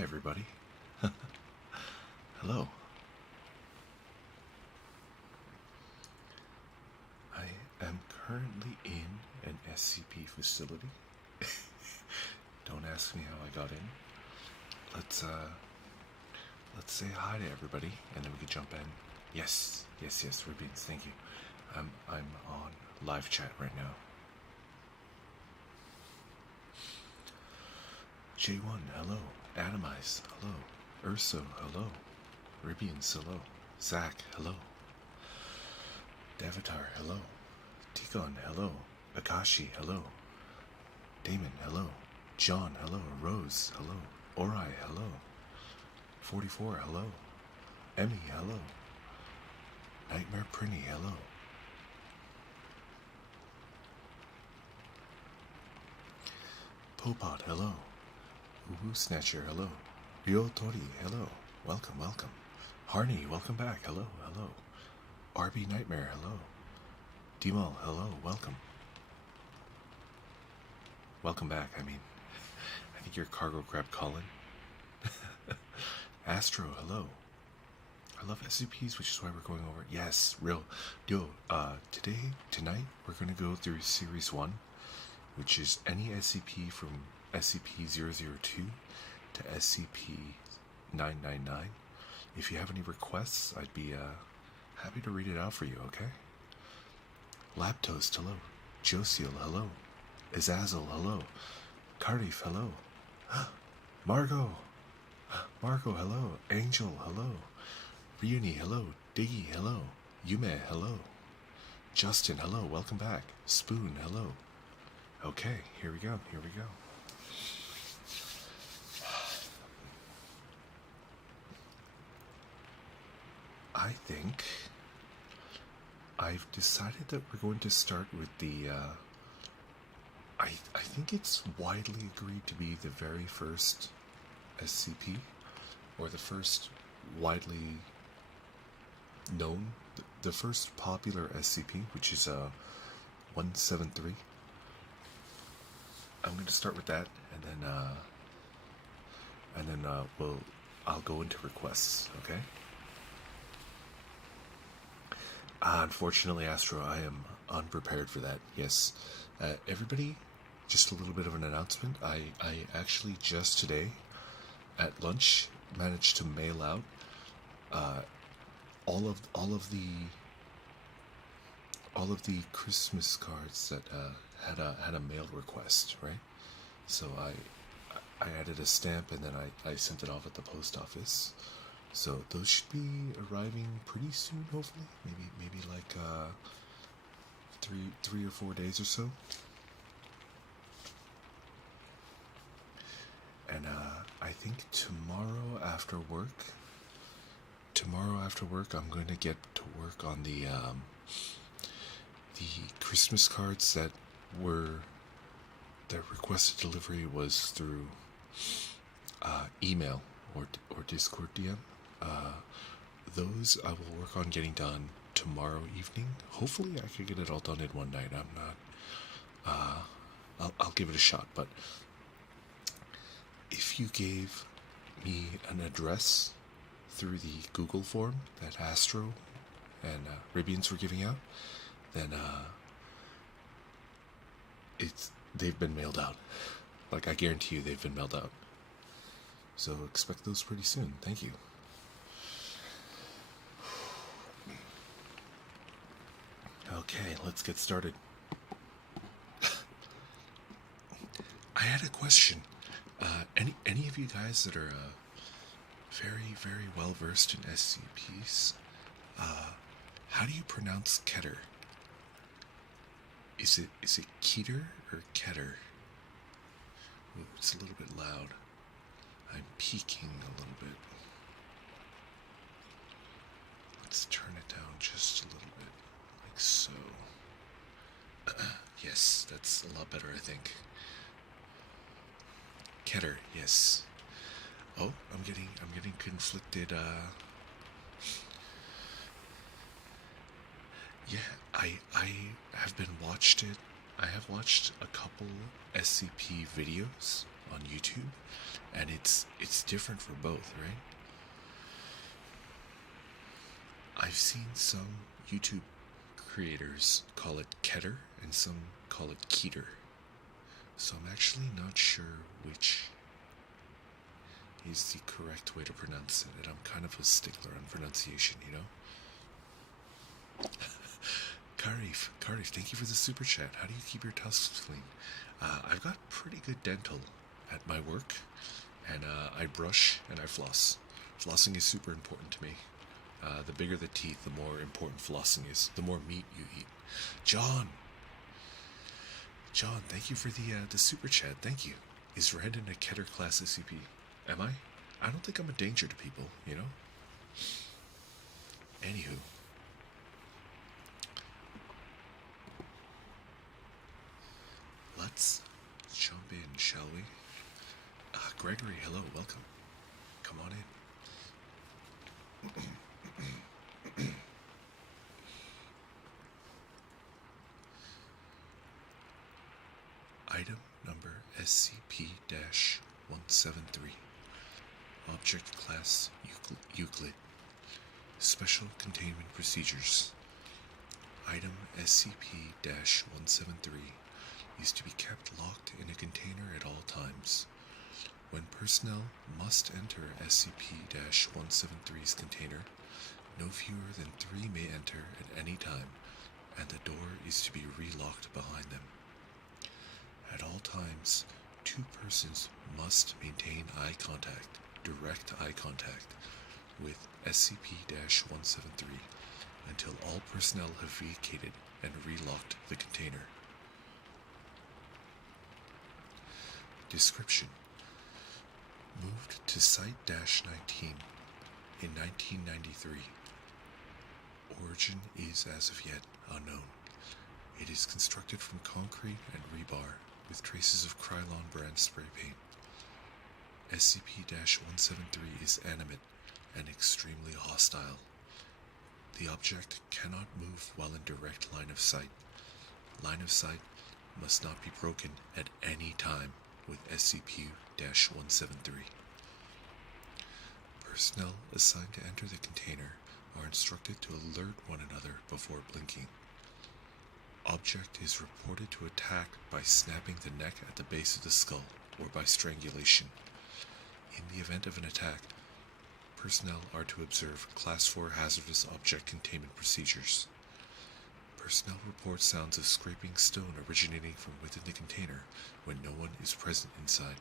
Hi, everybody. Hello. I am currently in an SCP facility. Don't ask me how I got in. Let's say hi to everybody, and then we can jump in. Yes, Rubeens, thank you. I'm on live chat right now. J1, hello. Atomize, hello. Urso, hello. Rubeens, hello. Zach, hello. Davatar, hello. Tikon, hello. Akashi, hello. Damon, hello. John, hello. Rose, hello. Ori, hello. 44, hello. Emmy, hello. Nightmare Prinny, hello. Popot, hello. Uwu Snatcher, hello. Ryo Tori, hello. Welcome. Harney, welcome back. Hello. RB Nightmare, hello. Demo, hello. Welcome back, I think you're cargo crab Colin. Astro, hello. I love SCPs, which is why we're going over. Yes, real. Tonight, we're going to go through Series 1, which is any SCP from SCP-002 to SCP-999. If you have any requests, I'd be happy to read it out for you, okay? Laptoast, hello. Josiel, hello. Azazel, hello. Cardiff, hello. Margot, hello. Angel, hello. Reuni, hello. Diggy, hello. Yume, hello. Justin, hello. Welcome back. Spoon, hello. Okay, here we go. I think I've decided that we're going to start with the, I think it's widely agreed to be the very first SCP, or the first widely known, the first popular SCP, which is 173. I'm going to start with that, and then I'll go into requests, okay? Unfortunately, Astro, I am unprepared for that. Yes, everybody, just a little bit of an announcement. I actually just today, at lunch, managed to mail out all of the Christmas cards that had a mail request, right? So I added a stamp, and then I sent it off at the post office. So those should be arriving pretty soon, hopefully. Maybe like 3 or 4 days or so. And I think tomorrow after work, I'm going to get to work on the Christmas cards that their requested delivery was through email or Discord DM. Those I will work on getting done tomorrow evening. Hopefully I could get it all done in one night. I'm not, I'll give it a shot, but if you gave me an address through the Google form that Astro and Ribians were giving out, then they've been mailed out. Like, I guarantee you they've been mailed out. So expect those pretty soon. Thank you. Okay, let's get started. I had a question. Any of you guys that are very, very well versed in SCPs, how do you pronounce Keter? Is it Keter or Keter? Ooh, it's a little bit loud. I'm peaking a little bit. Let's turn it down just a little bit, like so. Yes, that's a lot better, I think. Keter, yes. Oh, I'm getting conflicted. Yeah, I have been watched it. I have watched a couple SCP videos on YouTube, and it's different for both, right? I've seen some YouTube creators call it Keter and some call it Keter. So I'm actually not sure which is the correct way to pronounce it, and I'm kind of a stickler on pronunciation, you know? Karif, thank you for the super chat. How do you keep your tusks clean? I've got pretty good dental at my work, and I brush and I floss. Flossing is super important to me. The bigger the teeth, the more important flossing is. The more meat you eat. John, thank you for the super chat. Thank you. Is Red in a Keter class SCP? Am I? I don't think I'm a danger to people, you know? Anywho. Let's jump in, shall we? Gregory, hello, welcome. Come on in. Item number SCP-173. Object Class Euclid. Special Containment Procedures. Item SCP-173 is to be kept locked in a container at all times. When personnel must enter SCP-173's container, no fewer than 3 may enter at any time, and the door is to be relocked behind them. At all times, 2 persons must maintain eye contact, direct eye contact, with SCP-173 until all personnel have vacated and relocked the container. Description: moved to Site-19 in 1993. Origin is as of yet unknown. It is constructed from concrete and rebar with traces of Krylon brand spray paint. SCP-173 is animate and extremely hostile. The object cannot move while in direct line of sight. Line of sight must not be broken at any time with SCP-173. Personnel assigned to enter the container are instructed to alert one another before blinking. Object is reported to attack by snapping the neck at the base of the skull or by strangulation. In the event of an attack, personnel are to observe Class 4 hazardous object containment procedures. Personnel report sounds of scraping stone originating from within the container when no one is present inside.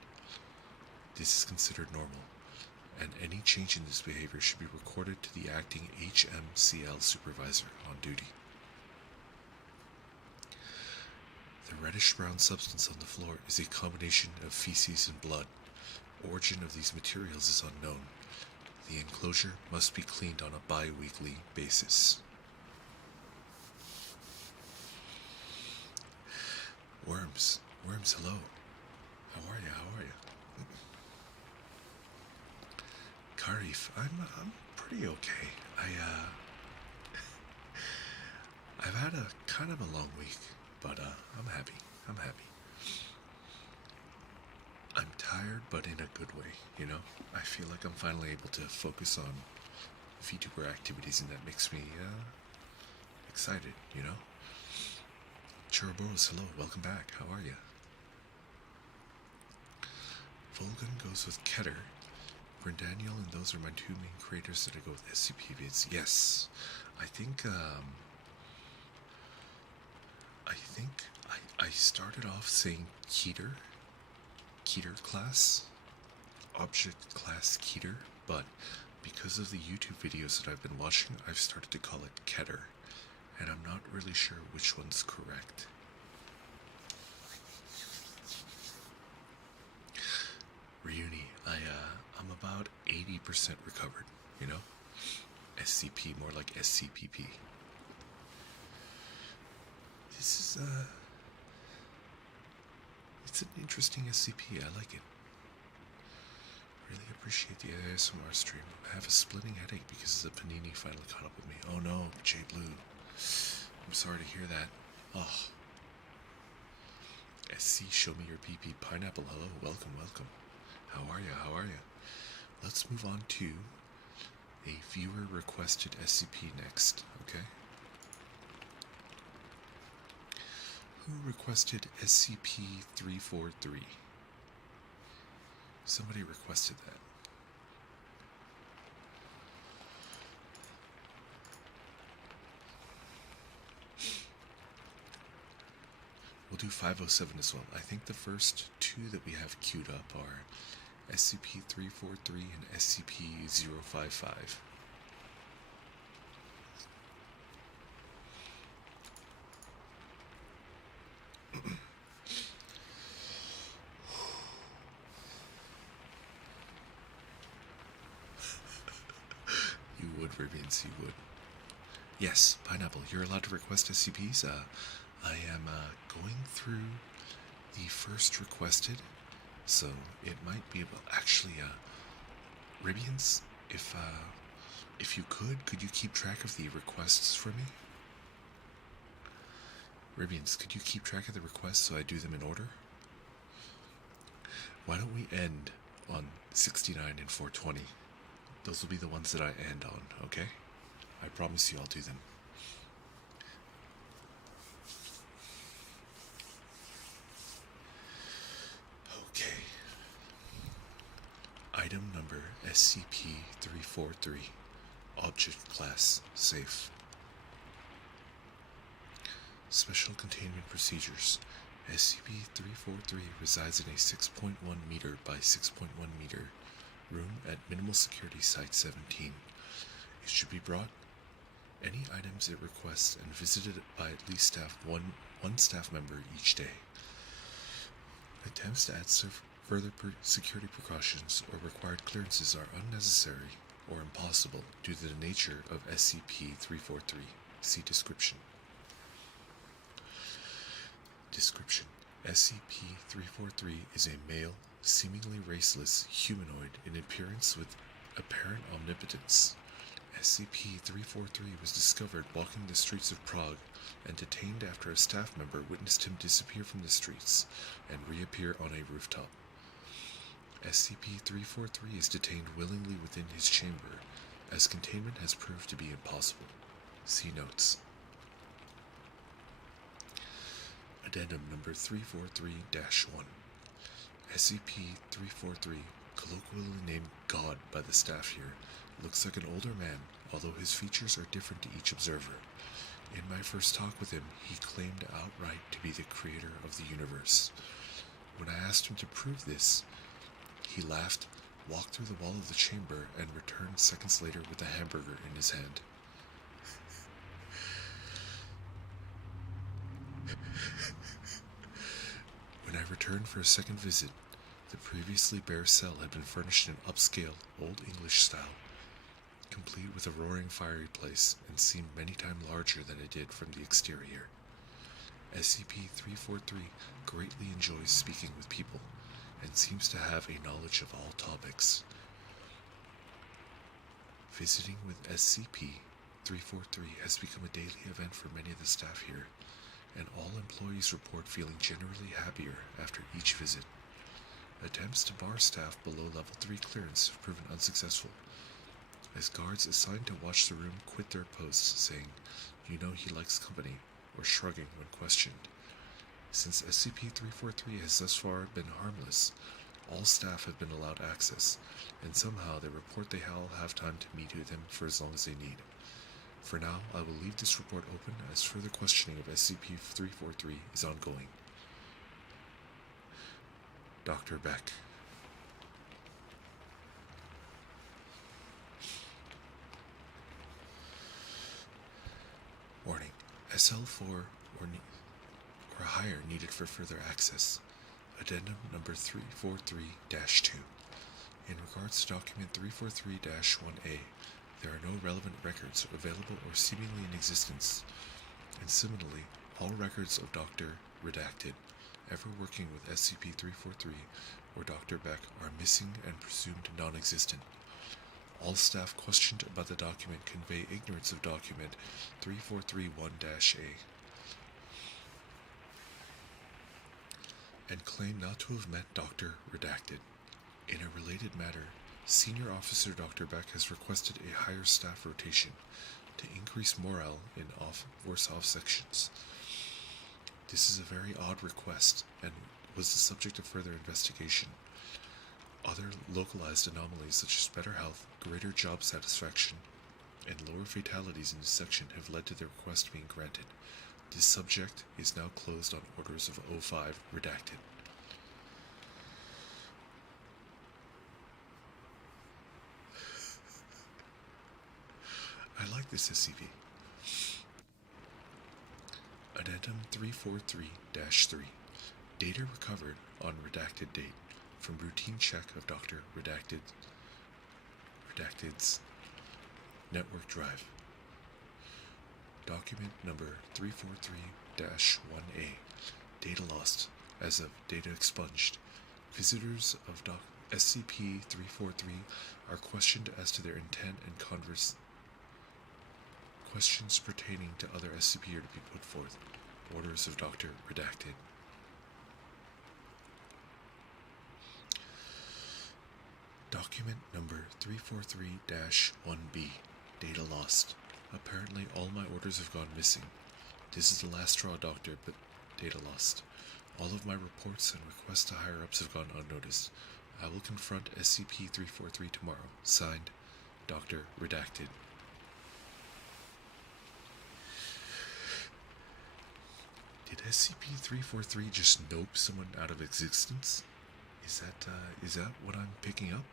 This is considered normal, and any change in this behavior should be recorded to the acting HMCL supervisor on duty. The reddish-brown substance on the floor is a combination of feces and blood. Origin of these materials is unknown. The enclosure must be cleaned on a bi-weekly basis. Worms, hello. How are you? Karif, I'm pretty okay. I've had a kind of a long week, but I'm happy. I'm tired, but in a good way, you know? I feel like I'm finally able to focus on Vtuber activities, and that makes me excited, you know? Choroboros, hello, welcome back. How are you? Volgan goes with Keter. Brindaniel, and those are my 2 main creators that I go with SCP vids. Yes, I think I started off saying Keter class, object class Keter, but because of the YouTube videos that I've been watching, I've started to call it Keter, and I'm not really sure which one's correct. Reuni, I'm about 80% recovered, you know? SCP, more like SCPP. This is, it's an interesting SCP, I like it. Really appreciate the ASMR stream. I have a splitting headache because the panini finally caught up with me. Oh no, J Blue. I'm sorry to hear that. Oh. SC, show me your PP. Pineapple, hello, welcome, welcome. How are ya? How are ya? Let's move on to a viewer requested SCP next, okay? Who requested SCP-343? Somebody requested that. We'll do 507 as well. I think the first two that we have queued up are SCP-343 and SCP-055. You would, Rivians, you would. Yes, Pineapple, you're allowed to request SCPs. I am going through the first requested, so it might be able. Actually, Ribians, if you could you keep track of the requests for me? Ribians, could you keep track of the requests so I do them in order? Why don't we end on 69 and 420? Those will be the ones that I end on, okay? I promise you I'll do them. Okay. Item number SCP-343. Object Class Safe. Special Containment Procedures. SCP-343 resides in a 6.1 meter by 6.1 meter room at Minimal Security Site 17. It should be brought any items it requests and visited by at least one staff member each day. Attempts to add further security precautions or required clearances are unnecessary or impossible due to the nature of SCP-343. See description. Description. SCP-343 is a male, seemingly raceless humanoid in appearance with apparent omnipotence. SCP-343 was discovered walking the streets of Prague and detained after a staff member witnessed him disappear from the streets and reappear on a rooftop. SCP-343 is detained willingly within his chamber, as containment has proved to be impossible. See notes. Addendum number 343-1. SCP-343, colloquially named God by the staff here, looks like an older man, although his features are different to each observer. In my first talk with him, he claimed outright to be the creator of the universe. When I asked him to prove this, he laughed, walked through the wall of the chamber, and returned seconds later with a hamburger in his hand. When I returned for a second visit, the previously bare cell had been furnished in upscale, Old English style, complete with a roaring fireplace, and seemed many times larger than it did from the exterior. SCP-343 greatly enjoys speaking with people, and seems to have a knowledge of all topics. Visiting with SCP-343 has become a daily event for many of the staff here, and all employees report feeling generally happier after each visit. Attempts to bar staff below level 3 clearance have proven unsuccessful, as guards assigned to watch the room quit their posts, saying, "You know he likes company," or shrugging when questioned. Since SCP-343 has thus far been harmless, all staff have been allowed access, and somehow they report they all have time to meet with him for as long as they need. For now, I will leave this report open as further questioning of SCP-343 is ongoing. Dr. Beck. Warning. SL4 or higher needed for further access. Addendum number 343-2. In regards to document 343-1A, there are no relevant records available or seemingly in existence, and similarly, all records of Dr. Redacted, ever working with SCP-343 or Dr. Beck, are missing and presumed non-existent. All staff questioned about the document convey ignorance of document 3431-A. and claim not to have met Dr. Redacted. In a related matter, Senior Officer Dr. Beck has requested a higher staff rotation to increase morale in worse off sections. This is a very odd request and was the subject of further investigation. Other localized anomalies such as better health, greater job satisfaction, and lower fatalities in this section have led to the request being granted. This subject is now closed on orders of 05 redacted. I like this SCP. Addendum 343-3. Data recovered on redacted date from routine check of Dr. Redacted's network drive. Document number 343-1A. Data lost as of data expunged. Visitors of SCP-343 are questioned as to their intent and questions pertaining to other SCP are to be put forth. Orders of Dr. Redacted. Document number 343-1B. Data lost. Apparently all my orders have gone missing. This is the last straw, Doctor, but data lost. All of my reports and requests to higher-ups have gone unnoticed. I will confront SCP-343 tomorrow. Signed, Dr. Redacted. Did SCP-343 just nope someone out of existence? Is that what I'm picking up?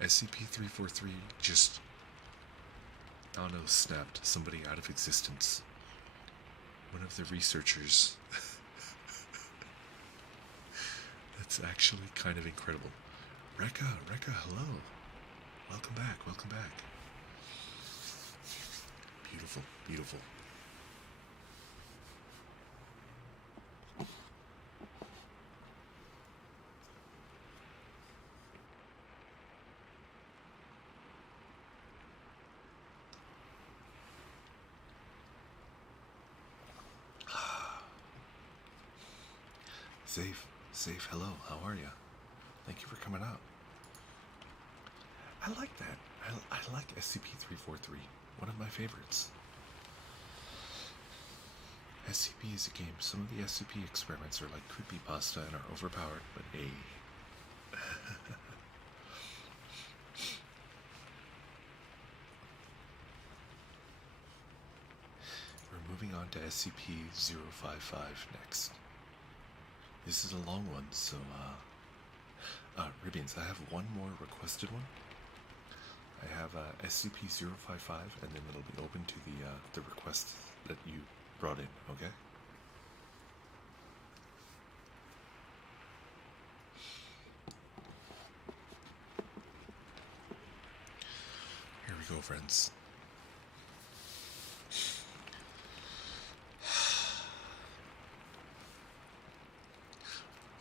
SCP-343 just, I don't know, snapped somebody out of existence. One of the researchers. That's actually kind of incredible. Rekka, hello. Welcome back. Beautiful. Safe, hello, how are ya? Thank you for coming out. I like that. I like SCP-343, one of my favorites. SCP is a game. Some of the SCP experiments are like creepypasta and are overpowered, but hey. We're moving on to SCP-055 next. This is a long one, so, Ribbons, I have one more requested one. I have, SCP-055, and then it'll be open to the requests that you brought in, okay? Here we go, friends.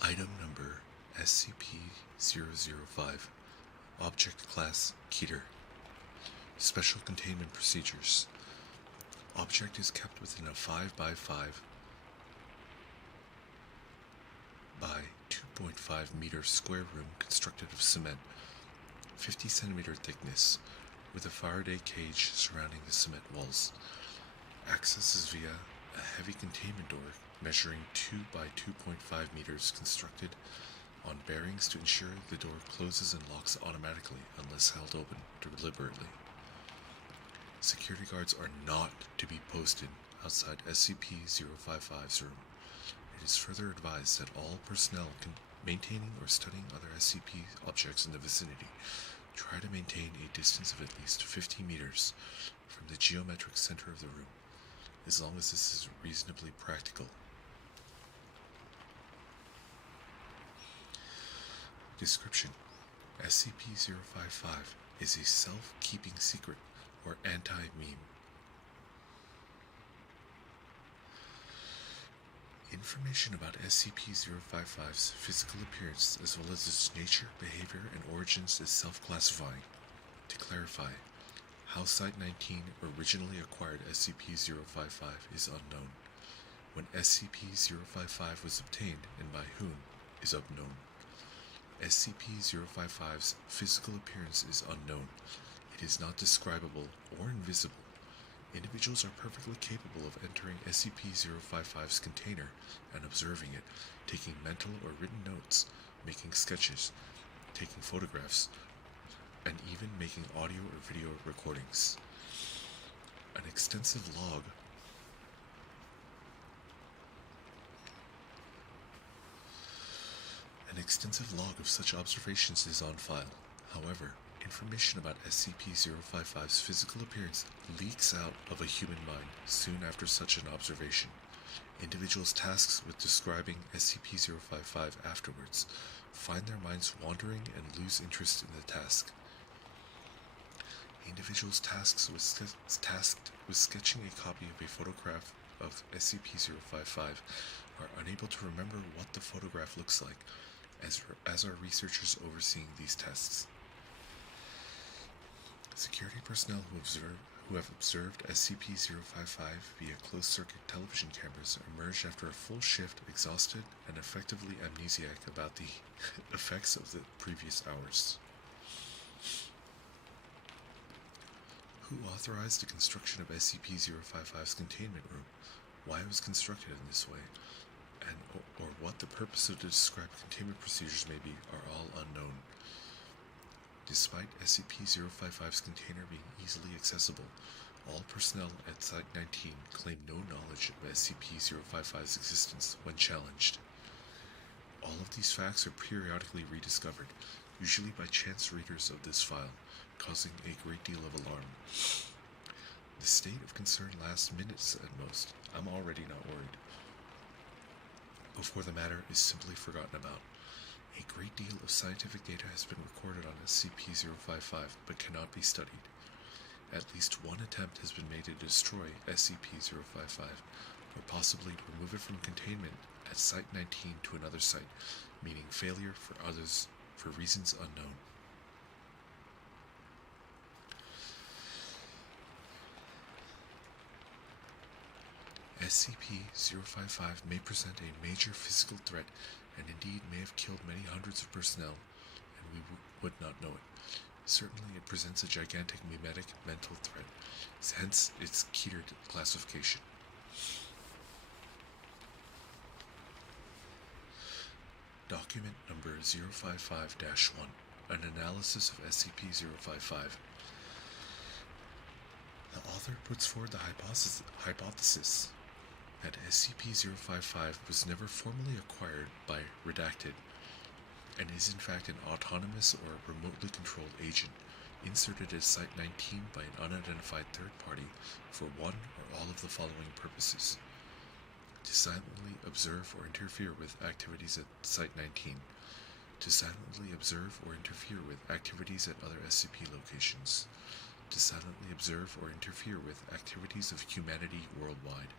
Item number SCP-005. Object Class Keter. Special Containment Procedures. Object is kept within a 5x5 by 2.5 meter square room constructed of cement, 50 centimeter thickness, with a Faraday cage surrounding the cement walls. Access is via a heavy containment door measuring 2 by 2.5 meters constructed on bearings to ensure the door closes and locks automatically unless held open deliberately. Security guards are not to be posted outside SCP-055's room. It is further advised that all personnel maintaining or studying other SCP objects in the vicinity try to maintain a distance of at least 50 meters from the geometric center of the room, as long as this is reasonably practical. Description: SCP-055 is a self-keeping secret or anti-meme. Information about SCP-055's physical appearance as well as its nature, behavior, and origins is self-classifying. To clarify, how Site-19 originally acquired SCP-055 is unknown. when SCP-055 was obtained and by whom is unknown. SCP-055's physical appearance is unknown. It is not describable or invisible. Individuals are perfectly capable of entering SCP-055's container and observing it, taking mental or written notes, making sketches, taking photographs, and even making audio or video recordings. An extensive log of such observations is on file. However, information about SCP-055's physical appearance leaks out of a human mind soon after such an observation. Individuals tasked with describing SCP-055 afterwards find their minds wandering and lose interest in the task. Individuals tasked with sketching a copy of a photograph of SCP-055 are unable to remember what the photograph looks like, as are researchers overseeing these tests. Security personnel who have observed SCP-055 via closed-circuit television cameras emerged after a full shift, exhausted and effectively amnesiac about the effects of the previous hours. Who authorized the construction of SCP-055's containment room, why it was constructed in this way, and or what the purpose of the described containment procedures may be are all unknown. Despite SCP-055's container being easily accessible, all personnel at Site-19 claim no knowledge of SCP-055's existence when challenged. All of these facts are periodically rediscovered, usually by chance readers of this file, causing a great deal of alarm. The state of concern lasts minutes at most. I'm already not worried. Before the matter is simply forgotten about. A great deal of scientific data has been recorded on SCP-055 but cannot be studied. At least one attempt has been made to destroy SCP-055, or possibly remove it from containment at Site-19 to another site, meaning failure for others for reasons unknown. SCP-055 may present a major physical threat and indeed may have killed many hundreds of personnel, and we would not know it. Certainly it presents a gigantic mimetic mental threat, hence its Keter classification. Document number 055-1, an analysis of SCP-055. The author puts forward the hypothesis that SCP-055 was never formally acquired by Redacted, and is in fact an autonomous or remotely controlled agent inserted at Site-19 by an unidentified third party for one or all of the following purposes: to silently observe or interfere with activities at Site-19, to silently observe or interfere with activities at other SCP locations, to silently observe or interfere with activities of humanity worldwide,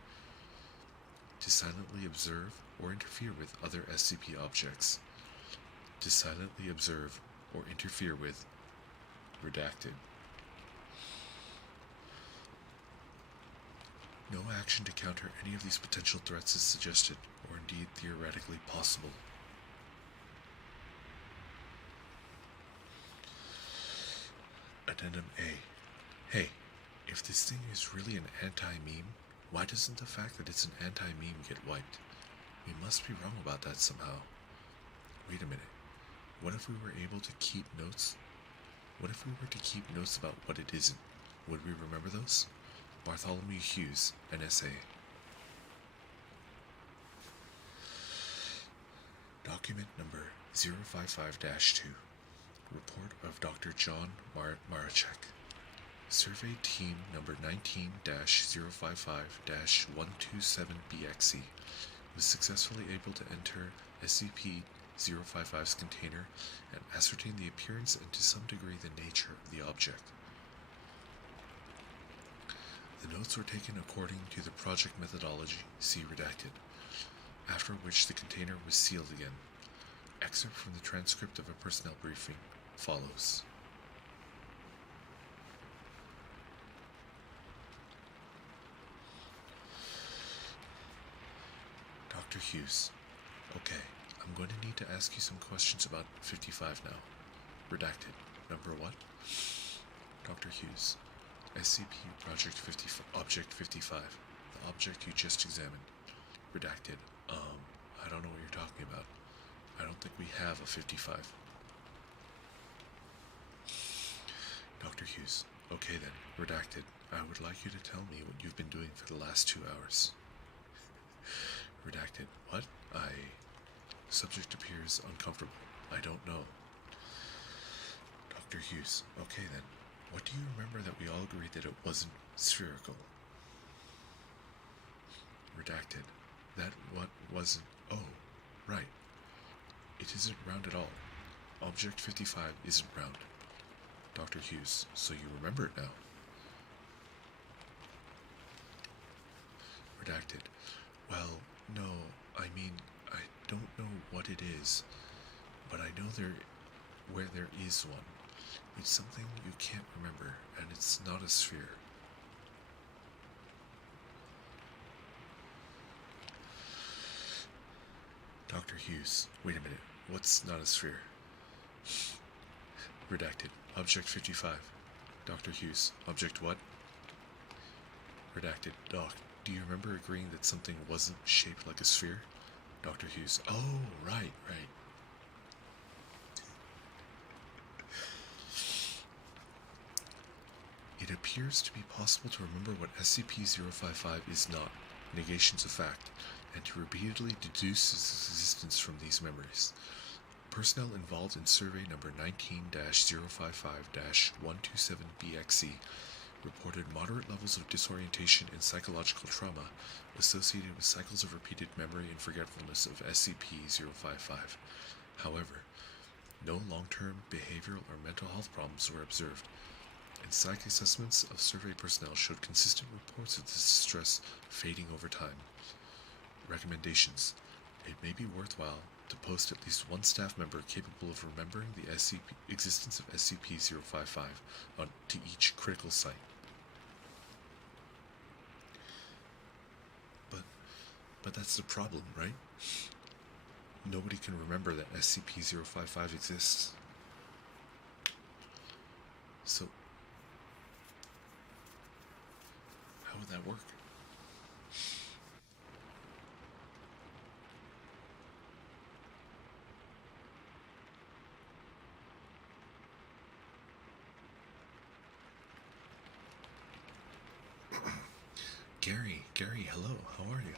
to silently observe or interfere with other SCP objects, to silently observe or interfere with Redacted. No action to counter any of these potential threats is suggested, or indeed theoretically possible. Addendum A. Hey, if this thing is really an anti-meme, why doesn't the fact that it's an anti-meme get wiped? We must be wrong about that somehow. Wait a minute. What if we were able to keep notes? What if we were to keep notes about what it isn't? Would we remember those? Bartholomew Hughes, NSA. Document number 055-2. Report of Dr. John Marachek. Survey team number 19-055-127BXE was successfully able to enter SCP-055's container and ascertain the appearance and to some degree the nature of the object. The notes were taken according to the project methodology, see Redacted, after which the container was sealed again. Excerpt from the transcript of a personnel briefing follows. Dr. Hughes, okay, I'm going to need to ask you some questions about 55 now. Redacted. Number what? Dr. Hughes, SCP Project 50, Object 55, the object you just examined. Redacted. I don't know what you're talking about. I don't think we have a 55. Dr. Hughes, okay then, redacted. I would like you to tell me what you've been doing for the last 2 hours. Redacted. What? Subject appears uncomfortable. I don't know. Dr. Hughes, okay then. What do you remember that we all agreed that it wasn't spherical? Redacted. That what wasn't... Oh, right. It isn't round at all. Object 55 isn't round. Dr. Hughes, so you remember it now. Redacted. Well, no, I mean, I don't know what it is, but I know where there is one. It's something you can't remember, and it's not a sphere. Dr. Hughes, wait a minute. What's not a sphere? Redacted. Object 55. Dr. Hughes, object what? Redacted. Doc, do you remember agreeing that something wasn't shaped like a sphere? Dr. Hughes, oh, right. It appears to be possible to remember what SCP-055 is not, negations of fact, and to repeatedly deduce its existence from these memories. Personnel involved in survey number 19-055-127BXC reported moderate levels of disorientation and psychological trauma associated with cycles of repeated memory and forgetfulness of SCP-055. However, no long-term behavioral or mental health problems were observed, and psych assessments of survey personnel showed consistent reports of this distress fading over time. Recommendations. It may be worthwhile to post at least one staff member capable of remembering the existence of SCP-055 to each critical site. But that's the problem, right? Nobody can remember that SCP-055 exists. So, how would that work? Gary, hello, how are you?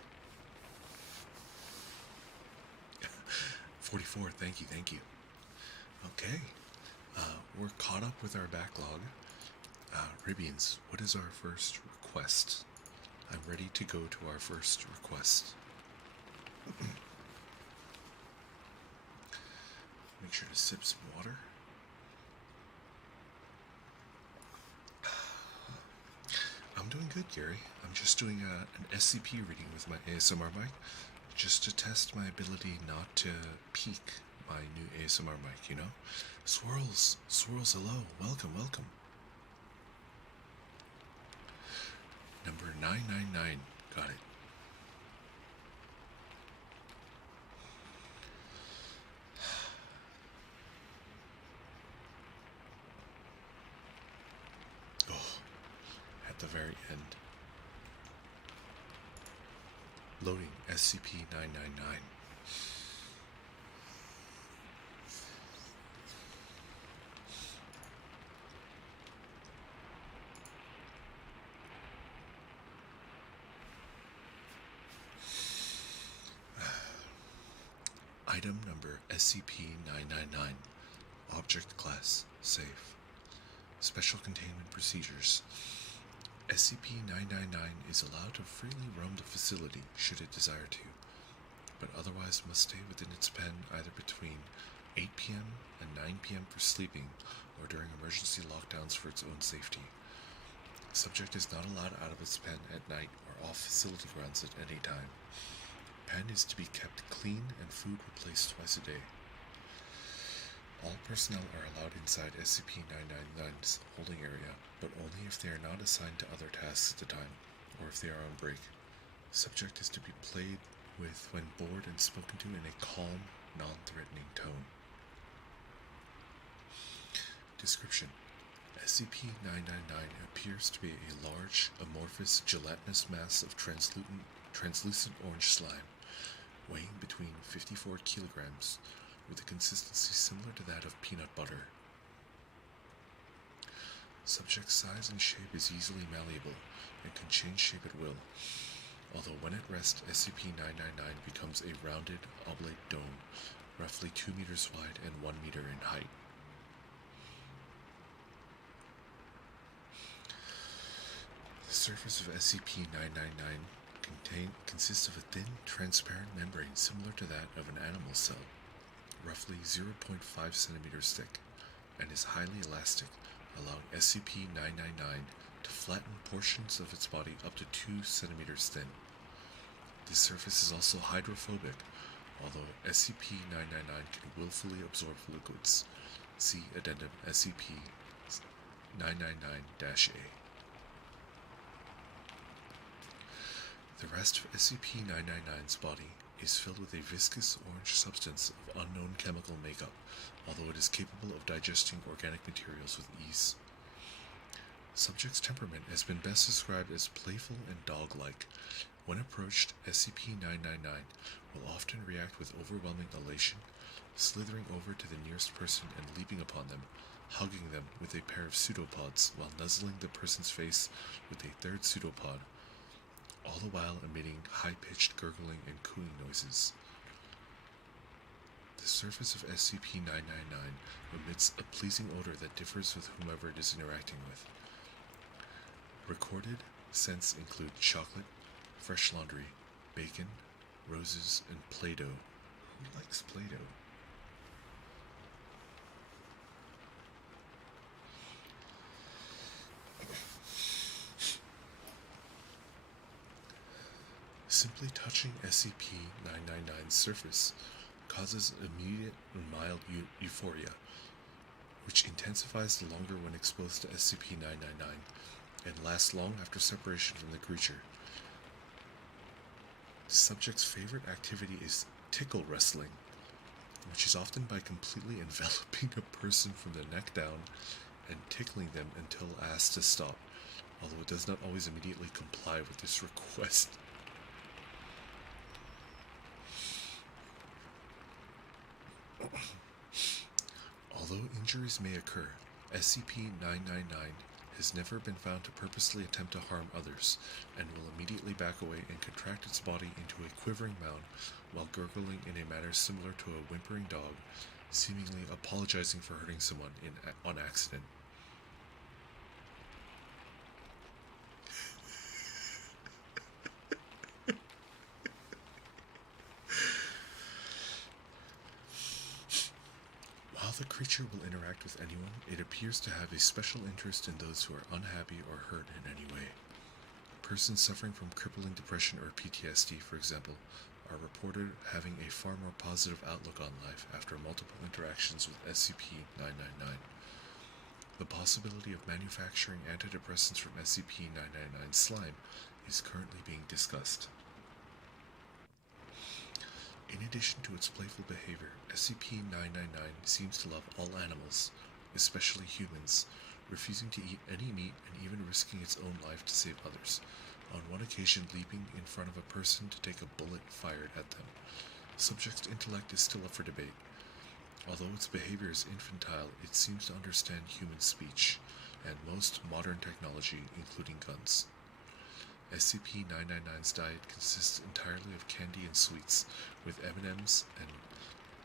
44, thank you. Okay, we're caught up with our backlog. Ribians, what is our first request? I'm ready to go to our first request. Make sure to sip some water. I'm doing good, Gary. I'm just doing an SCP reading with my ASMR mic, just to test my ability not to peak my new ASMR mic, you know? Swirls, hello, welcome. Number 999, got it. Oh, at the very end. Loading SCP-999. Item number SCP-999. Object class safe. Special containment procedures. SCP-999 is allowed to freely roam the facility should it desire to, but otherwise must stay within its pen either between 8 p.m. and 9 p.m. for sleeping or during emergency lockdowns for its own safety. Subject is not allowed out of its pen at night or off facility grounds at any time. Pen is to be kept clean and food replaced twice a day. All personnel are allowed inside SCP-999's holding area, but only if they are not assigned to other tasks at the time, or if they are on break. Subject is to be with when bored and spoken to in a calm, non-threatening tone. Description: SCP-999 appears to be a large, amorphous, gelatinous mass of translucent orange slime, weighing between 54 kilograms, with a consistency similar to that of peanut butter. Subject's size and shape is easily malleable and can change shape at will, although when at rest, SCP-999 becomes a rounded, oblate dome, roughly 2 meters wide and 1 meter in height. The surface of SCP-999 consists of a thin, transparent membrane similar to that of an animal cell, roughly 0.5 centimeters thick, and is highly elastic, allowing SCP-999 to flatten portions of its body up to 2 centimeters thin. This surface is also hydrophobic, although SCP-999 can willfully absorb liquids. See Addendum SCP-999-A. The rest of SCP-999's body is filled with a viscous orange substance of unknown chemical makeup, although it is capable of digesting organic materials with ease. Subject's temperament has been best described as playful and dog-like. When approached, SCP-999 will often react with overwhelming elation, slithering over to the nearest person and leaping upon them, hugging them with a pair of pseudopods while nuzzling the person's face with a third pseudopod, all the while emitting high-pitched gurgling and cooing noises. The surface of SCP-999 emits a pleasing odor that differs with whomever it is interacting with. Recorded scents include chocolate, fresh laundry, bacon, roses, and Play-Doh. Who likes Play-Doh? Simply touching SCP-999's surface causes immediate and mild euphoria, which intensifies the longer when exposed to SCP-999 and lasts long after separation from the creature. The subject's favorite activity is tickle wrestling, which is often by completely enveloping a person from the neck down and tickling them until asked to stop, although it does not always immediately comply with this request. Although injuries may occur, SCP-999 has never been found to purposely attempt to harm others, and will immediately back away and contract its body into a quivering mound while gurgling in a manner similar to a whimpering dog, seemingly apologizing for hurting someone on accident. While the creature will interact with anyone, it appears to have a special interest in those who are unhappy or hurt in any way. Persons suffering from crippling depression or PTSD, for example, are reported having a far more positive outlook on life after multiple interactions with SCP-999. The possibility of manufacturing antidepressants from SCP-999 slime is currently being discussed. In addition to its playful behavior, SCP-999 seems to love all animals, especially humans, refusing to eat any meat and even risking its own life to save others, on one occasion leaping in front of a person to take a bullet fired at them. Subject's intellect is still up for debate. Although its behavior is infantile, it seems to understand human speech, and most modern technology, including guns. SCP-999's diet consists entirely of candy and sweets, with M&Ms and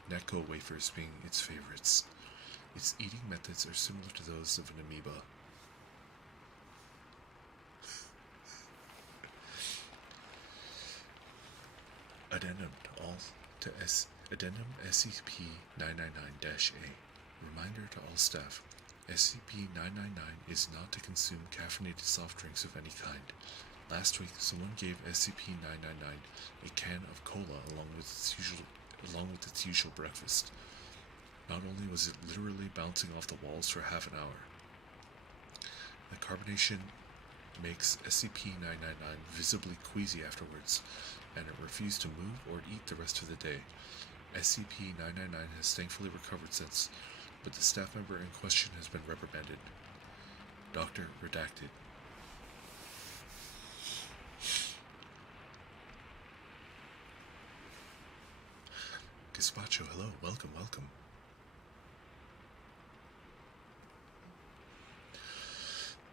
Necco wafers being its favorites. Its eating methods are similar to those of an amoeba. Addendum SCP-999-A. Reminder to all staff. SCP-999 is not to consume caffeinated soft drinks of any kind. Last week, someone gave SCP-999 a can of cola along with its usual breakfast. Not only was it literally bouncing off the walls for half an hour, the carbonation makes SCP-999 visibly queasy afterwards, and it refused to move or eat the rest of the day. SCP-999 has thankfully recovered since, but the staff member in question has been reprimanded. Dr. Redacted. Gazpacho, hello, welcome, welcome.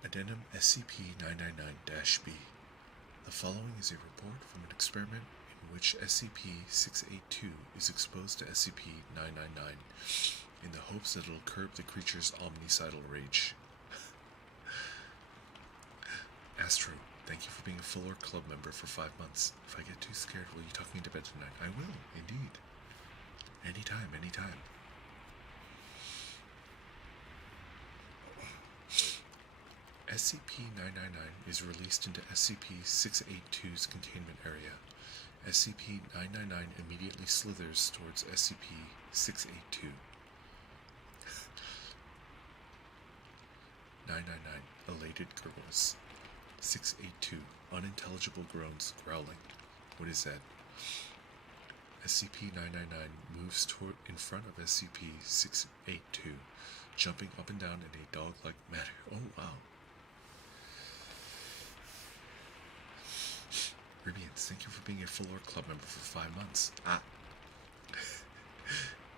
Addendum SCP-999-B. The following is a report from an experiment in which SCP-682 is exposed to SCP-999 in the hopes that it'll curb the creature's omnicidal rage. Astro, thank you for being a full Orc Club member for 5 months. If I get too scared, will you tuck me to bed tonight? I will, indeed. Anytime, anytime. SCP-999 is released into SCP-682's containment area. SCP-999 immediately slithers towards SCP-682. 999 elated gurgles. 682 unintelligible groans, growling. What is that? SCP-999 moves in front of SCP-682, jumping up and down in a dog-like manner. Oh, wow. Ribians, thank you for being a full Orc Club member for 5 months. Ah.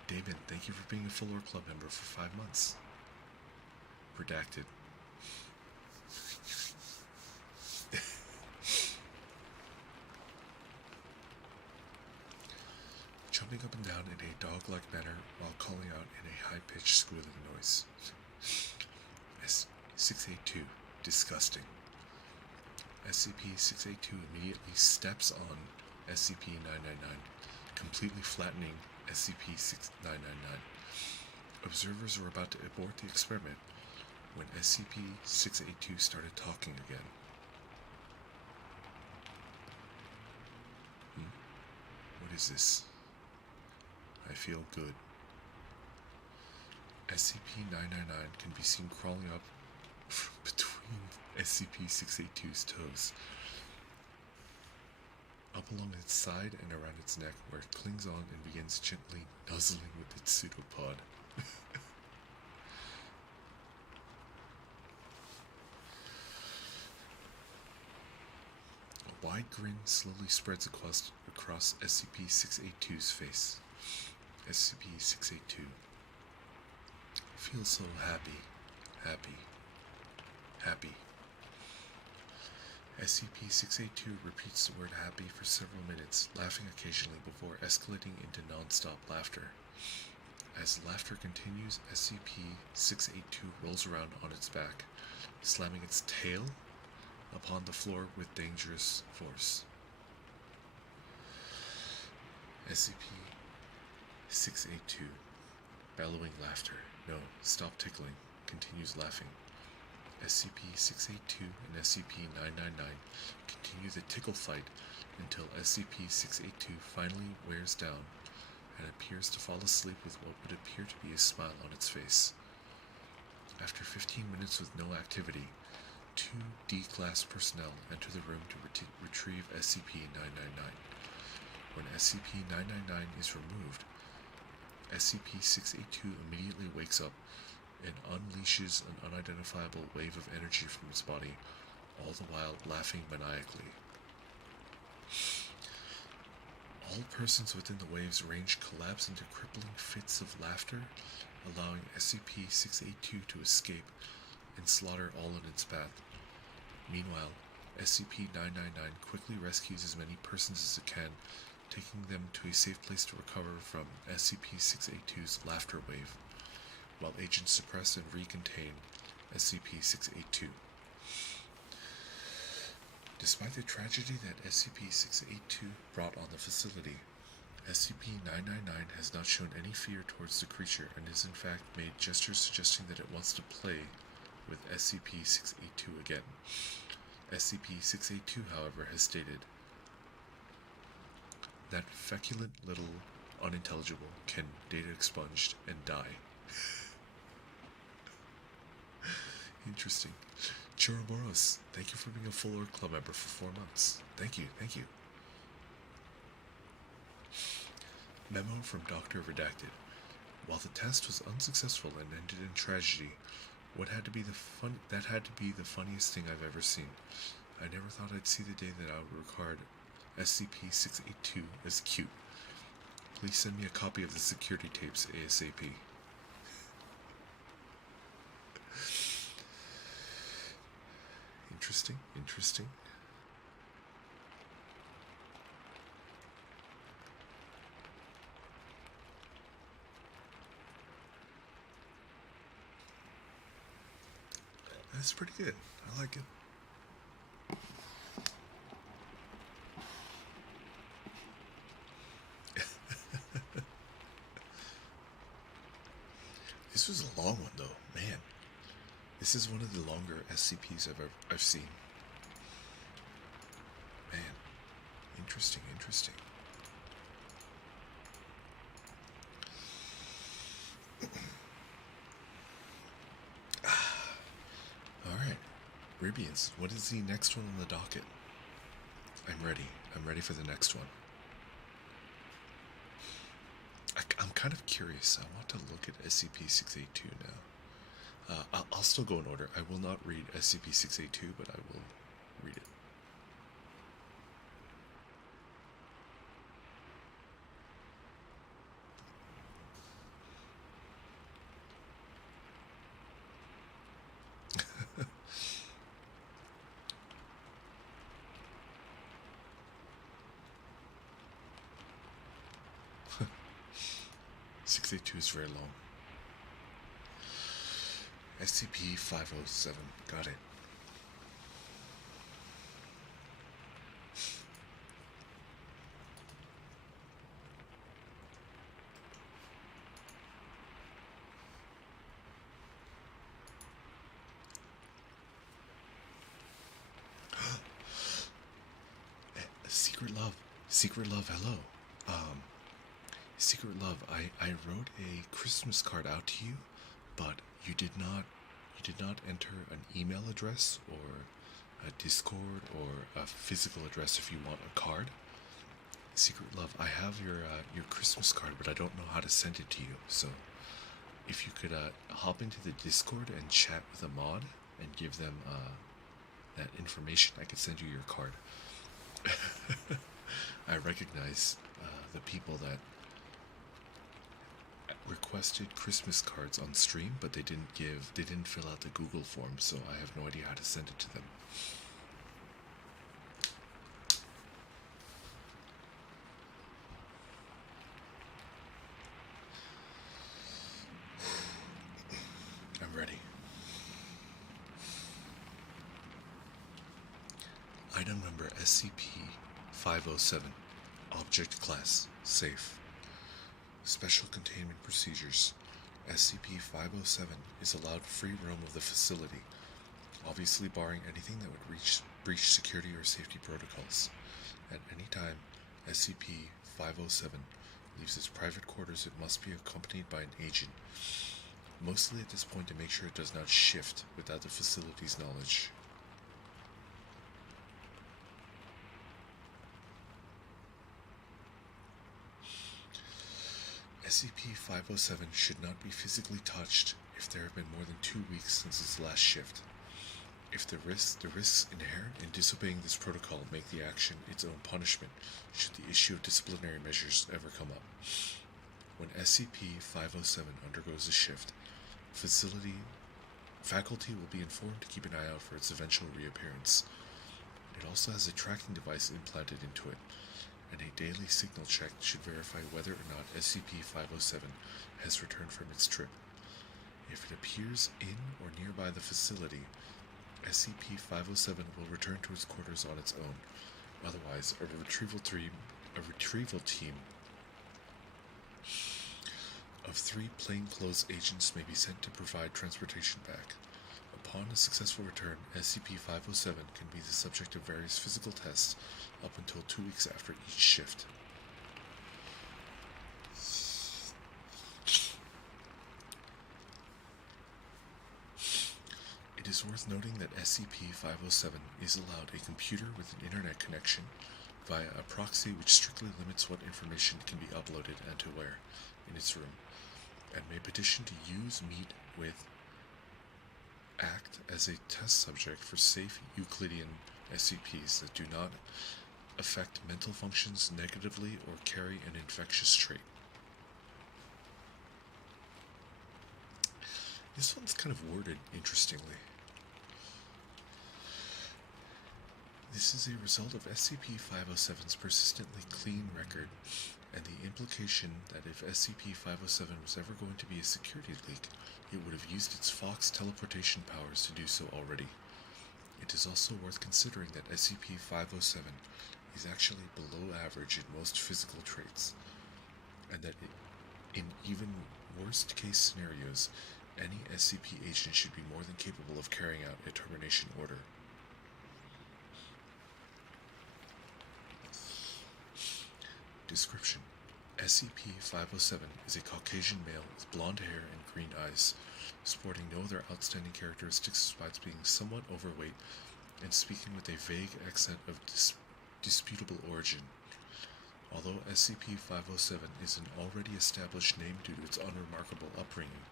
Damon, thank you for being a full Orc Club member for 5 months. Redacted. Jumping up and down in a dog-like manner while calling out in a high-pitched squealing noise. S-682. Disgusting. SCP-682 immediately steps on SCP-999, completely flattening SCP-999. Observers were about to abort the experiment when SCP-682 started talking again. What is this? I feel good. SCP-999 can be seen crawling up between SCP-682's toes, up along its side and around its neck, where it clings on and begins gently nuzzling with its pseudopod. A wide grin slowly spreads across SCP-682's face. SCP-682 feels so happy. SCP-682 repeats the word happy for several minutes, laughing occasionally before escalating into non-stop laughter. As laughter continues, SCP-682 rolls around on its back, slamming its tail upon the floor with dangerous force. SCP-682, bellowing laughter. No, stop tickling. Continues laughing. SCP-682 and SCP-999 continue the tickle fight until SCP-682 finally wears down and appears to fall asleep with what would appear to be a smile on its face. After 15 minutes with no activity, 2 D-Class personnel enter the room to retrieve SCP-999. When SCP-999 is removed, SCP-682 immediately wakes up and unleashes an unidentifiable wave of energy from its body, all the while laughing maniacally. All persons within the wave's range collapse into crippling fits of laughter, allowing SCP-682 to escape and slaughter all in its path. Meanwhile, SCP-999 quickly rescues as many persons as it can, taking them to a safe place to recover from SCP-682's laughter wave, while agents suppress and recontain SCP-682. Despite the tragedy that SCP-682 brought on the facility, SCP-999 has not shown any fear towards the creature and has in fact made gestures suggesting that it wants to play with SCP-682 again. SCP-682, however, has stated, "That feculent little unintelligible can data expunged and die." Interesting. Choroboros, thank you for being a full Orc Club member for 4 months. Thank you, thank you. Memo from Dr. Redacted. While the test was unsuccessful and ended in tragedy, that had to be the funniest thing I've ever seen. I never thought I'd see the day that I would regard SCP-682 as cute. Please send me a copy of the security tapes ASAP. Interesting, interesting. That's pretty good. I like it. This was a long one, though. Man, this is one of the longer SCPs I've seen. Man, interesting, interesting. Alright, Ribians, what is the next one on the docket? I'm ready. I'm ready for the next one. I'm kind of curious. I want to look at SCP-682 now. I'll still go in order. I will not read SCP-682, but I will read it. SCP-682 is very long. SCP-507. Got it. Secret Love. Secret Love, hello. Secret Love, I wrote a Christmas card out to you, but you did not enter an email address or a Discord or a physical address if you want a card. Secret Love, I have your Christmas card, but I don't know how to send it to you. So if you could hop into the Discord and chat with a mod and give them that information, I could send you your card. I recognize the people that requested Christmas cards on stream, but they didn't fill out the Google form, so I have no idea how to send it to them. I'm ready. Item number SCP-507. Object Class Safe. Special Containment Procedures. SCP-507 is allowed free roam of the facility, obviously barring anything that would breach security or safety protocols. At any time SCP-507 leaves its private quarters, it must be accompanied by an agent, mostly at this point to make sure it does not shift without the facility's knowledge. SCP-507 should not be physically touched if there have been more than 2 weeks since its last shift. If the risks inherent in disobeying this protocol make the action its own punishment should the issue of disciplinary measures ever come up. When SCP-507 undergoes a shift, faculty will be informed to keep an eye out for its eventual reappearance. It also has a tracking device implanted into it, and a daily signal check should verify whether or not SCP-507 has returned from its trip. If it appears in or nearby the facility, SCP-507 will return to its quarters on its own. Otherwise, a retrieval team of 3 plainclothes agents may be sent to provide transportation back. Upon a successful return, SCP-507 can be the subject of various physical tests up until 2 weeks after each shift. It is worth noting that SCP-507 is allowed a computer with an internet connection via a proxy which strictly limits what information can be uploaded and to where in its room, and may petition to use, meet with, act as a test subject for safe Euclidean SCPs that do not affect mental functions negatively or carry an infectious trait. This one's kind of worded interestingly. This is a result of SCP-507's persistently clean record, and the implication that if SCP-507 was ever going to be a security leak, it would have used its Fox teleportation powers to do so already. It is also worth considering that SCP-507 is actually below average in most physical traits, and that in even worst case scenarios, any SCP agent should be more than capable of carrying out a termination order. Description: SCP-507 is a Caucasian male with blonde hair and green eyes, sporting no other outstanding characteristics besides being somewhat overweight and speaking with a vague accent of disputable origin. Although SCP-507 is an already established name due to its unremarkable upbringing,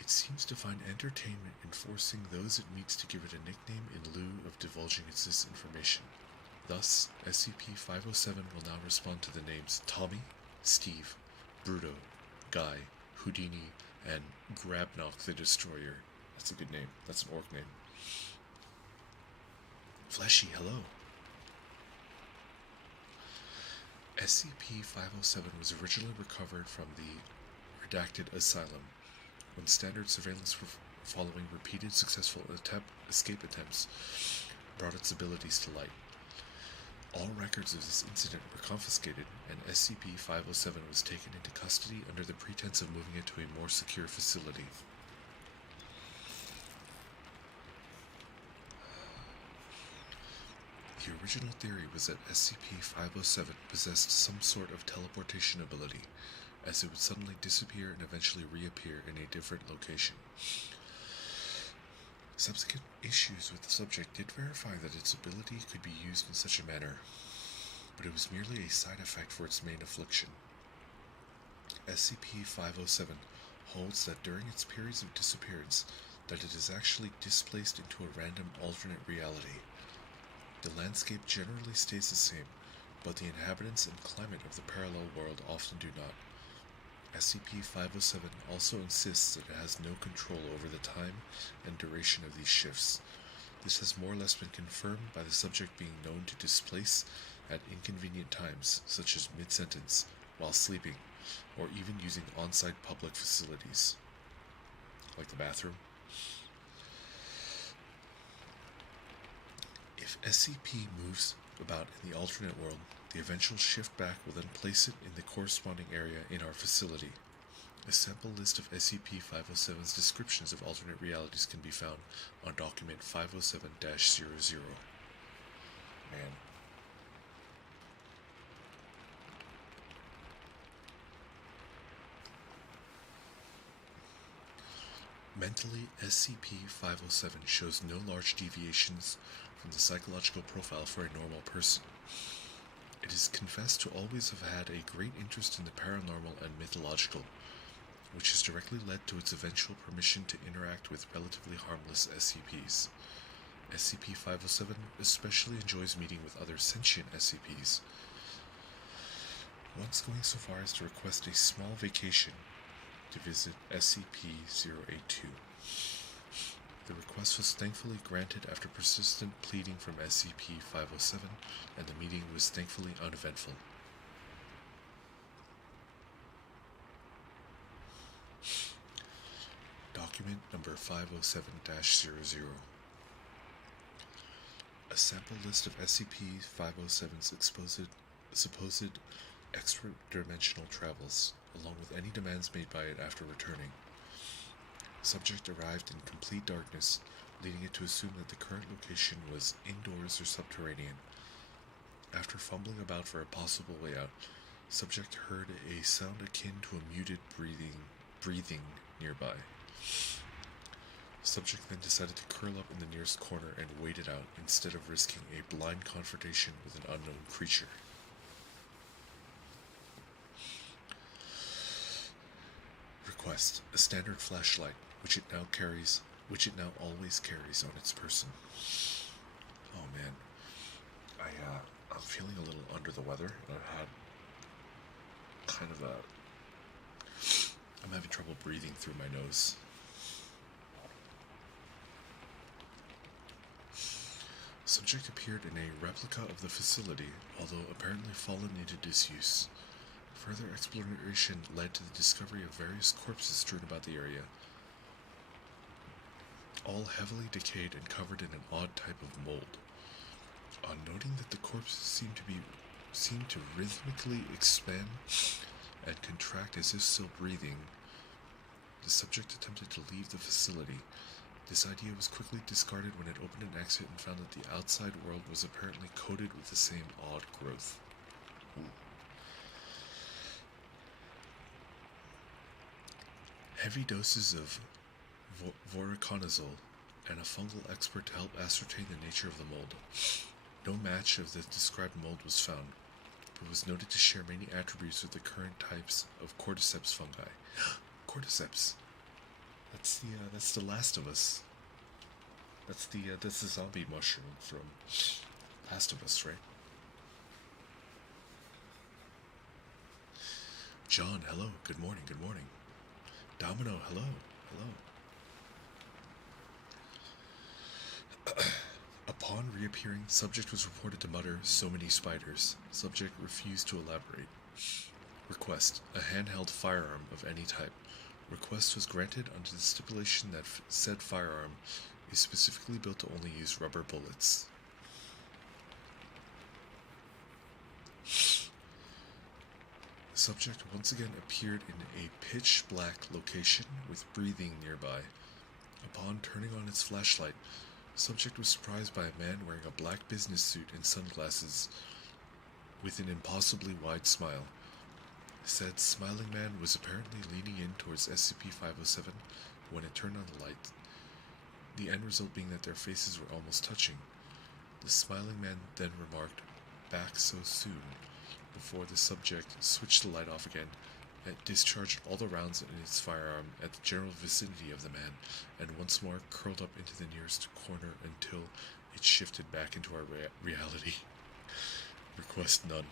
it seems to find entertainment in forcing those it meets to give it a nickname in lieu of divulging its disinformation. Thus, SCP-507 will now respond to the names Tommy, Steve, Bruto, Guy, Houdini, and Grabnock the Destroyer. That's a good name. That's an orc name. Fleshy, hello. SCP-507 was originally recovered from the redacted asylum when standard surveillance following repeated successful escape attempts brought its abilities to light. All records of this incident were confiscated, and SCP-507 was taken into custody under the pretense of moving it to a more secure facility. The original theory was that SCP-507 possessed some sort of teleportation ability, as it would suddenly disappear and eventually reappear in a different location. Subsequent issues with the subject did verify that its ability could be used in such a manner, but it was merely a side effect for its main affliction. SCP-507 holds that during its periods of disappearance, that it is actually displaced into a random alternate reality. The landscape generally stays the same, but the inhabitants and climate of the parallel world often do not. SCP-507 also insists that it has no control over the time and duration of these shifts. This has more or less been confirmed by the subject being known to displace at inconvenient times, such as mid-sentence, while sleeping, or even using on-site public facilities, like the bathroom. If SCP moves about in the alternate world, the eventual shift back will then place it in the corresponding area in our facility. A sample list of SCP-507's descriptions of alternate realities can be found on document 507-00. Man. Mentally, SCP-507 shows no large deviations from the psychological profile for a normal person. It is confessed to always have had a great interest in the paranormal and mythological, which has directly led to its eventual permission to interact with relatively harmless SCPs. SCP-507 especially enjoys meeting with other sentient SCPs, once going so far as to request a small vacation to visit SCP-082. The request was thankfully granted after persistent pleading from SCP-507, and the meeting was thankfully uneventful. Document number 507-00. A sample list of SCP-507's supposed extra-dimensional travels, along with any demands made by it after returning. Subject arrived in complete darkness, leading it to assume that the current location was indoors or subterranean. After fumbling about for a possible way out, subject heard a sound akin to a muted breathing nearby. Subject then decided to curl up in the nearest corner and wait it out instead of risking a blind confrontation with an unknown creature. Request: a standard flashlight, which it now always carries on its person. Oh man, I'm feeling a little under the weather, and I've had kind of I'm having trouble breathing through my nose. Subject appeared in a replica of the facility, although apparently fallen into disuse. Further exploration led to the discovery of various corpses strewn about the area, all heavily decayed and covered in an odd type of mold. On noting that the corpses seemed to rhythmically expand and contract as if still breathing, the subject attempted to leave the facility. This idea was quickly discarded when it opened an exit and found that the outside world was apparently coated with the same odd growth. Ooh. Heavy doses of voriconazole and a fungal expert to help ascertain the nature of the mold. No match of the described mold was found, but was noted to share many attributes with the current types of cordyceps fungi. Cordyceps. That's the Last of Us. That's the zombie mushroom from Last of Us, right? John, hello. Good morning. Good morning. Domino, hello. Hello. Upon reappearing, subject was reported to mutter, "So many spiders." Subject refused to elaborate. Request: a handheld firearm of any type. Request was granted under the stipulation that said firearm is specifically built to only use rubber bullets. Subject once again appeared in a pitch-black location with breathing nearby. Upon turning on its flashlight, subject was surprised by a man wearing a black business suit and sunglasses with an impossibly wide smile. Said smiling man was apparently leaning in towards SCP-507 when it turned on the light, the end result being that their faces were almost touching. The smiling man then remarked, "Back so soon," before the subject switched the light off again and discharged all the rounds in its firearm at the general vicinity of the man, and once more curled up into the nearest corner until it shifted back into our reality. Request none.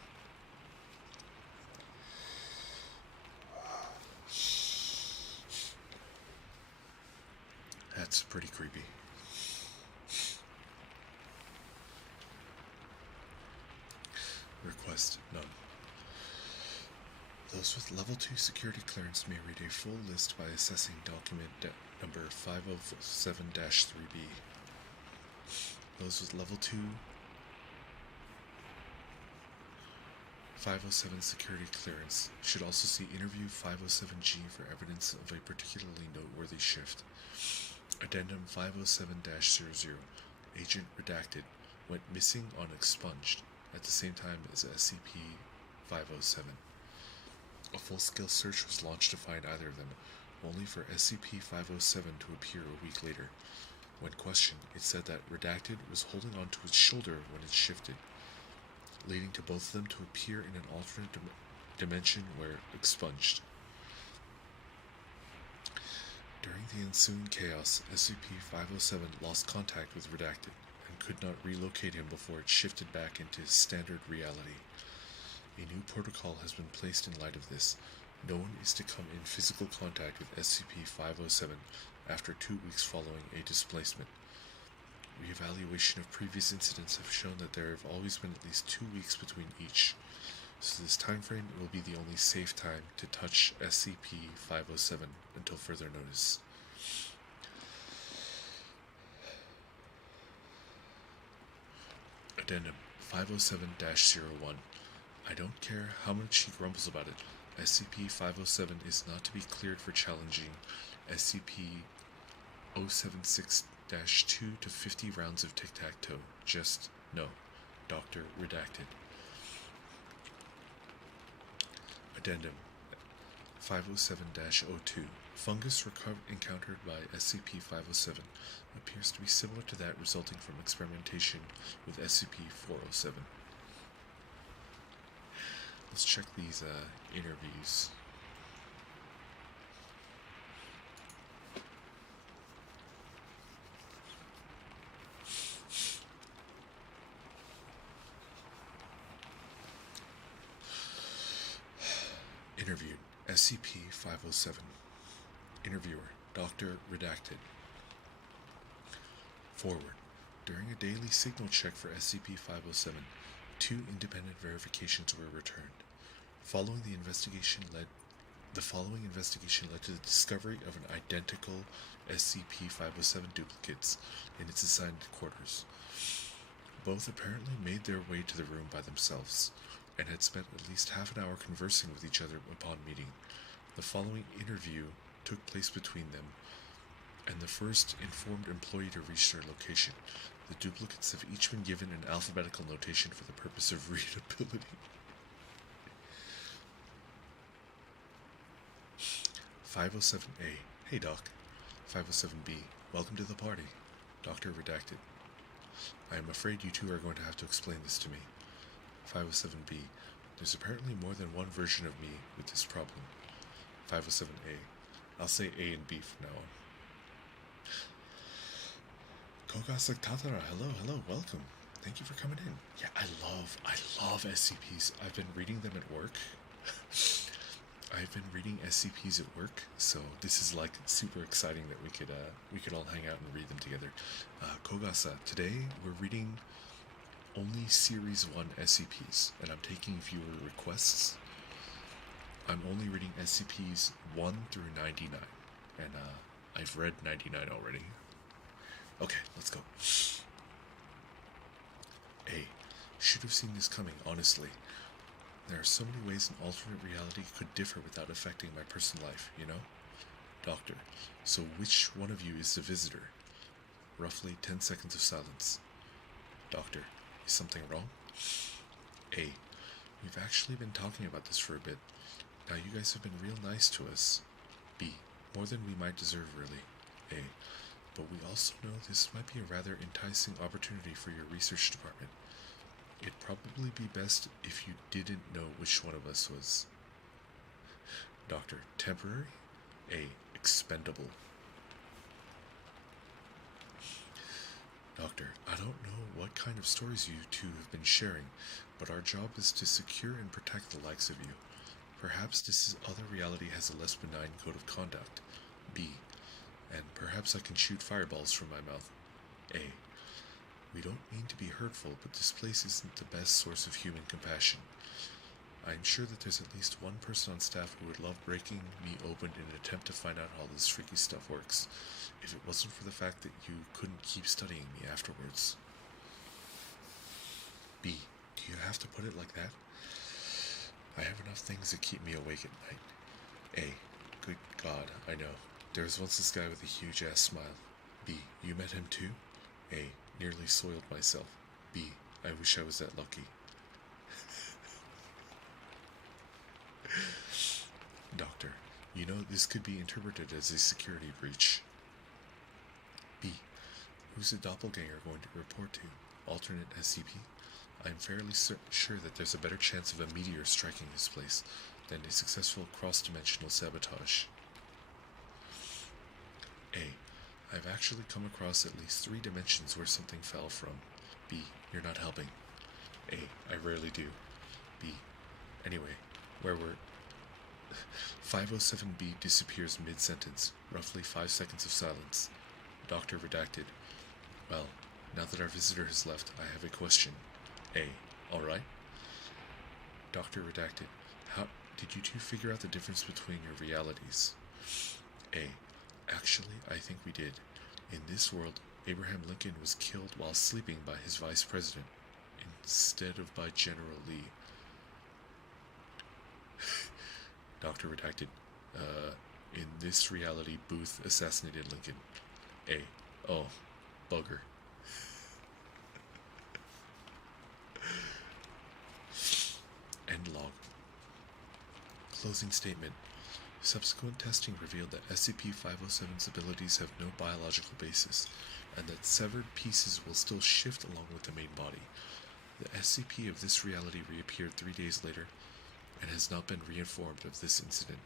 That's pretty creepy. Request none. Those with level 2 security clearance may read a full list by assessing document number 507-3B. Those with level 2 507 security clearance should also see interview 507G for evidence of a particularly noteworthy shift. Addendum 507-00. Agent redacted went missing on expunged at the same time as SCP-507. A full-scale search was launched to find either of them, only for SCP-507 to appear a week later. When questioned, it said that redacted was holding onto its shoulder when it shifted, leading to both of them to appear in an alternate dimension where expunged. During the ensuing chaos, SCP-507 lost contact with redacted and could not relocate him before it shifted back into standard reality. A new protocol has been placed in light of this. No one is to come in physical contact with SCP-507 after 2 weeks following a displacement. Reevaluation of previous incidents have shown that there have always been at least 2 weeks between each, so this time frame will be the only safe time to touch SCP-507 until further notice. Addendum 507-01. I don't care how much he grumbles about it. SCP-507 is not to be cleared for challenging SCP-076-2 to 50 rounds of tic-tac-toe. Just no. Dr. Redacted. Addendum 507-02. Fungus encountered by SCP-507 appears to be similar to that resulting from experimentation with SCP-407. Let's check these interviews. Interviewed, SCP-507. Interviewer, Dr. Redacted. Forward. During a daily signal check for SCP-507, 2 independent verifications were returned. The following investigation led to the discovery of an identical SCP-507 duplicates in its assigned quarters. Both apparently made their way to the room by themselves, and had spent at least half an hour conversing with each other upon meeting. The following interview took place between them, and the first informed employee to reach their location. The duplicates have each been given an alphabetical notation for the purpose of readability. 507A. Hey, Doc. 507B. Welcome to the party. Dr. Redacted. I am afraid you two are going to have to explain this to me. 507B. There's apparently more than one version of me with this problem. 507A. I'll say A and B from now on. Kogasek Tatara, hello, welcome. Thank you for coming in. Yeah, I love SCPs. I've been reading them at work. I've been reading SCPs at work, so this is like super exciting that we could all hang out and read them together. Kogasa, today we're reading only Series 1 SCPs, and I'm taking viewer requests. I'm only reading SCPs 1 through 99, and I've read 99 already. Okay, let's go. A. Should have seen this coming, honestly. There are so many ways an alternate reality could differ without affecting my personal life, you know? Doctor, so which one of you is the visitor? Roughly 10 seconds of silence. Doctor, is something wrong? A. We've actually been talking about this for a bit. Now you guys have been real nice to us. B. More than we might deserve, really. A. But we also know this might be a rather enticing opportunity for your research department. It'd probably be best if you didn't know which one of us was. Doctor, temporary? A. Expendable. Doctor, I don't know what kind of stories you two have been sharing, but our job is to secure and protect the likes of you. Perhaps this other reality has a less benign code of conduct. B. And perhaps I can shoot fireballs from my mouth. A. We don't mean to be hurtful, but this place isn't the best source of human compassion. I'm sure that there's at least one person on staff who would love breaking me open in an attempt to find out how this freaky stuff works, if it wasn't for the fact that you couldn't keep studying me afterwards. B. Do you have to put it like that? I have enough things that keep me awake at night. A. Good God, I know. There was once this guy with a huge-ass smile. B. You met him too? A. Nearly soiled myself. B. I wish I was that lucky. Doctor, you know this could be interpreted as a security breach. B. Who's the doppelganger going to report to? Alternate SCP? I'm fairly sure that there's a better chance of a meteor striking this place than a successful cross-dimensional sabotage. A. I've actually come across at least 3 dimensions where something fell from. B. You're not helping. A. I rarely do. B. Anyway, where were... 507B disappears mid-sentence. Roughly 5 seconds of silence. Doctor Redacted. Well, now that our visitor has left, I have a question. A. Alright? Doctor Redacted. How did you two figure out the difference between your realities? A. Actually, I think we did. In this world, Abraham Lincoln was killed while sleeping by his vice president, instead of by General Lee. Doctor Redacted. In this reality, Booth assassinated Lincoln. A. Oh, bugger. End log. Closing statement. Subsequent testing revealed that SCP-507's abilities have no biological basis, and that severed pieces will still shift along with the main body. The SCP of this reality reappeared 3 days later, and has not been reinformed of this incident.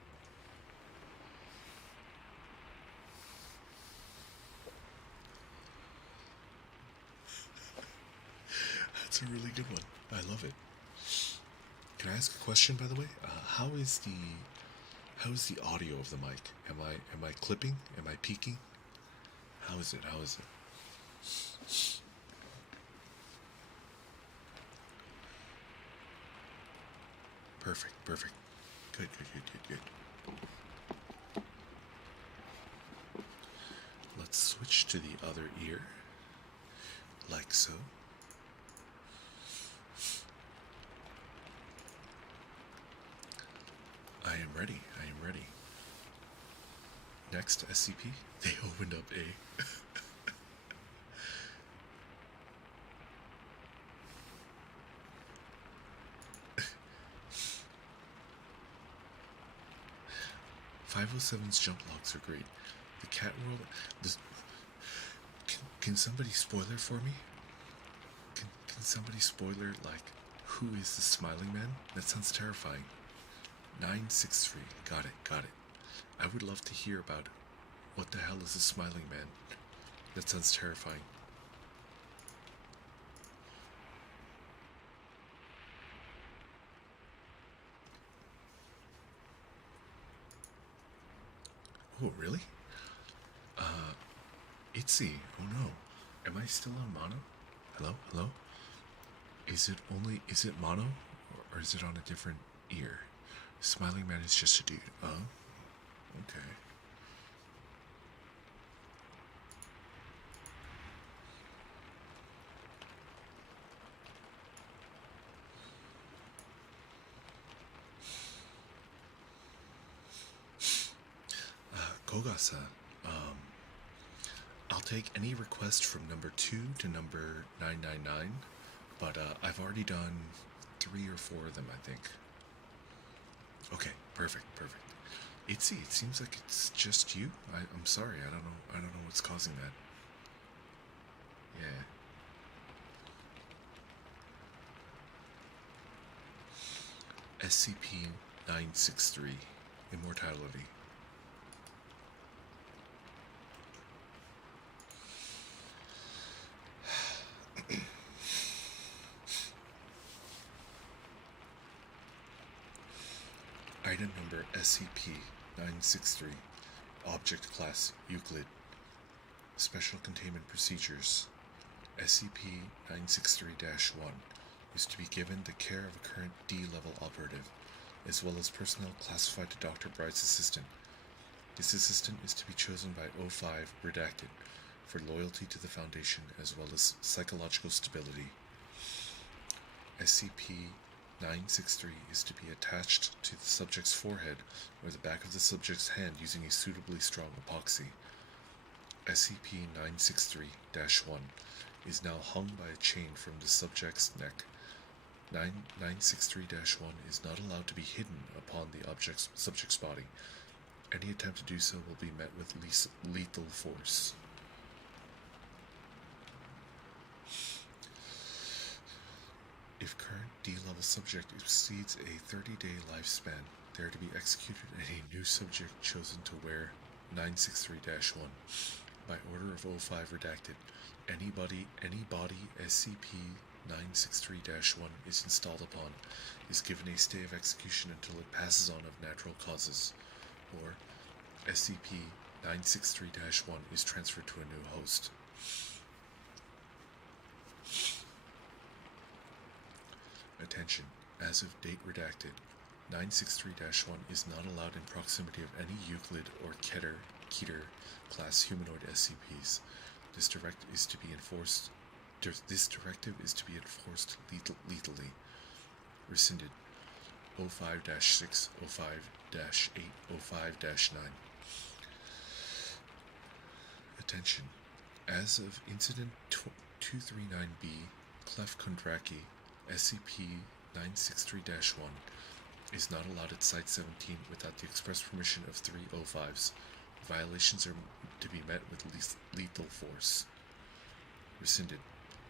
That's a really good one. I love it. Can I ask a question, by the way? How is the audio of the mic? Am I clipping? Am I peaking? How is it? Perfect. Good. Let's switch to the other ear, like so. I am ready. Next SCP, they opened up a 507's jump logs are great. The cat world. Can somebody spoiler for me? Can somebody spoiler, like, who is the smiling man? That sounds terrifying. 963. Got it. I would love to hear about what the hell is a smiling man. That sounds terrifying. Oh, really? Itzy. Oh no. Am I still on mono? Hello? Is it mono? Or is it on a different ear? Smiling man is just a dude. Oh? Okay. Koga-san, I'll take any request from number 2 to number 999, but I've already done 3 or 4 of them, I think. Okay, perfect. Itzy, it seems like it's just you. I'm sorry, I don't know what's causing that. Yeah. SCP-963, Immortality. Item number SCP-963, Object Class Euclid. Special Containment Procedures. SCP-963-1 is to be given the care of a current D-level operative, as well as personnel classified to Dr. Bright's assistant. This assistant is to be chosen by O5 Redacted for loyalty to the Foundation as well as psychological stability. SCP-963 is to be attached to the subject's forehead or the back of the subject's hand using a suitably strong epoxy. SCP-963-1 is now hung by a chain from the subject's neck. 963-1 is not allowed to be hidden upon the subject's body. Any attempt to do so will be met with lethal force. If current D-level subject exceeds a 30-day lifespan, they are to be executed and a new subject chosen to wear 963-1. By order of O5 Redacted, any body SCP-963-1 is installed upon is given a stay of execution until it passes on of natural causes, or SCP-963-1 is transferred to a new host. Attention, as of date redacted, 963-1 is not allowed in proximity of any Euclid or Keter class humanoid SCPs. This directive is to be enforced lethally. Rescinded. 05-6, 05-8, 05-9. Attention. As of Incident 239B, Clef Kondraki, SCP-963-1, is not allowed at Site 17 without the express permission of 305s. Violations are to be met with lethal force. Rescinded.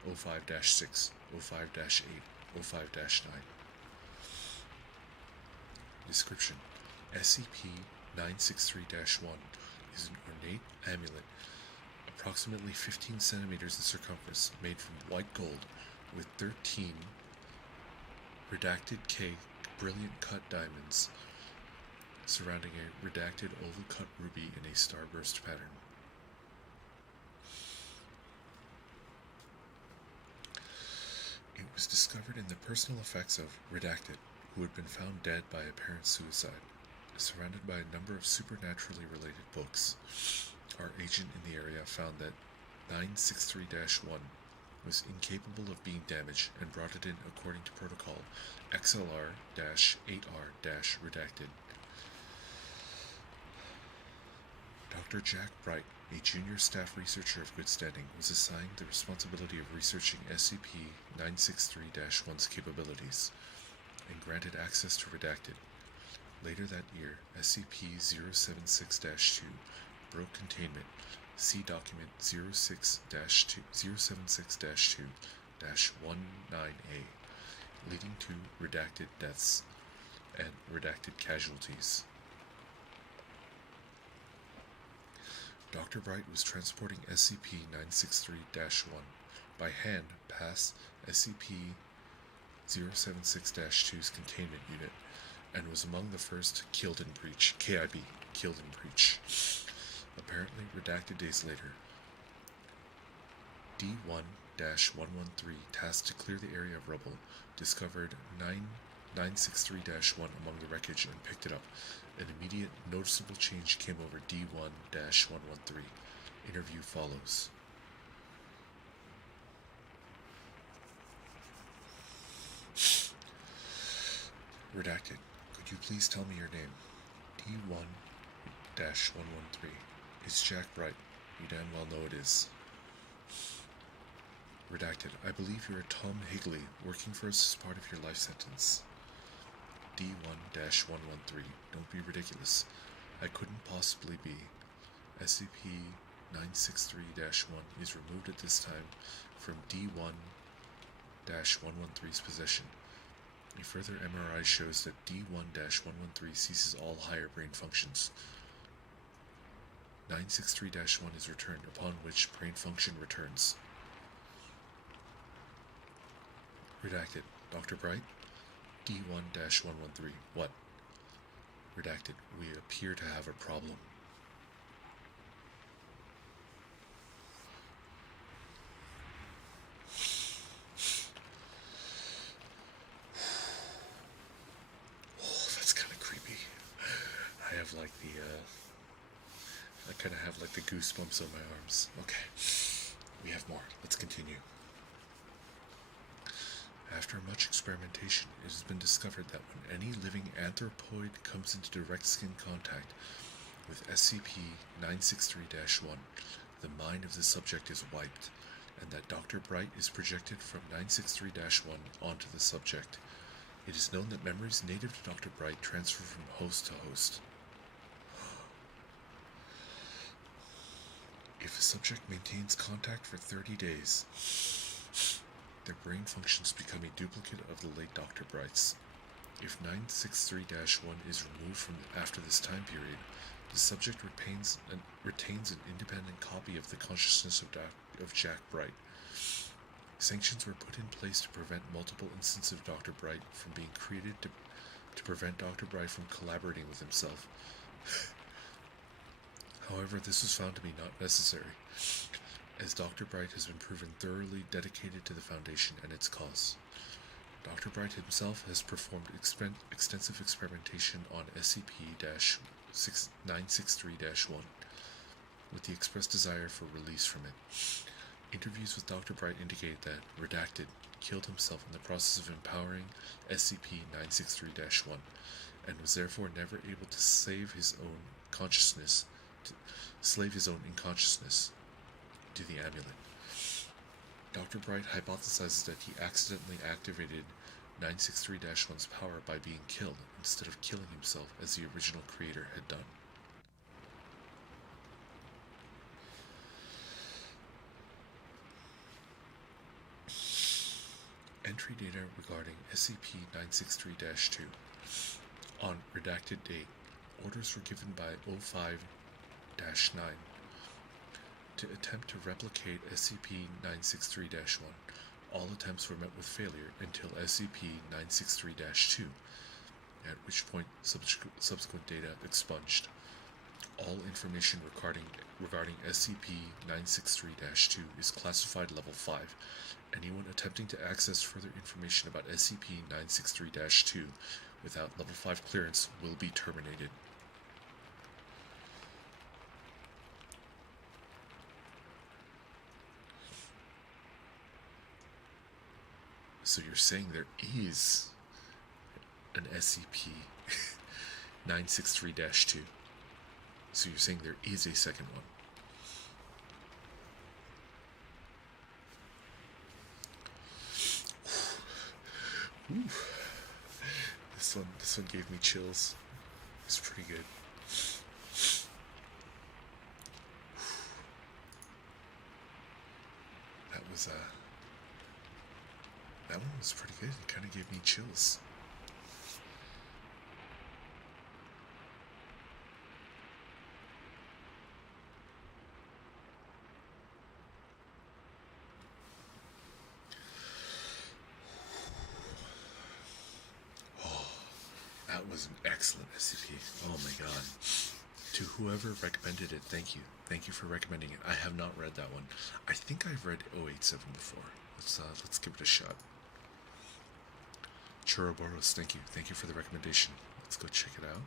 05-6, 05-8, 05-9. Description: SCP-963-1 is an ornate amulet approximately 15 centimeters in circumference, made from white gold with 13 redacted K brilliant cut diamonds surrounding a redacted oval cut ruby in a starburst pattern. It was discovered in the personal effects of Redacted, who had been found dead by apparent suicide. Surrounded by a number of supernaturally related books, our agent in the area found that 963-1 was incapable of being damaged and brought it in according to protocol XLR-8R-redacted. Dr. Jack Bright, a junior staff researcher of good standing, was assigned the responsibility of researching SCP-963-1's capabilities and granted access to Redacted. Later that year, SCP-076-2 broke containment. See document 076-2-19A, leading to redacted deaths and redacted casualties. Dr. Bright was transporting SCP-963-1 by hand past SCP-076-2's containment unit and was among the first killed in breach, KIB, killed in breach. Apparently redacted days later. D1-113, tasked to clear the area of rubble, discovered 963-1 among the wreckage and picked it up. An immediate noticeable change came over D1-113. Interview follows. Redacted. Could you please tell me your name? D1-113. It's Jack Bright. You damn well know it is. Redacted. I believe you're Tom Higley, working for us as part of your life sentence. D1-113. Don't be ridiculous. I couldn't possibly be. SCP-963-1 is removed at this time from D1-113's possession. A further MRI shows that D1-113 ceases all higher brain functions. 963-1 is returned, upon which brain function returns. Redacted. Dr. Bright? D1-113. What? Redacted. We appear to have a problem. I kind of have like the goosebumps on my arms. Okay, we have more. Let's continue. After much experimentation, it has been discovered that when any living anthropoid comes into direct skin contact with SCP-963-1, the mind of the subject is wiped, and that Dr. Bright is projected from 963-1 onto the subject. It is known that memories native to Dr. Bright transfer from host to host. If a subject maintains contact for 30 days, their brain functions become a duplicate of the late Dr. Bright's. If 963-1 is removed from after this time period, the subject retains an independent copy of the consciousness of Jack Bright. Sanctions were put in place to prevent multiple instances of Dr. Bright from being created to prevent Dr. Bright from collaborating with himself. However, this was found to be not necessary, as Dr. Bright has been proven thoroughly dedicated to the Foundation and its cause. Dr. Bright himself has performed extensive experimentation on SCP-963-1, with the express desire for release from it. Interviews with Dr. Bright indicate that Redacted killed himself in the process of empowering SCP-963-1, and was therefore never able to slave his own unconsciousness to the amulet. Dr. Bright hypothesizes that he accidentally activated 963-1's power by being killed instead of killing himself as the original creator had done. Entry data regarding SCP-963-2. On redacted date, orders were given by 05-9 to attempt to replicate SCP-963-1. All attempts were met with failure until SCP-963-2, at which point subsequent data expunged. All information regarding SCP-963-2 is classified Level 5. Anyone attempting to access further information about SCP-963-2 without Level 5 clearance will be terminated. So you're saying there is an SCP-963-2. So you're saying there is a second one. Ooh. This one gave me chills. It's pretty good. That one was pretty good. It kind of gave me chills. That was an excellent SCP. Oh my god. To whoever recommended it, thank you. Thank you for recommending it. I have not read that one. I think I've read 087 before. Let's give it a shot. Choroboros, thank you. Thank you for the recommendation. Let's go check it out.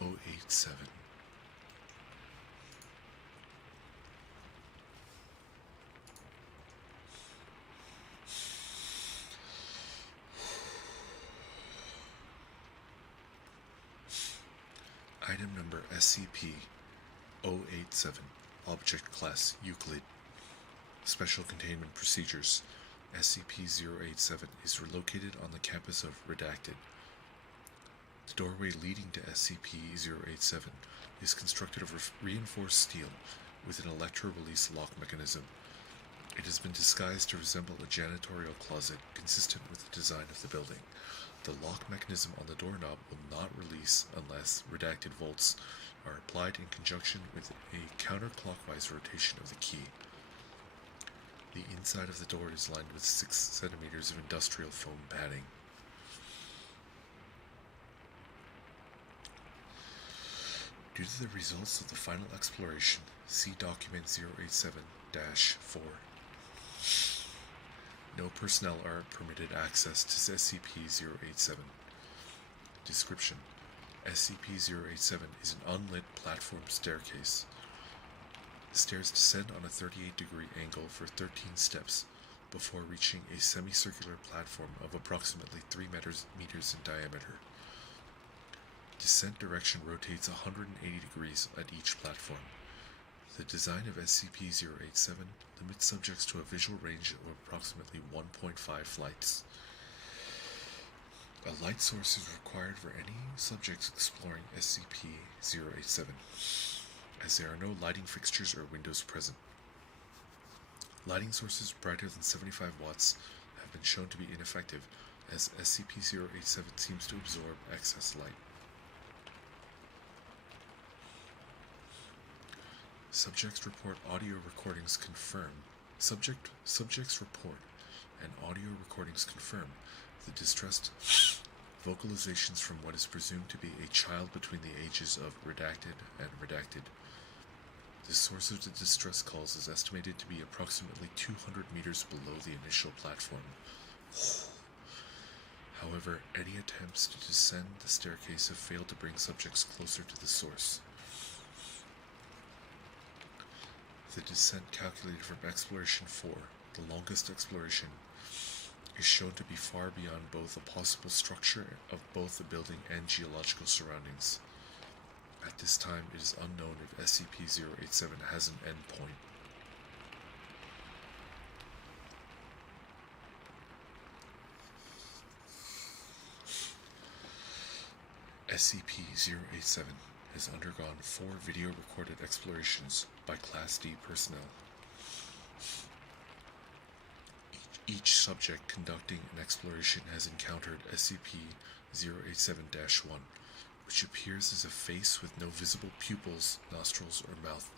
.087. Item number SCP-087, Object Class Euclid. Special Containment Procedures. SCP-087 is relocated on the campus of Redacted. The doorway leading to SCP-087 is constructed of reinforced steel with an electro-release lock mechanism. It has been disguised to resemble a janitorial closet consistent with the design of the building. The lock mechanism on the doorknob will not release unless redacted volts are applied in conjunction with a counterclockwise rotation of the key. The inside of the door is lined with 6 centimeters of industrial foam padding. Due to the results of the final exploration, see Document 087-4. No personnel are permitted access to SCP-087. Description: SCP-087 is an unlit platform staircase. The stairs descend on a 38-degree angle for 13 steps before reaching a semicircular platform of approximately 3 meters in diameter. Descent direction rotates 180 degrees at each platform. The design of SCP-087 limits subjects to a visual range of approximately 1.5 flights. A light source is required for any subjects exploring SCP-087, as there are no lighting fixtures or windows present. Lighting sources brighter than 75 watts have been shown to be ineffective, as SCP-087 seems to absorb excess light. Subjects report audio recordings confirm. Subjects report and audio recordings confirm the distressed vocalizations from what is presumed to be a child between the ages of redacted and redacted. The source of the distress calls is estimated to be approximately 200 meters below the initial platform. However, any attempts to descend the staircase have failed to bring subjects closer to the source. The descent calculated from Exploration 4, the longest exploration, is shown to be far beyond both the possible structure of both the building and geological surroundings. At this time, it is unknown if SCP-087 has an endpoint. SCP-087 has undergone 4 video-recorded explorations by Class D personnel. Each subject conducting an exploration has encountered SCP-087-1, which appears as a face with no visible pupils, nostrils, or mouth.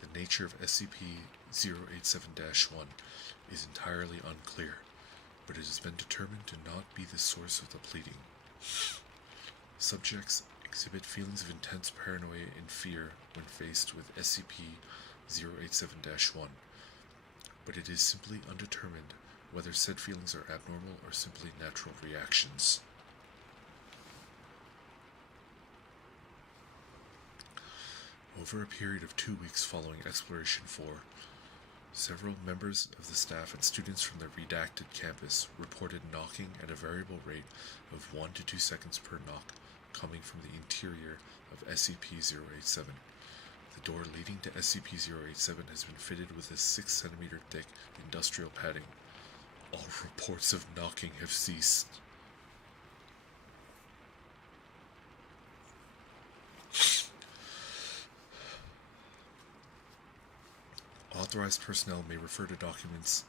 The nature of SCP-087-1 is entirely unclear, but it has been determined to not be the source of the bleeding. Subjects exhibit feelings of intense paranoia and fear when faced with SCP-087-1, but it is simply undetermined whether said feelings are abnormal or simply natural reactions. Over a period of 2 weeks following Exploration 4, several members of the staff and students from the redacted campus reported knocking at a variable rate of 1 to 2 seconds per knock coming from the interior of SCP-087. The door leading to SCP-087 has been fitted with a 6 centimeter thick industrial padding. All reports of knocking have ceased. Authorized personnel may refer to documents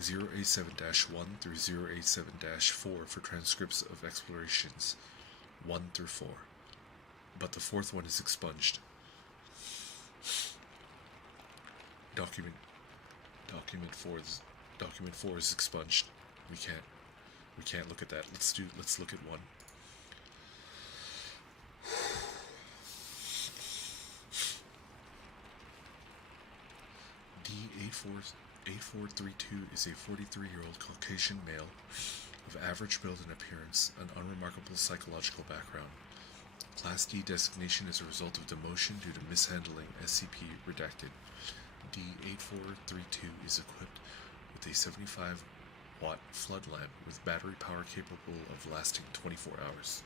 087-1 through 087-4 for transcripts of explorations 1 through 4, but the 4th one is expunged. Document 4 is expunged. We can't look at that. Let's look at 1. D8432 is a 43-year-old Caucasian male of average build and appearance, an unremarkable psychological background. Class D designation as a result of demotion due to mishandling SCP redacted. D8432 is equipped with a 75-watt flood lamp with battery power capable of lasting 24 hours.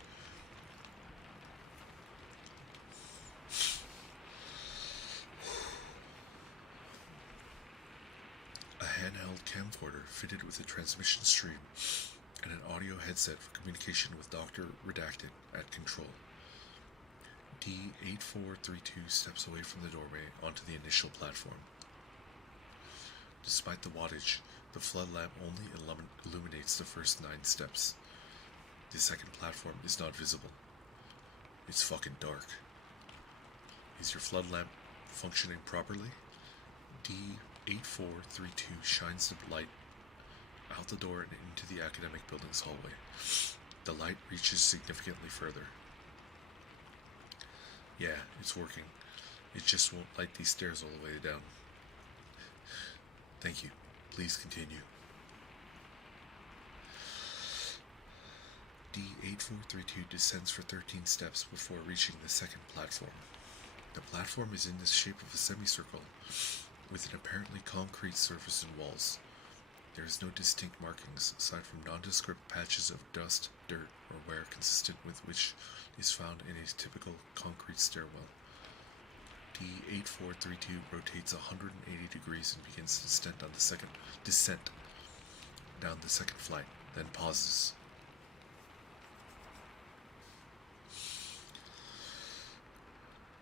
A handheld camcorder fitted with a transmission stream and an audio headset for communication with Dr. Redacted at control. D8432 steps away from the doorway onto the initial platform. Despite the wattage, the flood lamp only illuminates the first 9 steps. The second platform is not visible. It's fucking dark. Is your flood lamp functioning properly? D8432 shines the light out the door and into the academic building's hallway. The light reaches significantly further. Yeah, it's working. It just won't light these stairs all the way down. Thank you. Please continue. D8432 descends for 13 steps before reaching the second platform. The platform is in the shape of a semicircle, with an apparently concrete surface and walls. There is no distinct markings, aside from nondescript patches of dust, dirt, or wear consistent with which is found in a typical concrete stairwell. D8432 rotates 180 degrees and begins descent down the second flight, then pauses.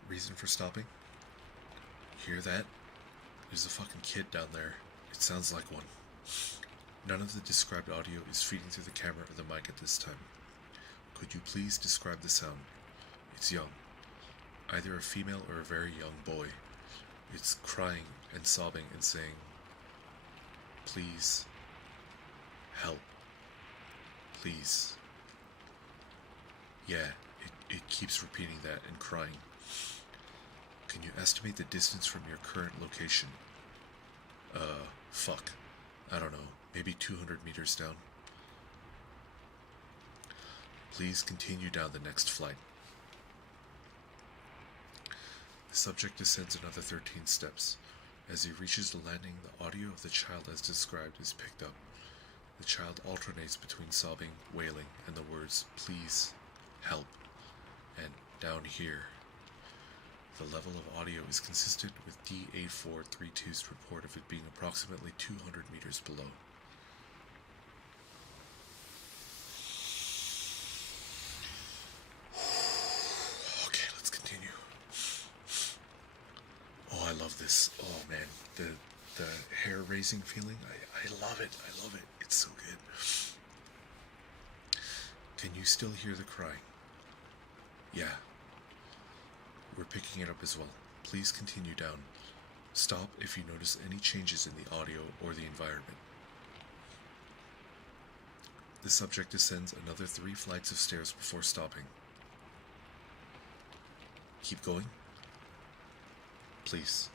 Reason for stopping? Hear that? There's a fucking kid down there. It sounds like one. None of the described audio is feeding through the camera or the mic at this time. Could you please describe the sound? It's young. Either a female or a very young boy. It's crying and sobbing and saying, "Please. Help. Please." Yeah, it keeps repeating that and crying. Can you estimate the distance from your current location? Fuck. I don't know, maybe 200 meters down. Please continue down the next flight. The subject descends another 13 steps. As he reaches the landing, the audio of the child as described is picked up. The child alternates between sobbing, wailing, and the words, "Please, help," and down here. The level of audio is consistent with D8432's report of it being approximately 200 meters below. Okay, let's continue. Oh, I love this. Oh man, the hair raising feeling. I love it. I love it. It's so good. Can you still hear the crying? Yeah. We're picking it up as well. Please continue down. Stop if you notice any changes in the audio or the environment. The subject descends another 3 flights of stairs before stopping. Keep going. Please.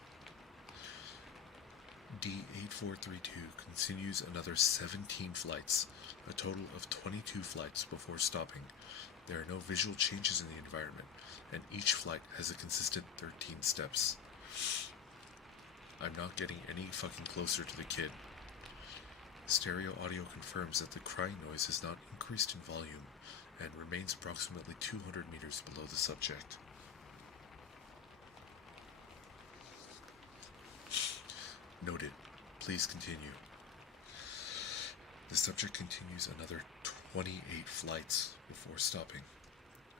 D8432 continues another 17 flights, a total of 22 flights before stopping. There are no visual changes in the environment, and each flight has a consistent 13 steps. I'm not getting any fucking closer to the kid. Stereo audio confirms that the crying noise has not increased in volume and remains approximately 200 meters below the subject. Noted. Please continue. The subject continues another 28 flights before stopping.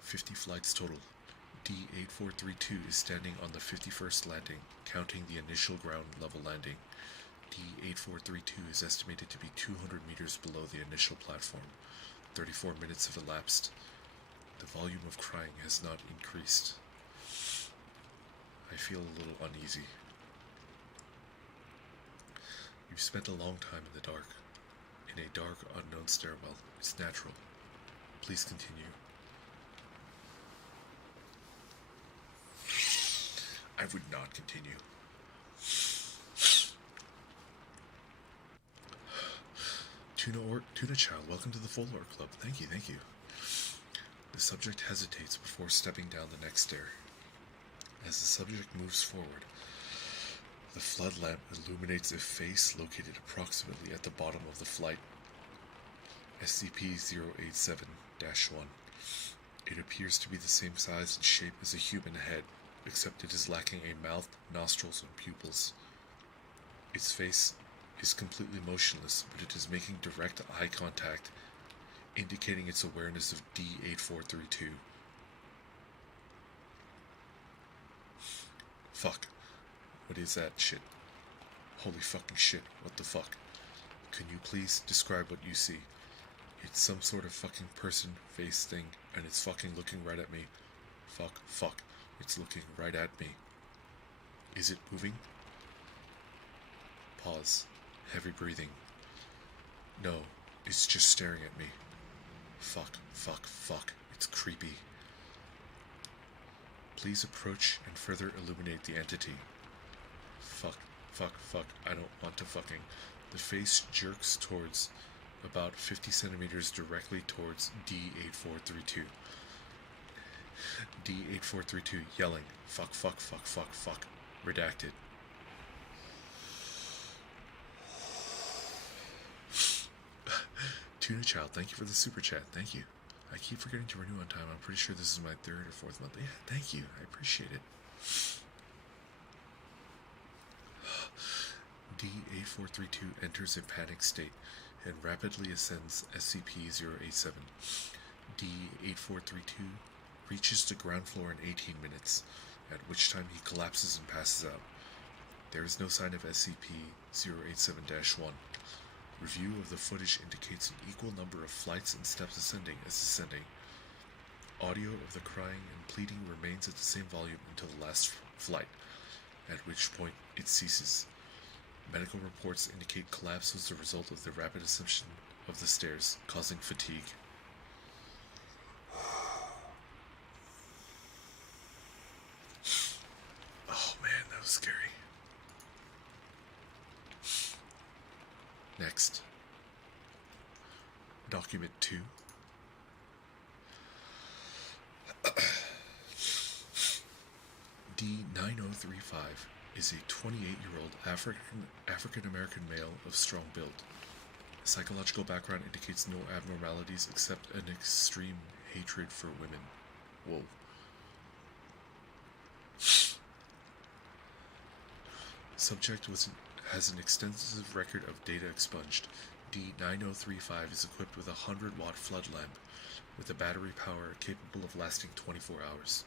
50 flights total. D8432 is standing on the 51st landing, counting the initial ground level landing. D8432 is estimated to be 200 meters below the initial platform. 34 minutes have elapsed. The volume of crying has not increased. I feel a little uneasy. You've spent a long time in the dark, in a dark, unknown stairwell. It's natural. Please continue. I would not continue. Tuna Child, welcome to the Full Lore Club. Thank you, thank you. The subject hesitates before stepping down the next stair. As the subject moves forward, the flood lamp illuminates a face located approximately at the bottom of the flight. SCP-087-1. It appears to be the same size and shape as a human head, except it is lacking a mouth, nostrils, and pupils. Its face is completely motionless, but it is making direct eye contact, indicating its awareness of D8432. Fuck. What is that shit? Holy fucking shit, what the fuck? Can you please describe what you see? It's some sort of fucking person face thing, and it's fucking looking right at me. Fuck. It's looking right at me. Is it moving? Pause. Heavy breathing. No, it's just staring at me. Fuck. It's creepy. Please approach and further illuminate the entity. Fuck. I don't want to fucking. The face jerks towards about 50 centimeters directly towards D8432. D8432 yelling, fuck. Redacted. Tuna Child, thank you for the super chat. Thank you. I keep forgetting to renew on time. I'm pretty sure this is my 3rd or 4th month. Yeah, thank you. I appreciate it. D8432 enters a panic state and rapidly ascends SCP-087. D8432 reaches the ground floor in 18 minutes, at which time he collapses and passes out. There is no sign of SCP-087-1. Review of the footage indicates an equal number of flights and steps ascending as descending. Audio of the crying and pleading remains at the same volume until the last flight, at which point it ceases. Medical reports indicate collapse was the result of the rapid ascension of the stairs, causing fatigue. Oh man, that was scary. Next. Document 2. D9035 is a 28-year-old African-American male of strong build. Psychological background indicates no abnormalities except an extreme hatred for women. Whoa. Subject has an extensive record of data expunged. D9035 is equipped with a 100-watt flood lamp with a battery power capable of lasting 24 hours,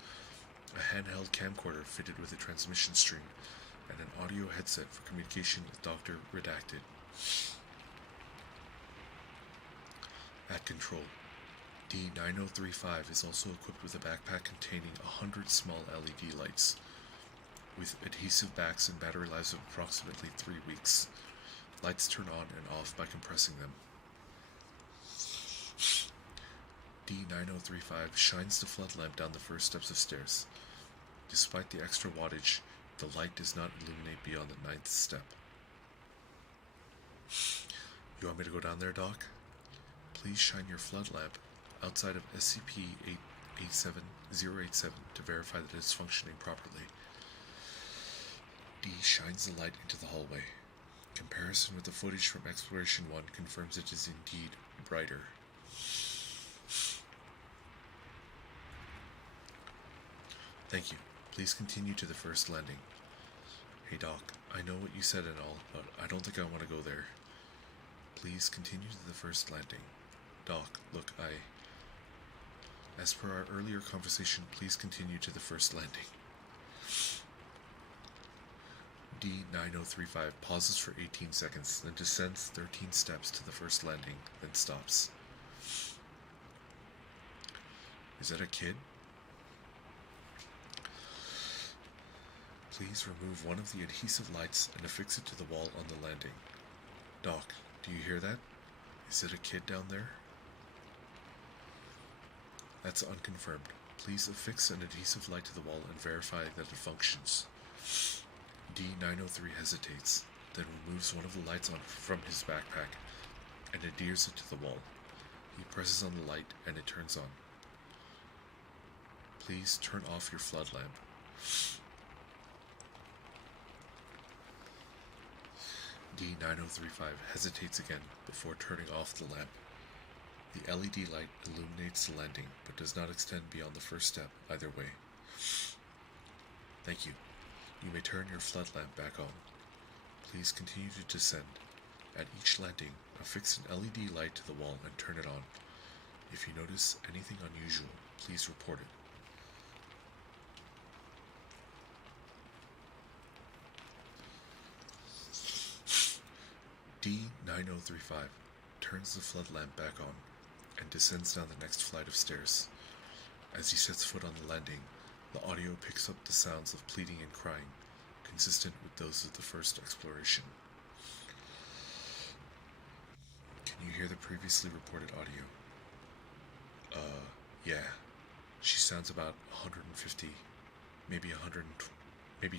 a handheld camcorder fitted with a transmission stream, and an audio headset for communication with Dr. Redacted. At control, D9035 is also equipped with a backpack containing 100 small LED lights, with adhesive backs and battery lives of approximately 3 weeks. Lights turn on and off by compressing them. D9035 shines the flood lamp down the first steps of stairs. Despite the extra wattage, the light does not illuminate beyond the 9th step. You want me to go down there, Doc? Please shine your flood lamp outside of SCP-087 to verify that it is functioning properly. D shines the light into the hallway. Comparison with the footage from Exploration 1 confirms it is indeed brighter. Thank you. Please continue to the first landing. Hey Doc, I know what you said and all, but I don't think I want to go there. Please continue to the first landing. Doc, look, as per our earlier conversation, please continue to the first landing. D9035 pauses for 18 seconds, then descends 13 steps to the first landing, then stops. Is that a kid? Please remove one of the adhesive lights and affix it to the wall on the landing. Doc, do you hear that? Is it a kid down there? That's unconfirmed. Please affix an adhesive light to the wall and verify that it functions. D903 hesitates, then removes one of the lights from his backpack and adheres it to the wall. He presses on the light and it turns on. Please turn off your flood lamp. D9035 hesitates again before turning off the lamp. The LED light illuminates the landing, but does not extend beyond the first step either way. Thank you. You may turn your flood lamp back on. Please continue to descend. At each landing, affix an LED light to the wall and turn it on. If you notice anything unusual, please report it. D9035 turns the flood lamp back on and descends down the next flight of stairs. As he sets foot on the landing, the audio picks up the sounds of pleading and crying, consistent with those of the first exploration. Can you hear the previously reported audio? Yeah. She sounds about 150, maybe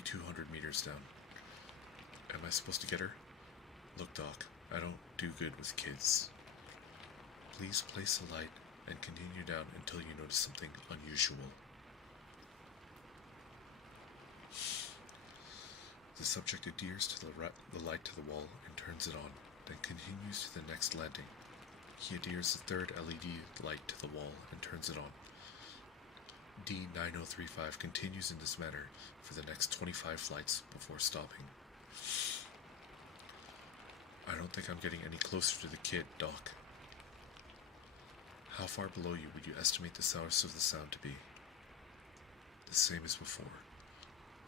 200 meters down. Am I supposed to get her? Look, Doc, I don't do good with kids. Please place the light and continue down until you notice something unusual. The subject adheres to the light to the wall and turns it on, then continues to the next landing. He adheres the third LED light to the wall and turns it on. D9035 continues in this manner for the next 25 flights before stopping. I don't think I'm getting any closer to the kid, Doc. How far below you would you estimate the source of the sound to be? The same as before.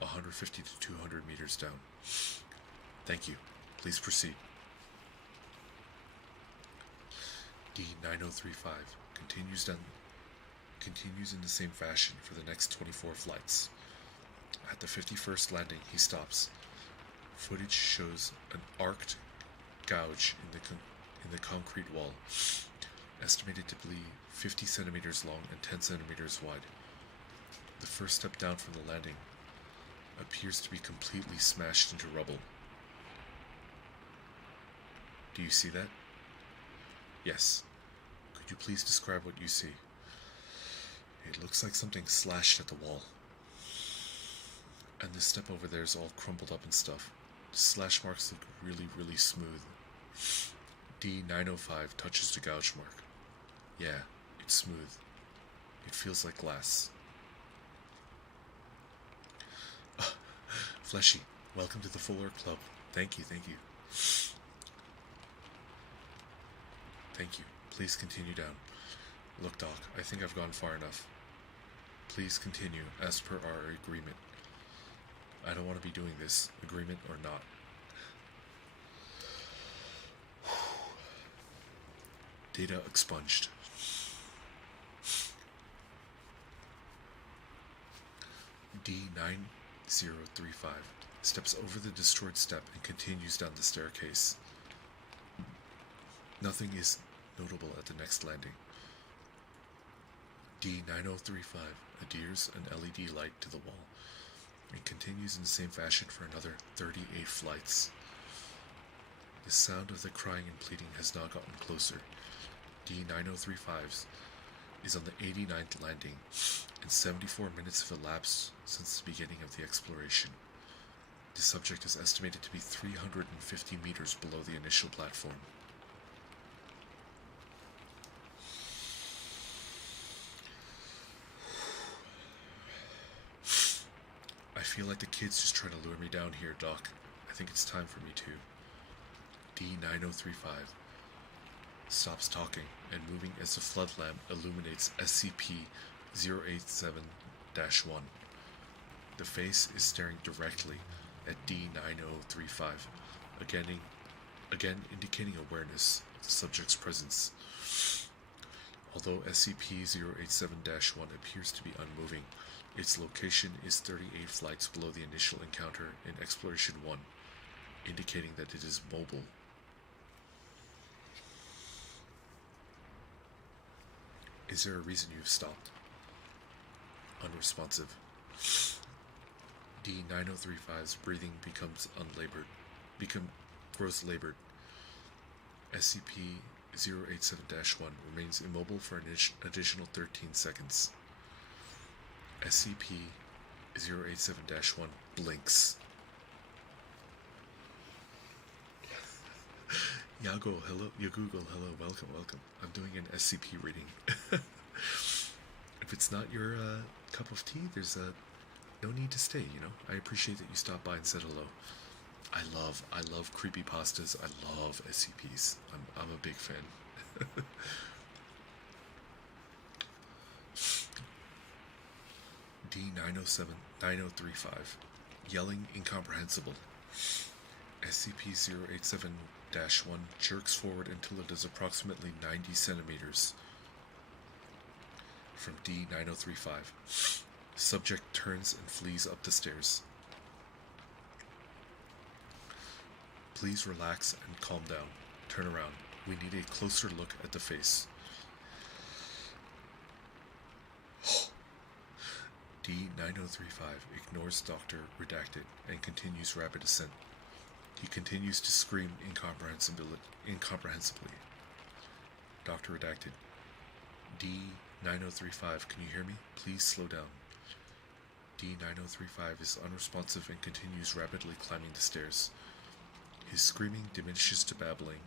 150 to 200 meters down. Thank you. Please proceed. D9035 continues in the same fashion for the next 24 flights. At the 51st landing, he stops. Footage shows an arced gouge in the concrete wall, estimated to be 50 centimeters long and 10 centimeters wide. The first step down from the landing appears to be completely smashed into rubble. Do you see that? Yes. Could you please describe what you see? It looks like something slashed at the wall. And this step over there is all crumpled up and stuff. The slash marks look really, really smooth. D905 touches the gouge mark. Yeah, it's smooth. It feels like glass. Fleshy, Welcome to the Fuller Club. Thank you, thank you. Thank you. Please continue down. Look, Doc, I think I've gone far enough. Please continue, as per our agreement. I don't want to be doing this, agreement or not. Data expunged. D9035 steps over the destroyed step and continues down the staircase. Nothing is notable at the next landing. D9035 adheres an LED light to the wall and continues in the same fashion for another 38 flights. The sound of the crying and pleading has now gotten closer. D9035 is on the 89th landing, and 74 minutes have elapsed since the beginning of the exploration. The subject is estimated to be 350 meters below the initial platform. I feel like the kid's just trying to lure me down here, Doc. I think it's time for me to. D9035 stops talking and moving as the flood lamp illuminates SCP-087-1. The face is staring directly at D9035, again indicating awareness of the subject's presence. Although SCP-087-1 appears to be unmoving, its location is 38 flights below the initial encounter in Exploration 1, indicating that it is mobile. Is there a reason you've stopped? Unresponsive. D9035's breathing grows labored. SCP-087-1 remains immobile for an additional 13 seconds. SCP-087-1 blinks. Yago, hello. Yagugo, hello. Welcome, welcome. I'm doing an SCP reading. If it's not your cup of tea, there's no need to stay, you know? I appreciate that you stopped by and said hello. I love creepypastas. I love SCPs. I'm a big fan. D9035, yelling incomprehensible. SCP-087-1 jerks forward until it is approximately 90 centimeters from D9035. Subject turns and flees up the stairs. Please relax and calm down. Turn around. We need a closer look at the face. D9035 ignores Dr. Redacted and continues rapid ascent. He continues to scream incomprehensibly. Dr. Redacted. D9035, can you hear me? Please slow down. D9035 is unresponsive and continues rapidly climbing the stairs. His screaming diminishes to babbling.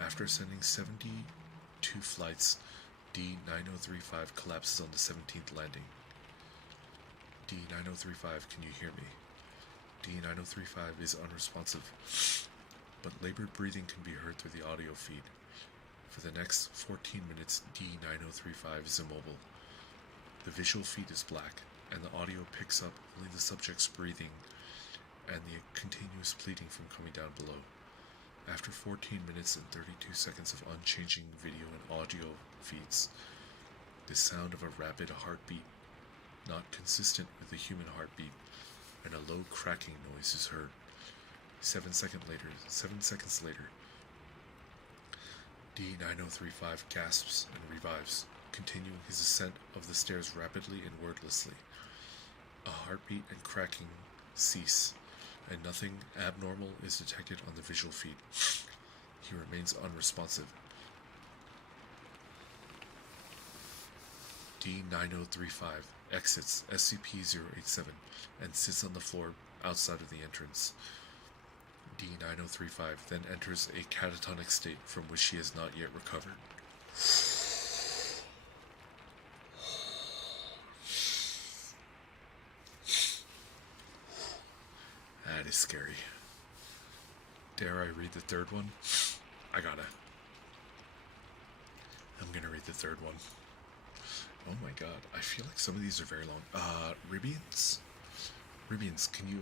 After ascending 72 flights, D9035 collapses on the 17th landing. D9035, can you hear me? D9035 is unresponsive, but labored breathing can be heard through the audio feed. For the next 14 minutes, D9035 is immobile. The visual feed is black, and the audio picks up only the subject's breathing and the continuous pleading from coming down below. After 14 minutes and 32 seconds of unchanging video and audio feeds, the sound of a rapid heartbeat, not consistent with the human heartbeat, and a low cracking noise is heard. 7 seconds later, D9035 gasps and revives, continuing his ascent of the stairs rapidly and wordlessly. A heartbeat and cracking cease, and nothing abnormal is detected on the visual feed. He remains unresponsive. D9035 exits SCP-087 and sits on the floor outside of the entrance. D9035 then enters a catatonic state from which he has not yet recovered. That is scary. Dare I read the third one? I'm gonna read the third one. Oh my god, I feel like some of these are very long. Ribians? Ribians, can you,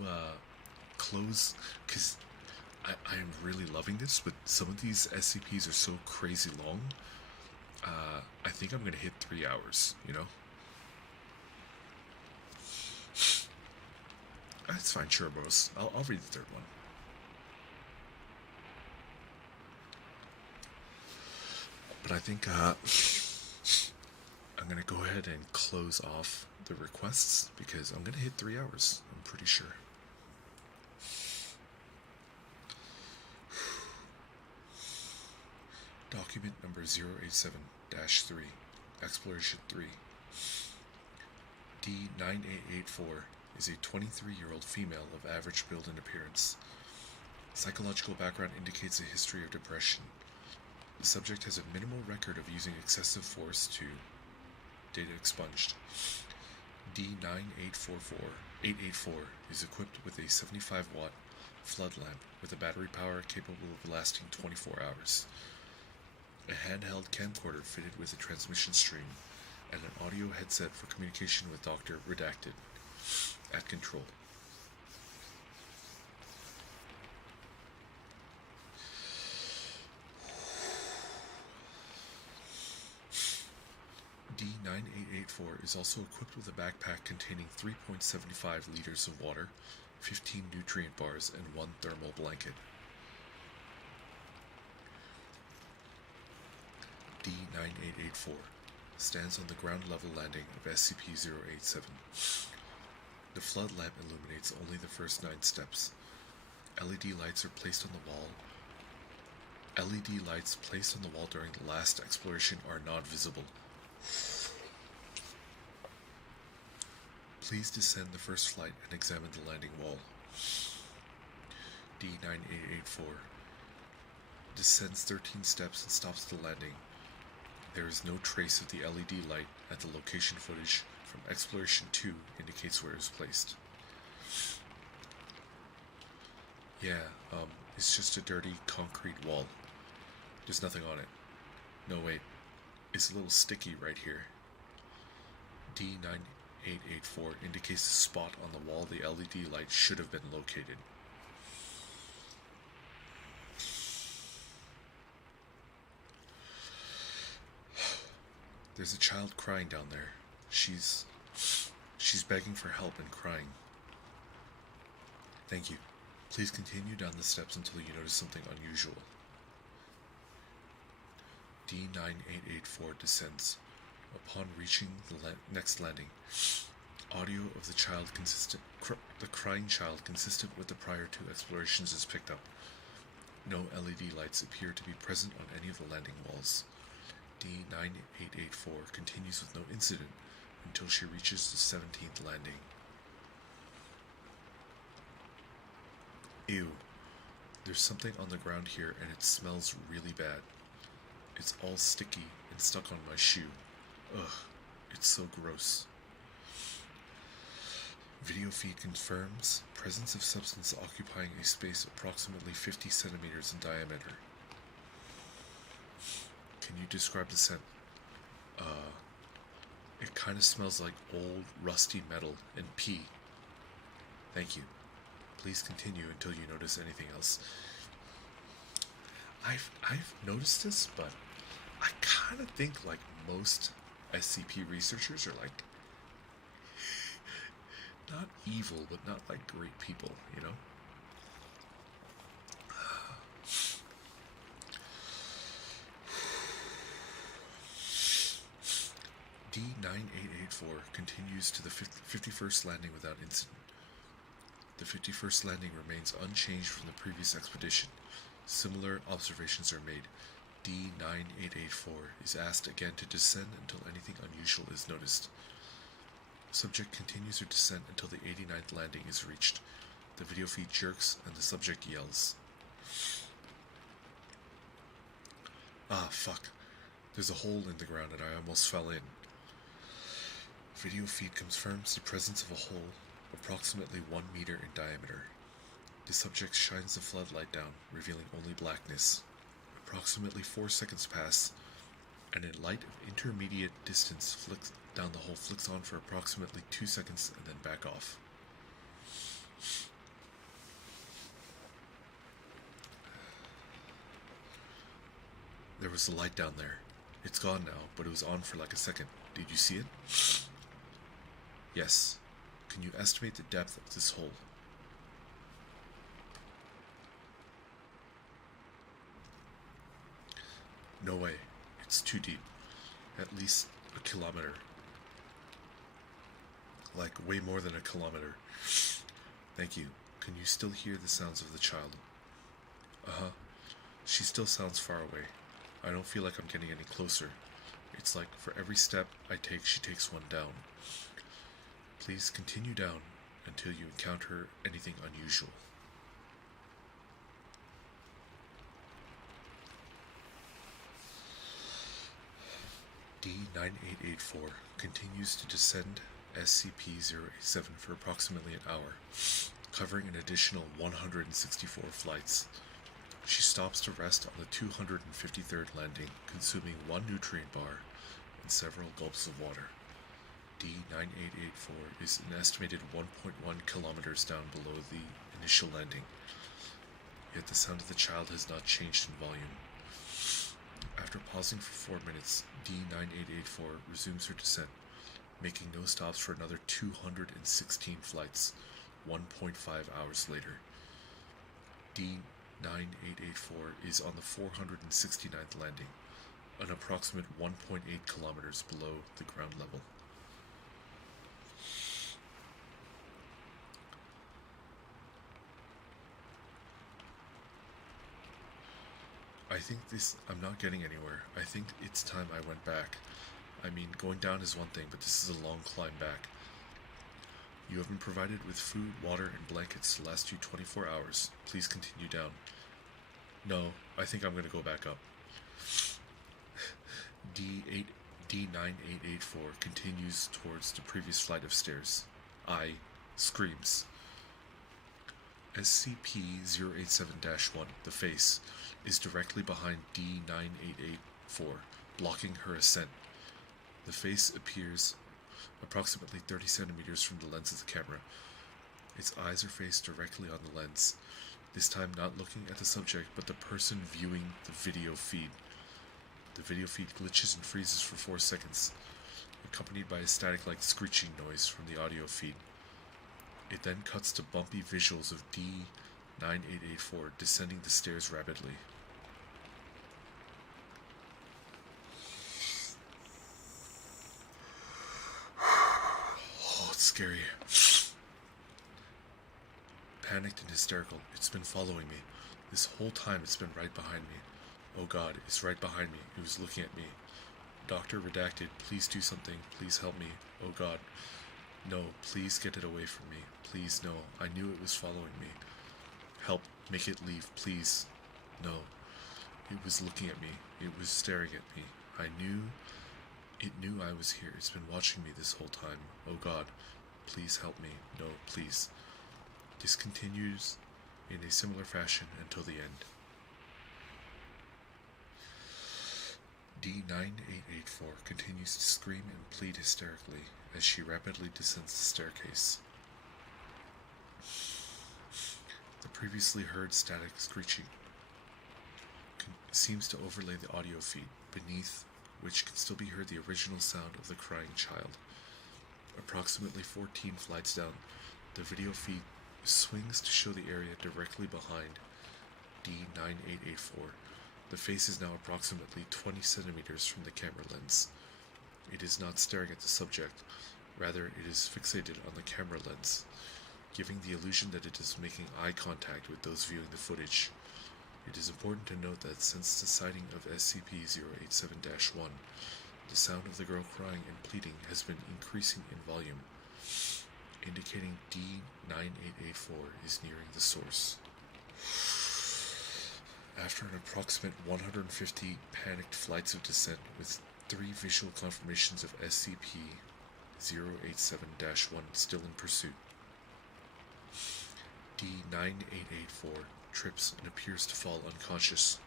close? Because I am really loving this, but some of these SCPs are so crazy long. I think I'm gonna hit 3 hours, you know? That's fine, sure, bros. I'll read the third one. But I think, I'm gonna go ahead and close off the requests because I'm gonna hit 3 hours, I'm pretty sure. Document number 087-3, Exploration 3. D9884 is a 23-year-old female of average build and appearance. Psychological background indicates a history of depression. The subject has a minimal record of using excessive force to data expunged. D9884 is equipped with a 75-watt flood lamp with a battery power capable of lasting 24 hours. A handheld camcorder fitted with a transmission stream and an audio headset for communication with Dr. Redacted at control. D9884 is also equipped with a backpack containing 3.75 liters of water, 15 nutrient bars, and 1 thermal blanket. D9884 stands on the ground level landing of SCP-087. The flood lamp illuminates only the first 9 steps. LED lights are placed on the wall. LED lights placed on the wall during the last exploration are not visible. Please descend the first flight and examine the landing wall. D9884 descends 13 steps and stops the landing. There is no trace of the LED light at the location. Footage from Exploration 2 indicates where it was placed. Yeah, it's just a dirty concrete wall. There's nothing on it. No, wait. It's a little sticky right here. D9884 indicates the spot on the wall the LED light should have been located. There's a child crying down there. She's begging for help and crying. Thank you. Please continue down the steps until you notice something unusual. D9884 descends. Upon reaching the next landing, audio of the crying child consistent with the prior 2 explorations is picked up. No LED lights appear to be present on any of the landing walls. D9884 continues with no incident until she reaches the 17th landing. Ew. There's something on the ground here and it smells really bad. It's all sticky and stuck on my shoe. Ugh, it's so gross. Video feed confirms presence of substance occupying a space approximately 50 centimeters in diameter. Can you describe the scent? It kind of smells like old, rusty metal and pee. Thank you. Please continue until you notice anything else. I've noticed this, but I kind of think like most SCP researchers are like not evil, but not like great people, you know? D9884 continues to the 51st landing without incident. The 51st landing remains unchanged from the previous expedition. Similar observations are made. D9884 is asked again to descend until anything unusual is noticed. Subject continues her descent until the 89th landing is reached. The video feed jerks and the subject yells. Ah, fuck. There's a hole in the ground and I almost fell in. Video feed confirms the presence of a hole approximately 1 meter in diameter. The subject shines the floodlight down, revealing only blackness. Approximately 4 seconds pass, and a light of intermediate distance flicks down the hole, flicks on for approximately 2 seconds and then back off. There was a light down there. It's gone now, but it was on for like a second. Did you see it? Yes. Can you estimate the depth of this hole? No way. It's too deep. At least a kilometer. Like way more than a kilometer. Thank you. Can you still hear the sounds of the child? Uh-huh. She still sounds far away. I don't feel like I'm getting any closer. It's like for every step I take, she takes one down. Please continue down until you encounter anything unusual. D9884 continues to descend SCP-087 for approximately an hour, covering an additional 164 flights. She stops to rest on the 253rd landing, consuming one nutrient bar and several gulps of water. D9884 is an estimated 1.1 kilometers down below the initial landing, yet the sound of the child has not changed in volume. After pausing for 4 minutes, D9884 resumes her descent, making no stops for another 216 flights, 1.5 hours later. D9884 is on the 469th landing, an approximate 1.8 kilometers below the ground level. I'm not getting anywhere. I think it's time I went back. I mean, going down is one thing, but this is a long climb back. You have been provided with food, water, and blankets to last you 24 hours. Please continue down. No, I think I'm going to go back up. D9884 continues towards the previous flight of stairs. I screams. SCP-087-1, the face, is directly behind D9884, blocking her ascent. The face appears approximately 30 centimeters from the lens of the camera. Its eyes are faced directly on the lens, this time not looking at the subject but the person viewing the video feed. The video feed glitches and freezes for 4 seconds, accompanied by a static-like screeching noise from the audio feed. It then cuts to bumpy visuals of D9884 descending the stairs rapidly. Oh, it's scary. Panicked and hysterical, it's been following me. This whole time it's been right behind me. Oh God, it's right behind me. It was looking at me. Doctor redacted, please do something. Please help me. Oh God. No, please get it away from me. Please, no. I knew it was following me. Help, make it leave, please. No. It was looking at me. It was staring at me. It knew I was here. It's been watching me this whole time. Oh God, please help me. No, please. This continues in a similar fashion until the end. D9884 continues to scream and plead hysterically as she rapidly descends the staircase. The previously heard static screeching seems to overlay the audio feed, beneath which can still be heard the original sound of the crying child. Approximately 14 flights down, the video feed swings to show the area directly behind D9884. The face is now approximately 20 centimeters from the camera lens. It is not staring at the subject, rather it is fixated on the camera lens, giving the illusion that it is making eye contact with those viewing the footage. It is important to note that since the sighting of SCP-087-1, the sound of the girl crying and pleading has been increasing in volume, indicating D9884 is nearing the source. After an approximate 150 panicked flights of descent with 3 visual confirmations of SCP-087-1 still in pursuit, D9884 9884 trips and appears to fall unconscious.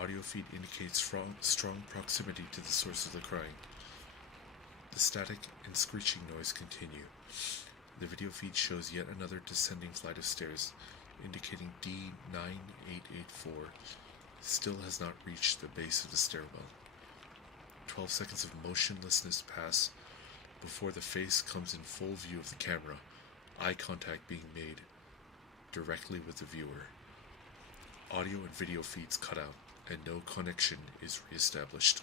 Audio feed indicates strong proximity to the source of the crying. The static and screeching noise continue. The video feed shows yet another descending flight of stairs, indicating D9884 still has not reached the base of the stairwell. 12 seconds of motionlessness pass before the face comes in full view of the camera, eye contact being made directly with the viewer. Audio and video feeds cut out, and no connection is re-established.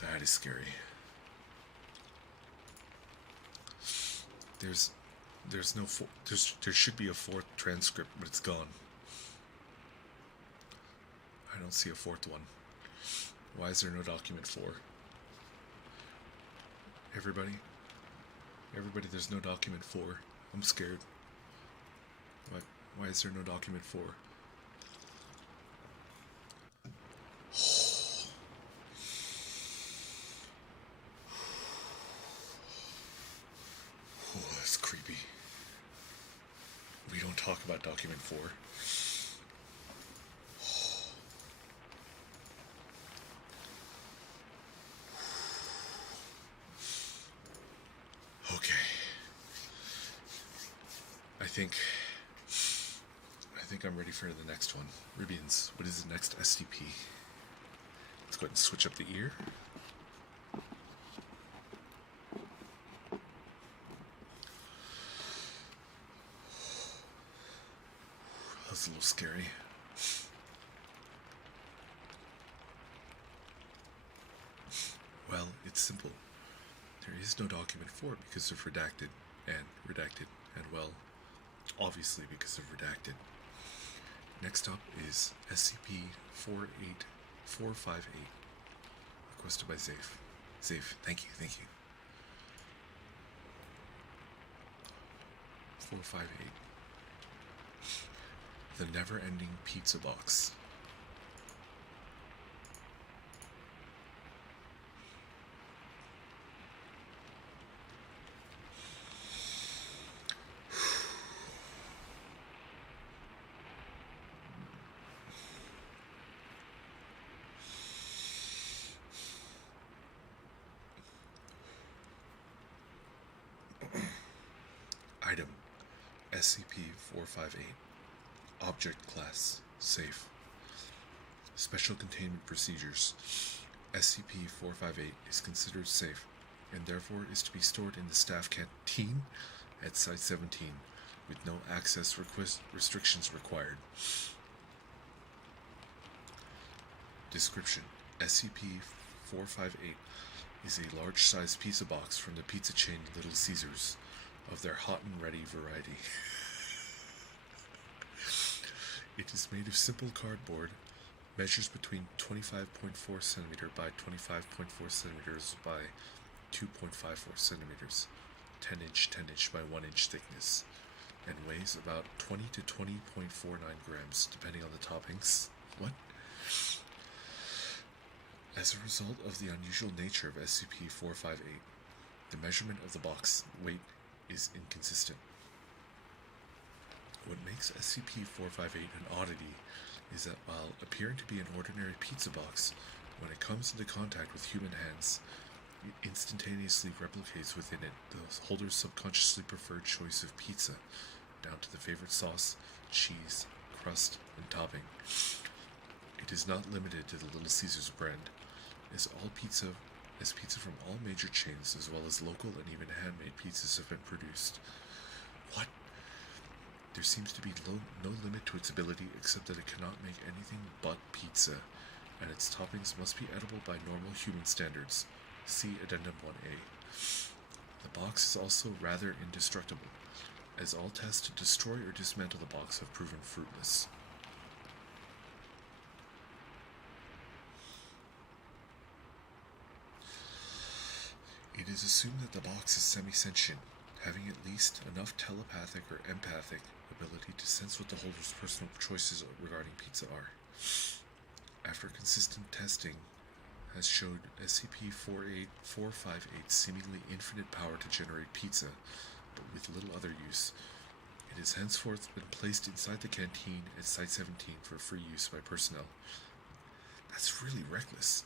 That is scary. There should be a fourth transcript, but it's gone. I don't see a fourth one. Why is there no document 4? Everybody, there's no document 4. I'm scared. Why is there no document 4? Oh, that's creepy. We don't talk about document 4. Okay. I think I'm ready for the next one. Ribbons, what is the next STP? Let's go ahead and switch up the ear. That's a little scary. Well, it's simple. There is no document 4 because of redacted, and well, obviously because of redacted. Next up is SCP-48458, requested by Zafe. Zafe, thank you. 458. The never-ending pizza box. Item SCP-458. Object Class Safe. Special Containment Procedures. SCP-458 is considered safe and therefore is to be stored in the staff canteen at Site 17 with no access restrictions required. Description: SCP-458 is a large-sized pizza box from the pizza chain Little Caesars of their hot and ready variety. It is made of simple cardboard, measures between 25.4 cm by 25.4 cm by 2.54 cm, 10 inch by 1 inch thickness, and weighs about 20 to 20.49 grams, depending on the toppings. What? As a result of the unusual nature of SCP-458, the measurement of the box weight is inconsistent. What makes SCP-458 an oddity is that while appearing to be an ordinary pizza box, when it comes into contact with human hands, it instantaneously replicates within it the holder's subconsciously preferred choice of pizza, down to the favorite sauce, cheese, crust, and topping. It is not limited to the Little Caesars brand, as pizza from all major chains, as well as local and even handmade pizzas, have been produced. What? There seems to be no limit to its ability except that it cannot make anything but pizza, and its toppings must be edible by normal human standards. See Addendum 1A. The box is also rather indestructible, as all tests to destroy or dismantle the box have proven fruitless. It is assumed that the box is semi-sentient, having at least enough telepathic or empathic ability to sense what the holder's personal choices regarding pizza are. After consistent testing has showed SCP-48458 seemingly infinite power to generate pizza, but with little other use. It has henceforth been placed inside the canteen at Site 17 for free use by personnel. That's really reckless.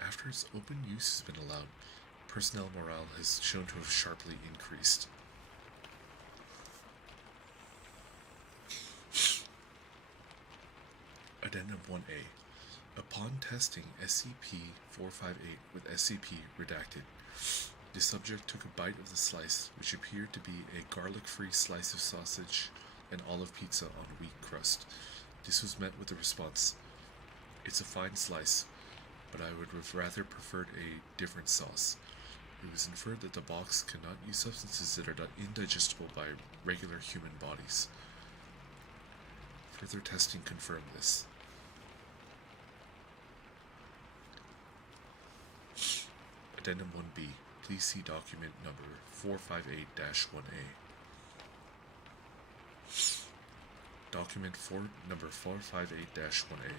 After its open use has been allowed, personnel morale has shown to have sharply increased. Addendum 1A. Upon testing SCP-458 with SCP redacted, the subject took a bite of the slice, which appeared to be a garlic-free slice of sausage and olive pizza on wheat crust. This was met with the response, "It's a fine slice, but I would have rather preferred a different sauce." It was inferred that the box cannot use substances that are not indigestible by regular human bodies. Further testing confirmed this. Addendum 1B. Please see document number 458-1A. Document number 458-1A.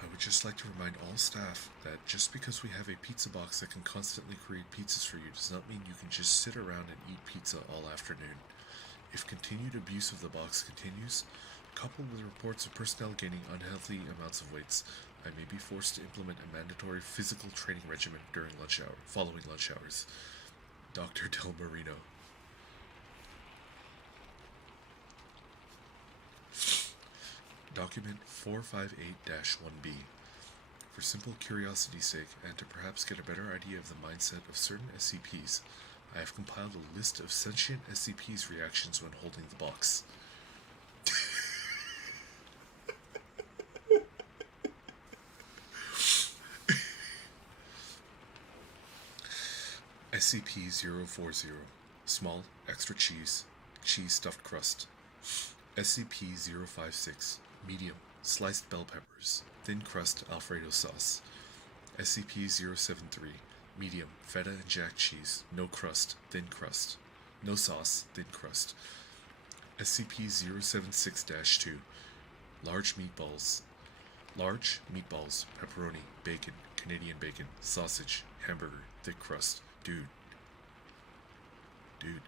I would just like to remind all staff that just because we have a pizza box that can constantly create pizzas for you does not mean you can just sit around and eat pizza all afternoon. If continued abuse of the box continues, coupled with reports of personnel gaining unhealthy amounts of weights, I may be forced to implement a mandatory physical training regimen following lunch hours. Dr. Del Marino. Document 458-1B. For simple curiosity's sake, and to perhaps get a better idea of the mindset of certain SCPs, I have compiled a list of sentient SCP's reactions when holding the box. SCP-040. Small, extra cheese stuffed crust. SCP-056. Medium, sliced bell peppers, thin crust Alfredo sauce. SCP-073. Medium, feta and jack cheese, no crust, thin crust. No sauce, thin crust. SCP-076-2. Large meatballs, pepperoni, bacon, Canadian bacon, sausage, hamburger, thick crust. Dude,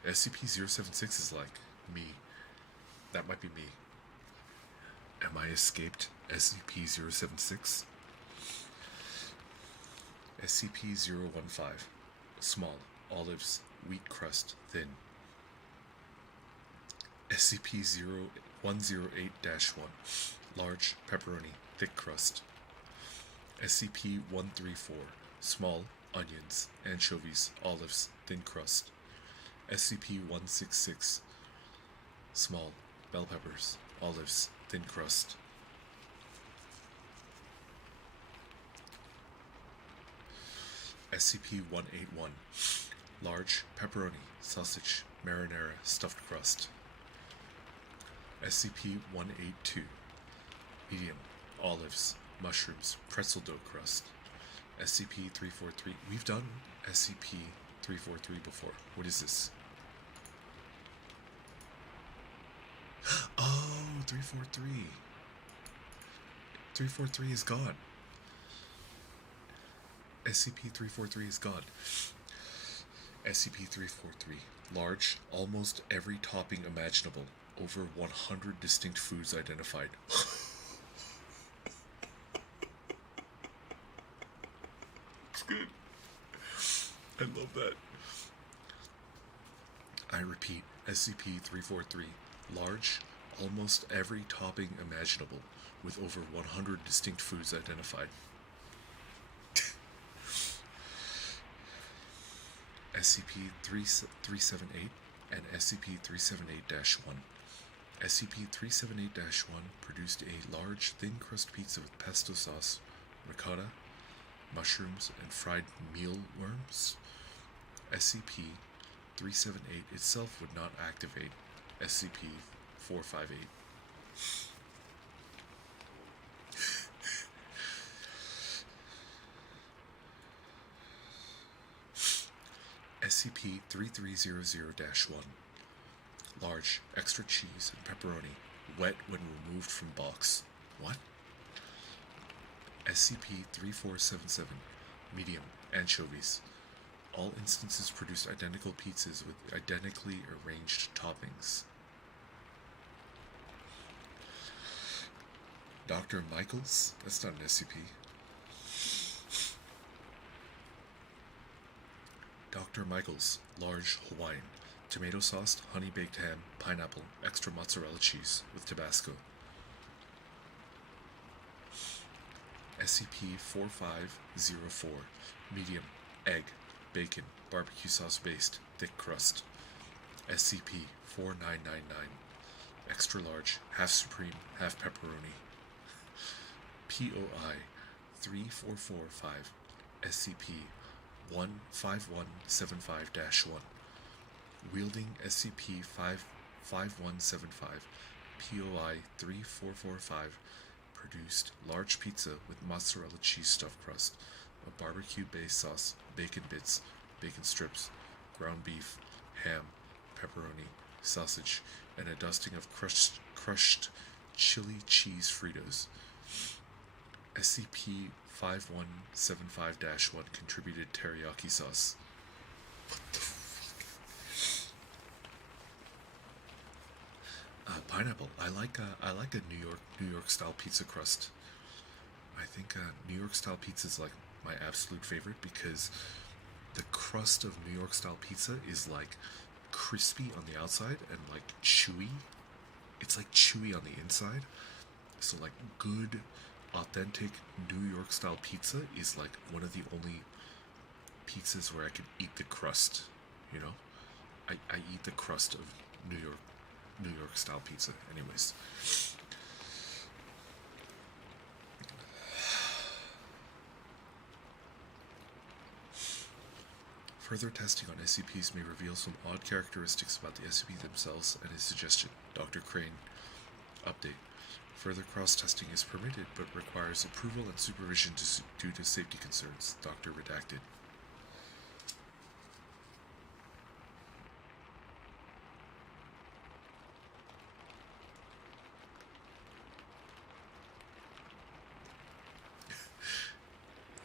SCP-076 is like me. That might be me. Am I escaped SCP-076? SCP-015. Small, olives, wheat crust, thin. SCP-108-1. Large, pepperoni, thick crust. SCP-134. Small, onions, anchovies, olives, thin crust. SCP-166. Small, bell peppers, olives, thin crust. SCP-181. Large, pepperoni, sausage, marinara, stuffed crust. SCP-182. Medium, olives, mushrooms, pretzel dough crust. SCP-343. We've done SCP-343 before. What is this? Oh, 343. 343 is gone. SCP-343 is gone. SCP-343. Large, almost every topping imaginable. Over 100 distinct foods identified. It's good. I love that. I repeat, SCP-343. Large, almost every topping imaginable, with over 100 distinct foods identified. SCP-378 and SCP-378-1. SCP-378-1 produced a large, thin crust pizza with pesto sauce, ricotta, mushrooms, and fried mealworms. SCP-378 itself would not activate SCP-458. SCP-3300-1. Large, extra cheese and pepperoni, wet when removed from box. What? SCP-3477, medium, anchovies. All instances produced identical pizzas with identically arranged toppings. Dr. Michaels? That's not an SCP. Dr. Michaels, large Hawaiian. Tomato sauce, honey baked ham, pineapple, extra mozzarella cheese with Tabasco. SCP-4504, medium, egg, bacon, barbecue sauce based, thick crust. SCP-4999, extra large, half supreme, half pepperoni. POI 3445, SCP-15175-1, wielding SCP-5175, POI 3445, produced large pizza with mozzarella cheese stuffed crust, a barbecue-based sauce, bacon bits, bacon strips, ground beef, ham, pepperoni, sausage, and a dusting of crushed chili cheese Fritos. SCP-5175-1 contributed teriyaki sauce. What the fuck? Pineapple. I like a New York style pizza crust. I think New York style pizza is like my absolute favorite because the crust of New York style pizza is like crispy on the outside and like chewy. It's like chewy on the inside. So like good, authentic New York style pizza is like one of the only pizzas where I can eat the crust, you know? I eat the crust of New York style pizza. Anyways. Further testing on SCPs may reveal some odd characteristics about the SCP themselves and his suggestion. Dr. Crane. Update. Further cross-testing is permitted, but requires approval and supervision due to safety concerns. Dr. Redacted.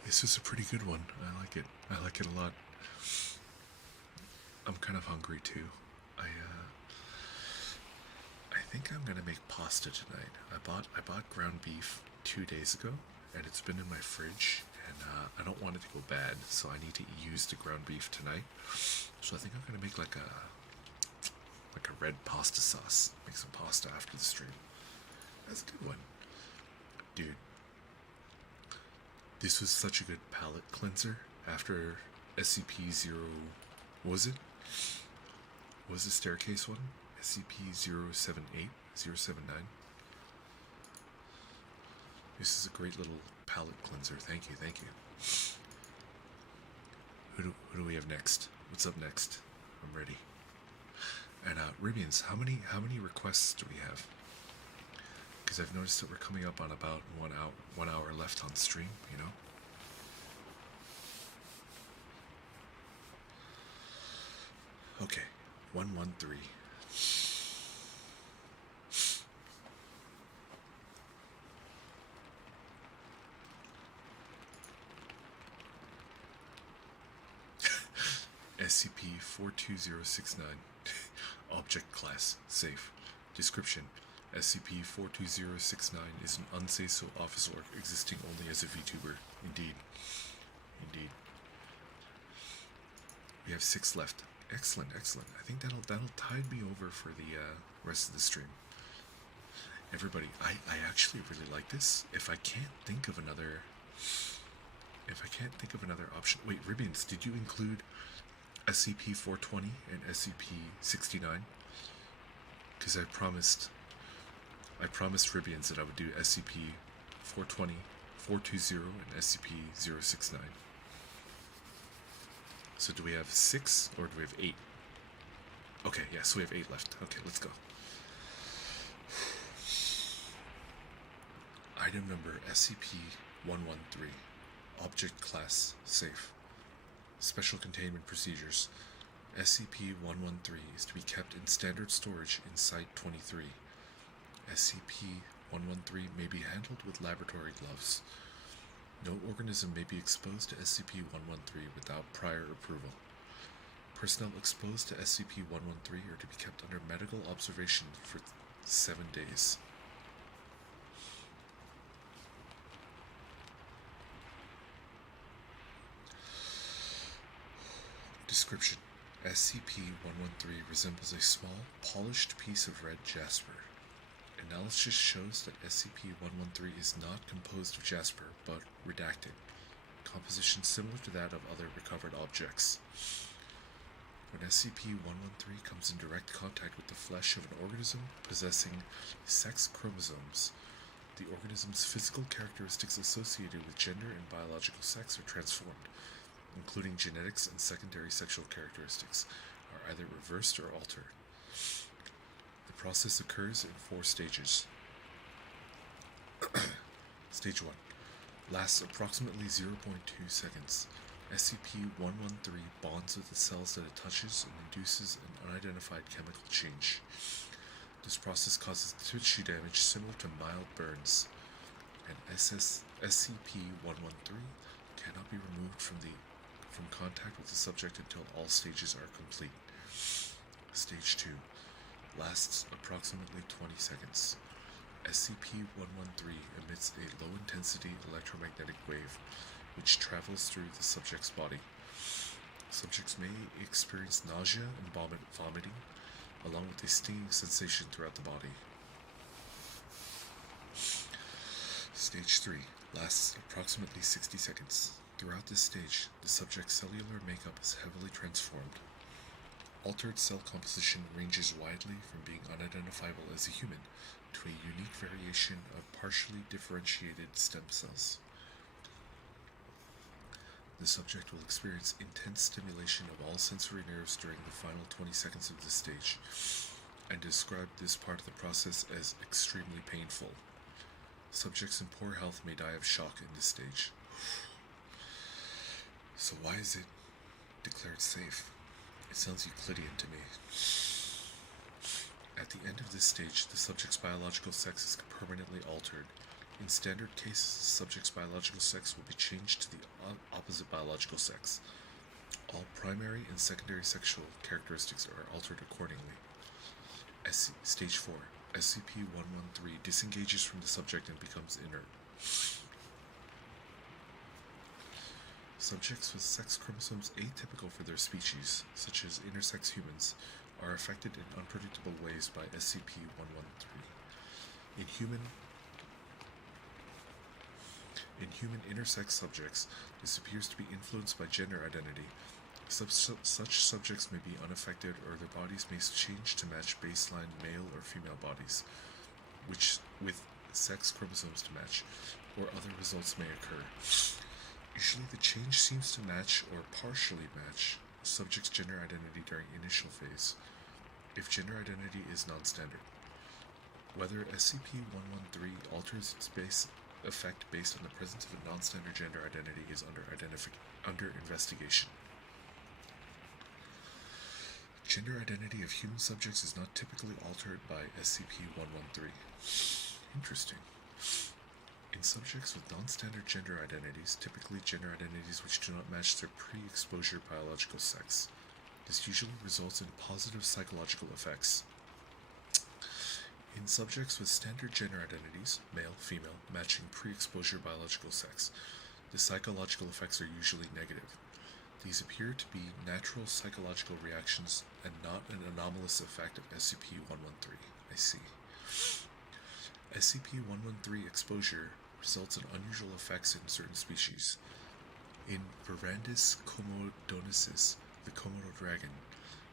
This is a pretty good one. I like it. I like it a lot. I'm kind of hungry too. I think I'm gonna make pasta tonight. I bought ground beef 2 days ago, and it's been in my fridge, and I don't want it to go bad, so I need to use the ground beef tonight. So I think I'm gonna make like a red pasta sauce. Make some pasta after the stream. That's a good one, dude. This was such a good palate cleanser after SCP-0. What was it? What was the staircase one? SCP-078, 079. This is a great little palate cleanser. Thank you, thank you. Who do we have next? What's up next? I'm ready. And Ribians, how many requests do we have? Because I've noticed that we're coming up on about 1 hour left on stream, you know? Okay, 113. SCP-42069. Object Class Safe. Description: SCP-42069 is an unsafe officer existing only as a VTuber. Indeed. Indeed. We have 6 left. Excellent, excellent. I think that'll tide me over for the rest of the stream. Everybody, I actually really like this. If I can't think of another option. Wait, Ribbons, did you include SCP-420 and SCP-69? Because I promised Ribians that I would do SCP-420, 420, and SCP-069. So do we have 6 or do we have 8? Okay, yeah, so we have 8 left. Okay, let's go. Item number SCP-113. Object Class Safe. Special Containment Procedures. SCP-113 is to be kept in standard storage in Site-23. SCP-113 may be handled with laboratory gloves. No organism may be exposed to SCP-113 without prior approval. Personnel exposed to SCP-113 are to be kept under medical observation for 7 days. Description: SCP-113 resembles a small, polished piece of red jasper. Analysis shows that SCP-113 is not composed of jasper, but redacted, composition similar to that of other recovered objects. When SCP-113 comes in direct contact with the flesh of an organism possessing sex chromosomes, the organism's physical characteristics associated with gender and biological sex are transformed, including genetics and secondary sexual characteristics, are either reversed or altered. The process occurs in 4 stages. Stage 1 lasts approximately 0.2 seconds. SCP-113 bonds with the cells that it touches and induces an unidentified chemical change. This process causes tissue damage similar to mild burns, and SCP-113 cannot be removed from contact with the subject until all stages are complete. Stage 2 lasts approximately 20 seconds. SCP-113 emits a low-intensity electromagnetic wave, which travels through the subject's body. Subjects may experience nausea and vomiting, along with a stinging sensation throughout the body. Stage 3 lasts approximately 60 seconds. Throughout this stage, the subject's cellular makeup is heavily transformed. Altered cell composition ranges widely from being unidentifiable as a human to a unique variation of partially differentiated stem cells. The subject will experience intense stimulation of all sensory nerves during the final 20 seconds of this stage, and described this part of the process as extremely painful. Subjects in poor health may die of shock in this stage. So why is it declared safe? It sounds Euclidean to me. At the end of this stage, the subject's biological sex is permanently altered. In standard cases, the subject's biological sex will be changed to the opposite biological sex. All primary and secondary sexual characteristics are altered accordingly. Stage 4. SCP-113 disengages from the subject and becomes inert. Subjects with sex chromosomes atypical for their species, such as intersex humans, are affected in unpredictable ways by SCP-113. In human intersex subjects, this appears to be influenced by gender identity. Such subjects may be unaffected, or their bodies may change to match baseline male or female bodies, with sex chromosomes to match, or other results may occur. Usually the change seems to match or partially match the subject's gender identity during initial phase, if gender identity is non-standard. Whether SCP-113 alters its effect based on the presence of a non-standard gender identity is under investigation. Gender identity of human subjects is not typically altered by SCP-113. Interesting. In subjects with non-standard gender identities, typically gender identities which do not match their pre-exposure biological sex, this usually results in positive psychological effects. In subjects with standard gender identities, male, female, matching pre-exposure biological sex, the psychological effects are usually negative. These appear to be natural psychological reactions and not an anomalous effect of SCP-113. I see. SCP-113 exposure results in unusual effects in certain species. In Verandis comodoensis, the Komodo dragon,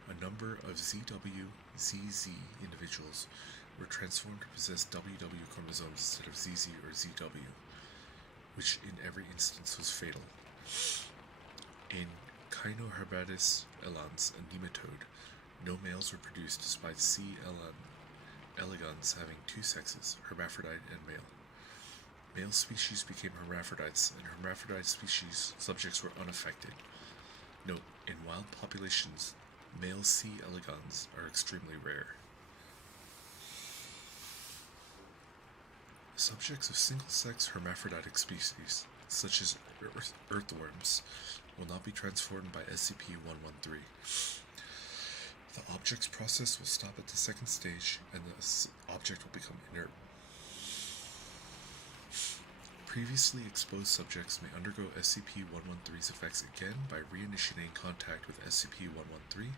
a number of ZW-ZZ individuals were transformed to possess WW chromosomes instead of ZZ or ZW, which in every instance was fatal. In Caenorhabditis elegans, a nematode, no males were produced despite C. elegans having 2 sexes, hermaphrodite and male. Male species became hermaphrodites, and hermaphrodite species subjects were unaffected. Note, in wild populations, male C. elegans are extremely rare. Subjects of single-sex hermaphroditic species, such as earthworms, will not be transformed by SCP-113. The object's process will stop at the second stage, and the object will become inert. Previously exposed subjects may undergo SCP-113's effects again by reinitiating contact with SCP-113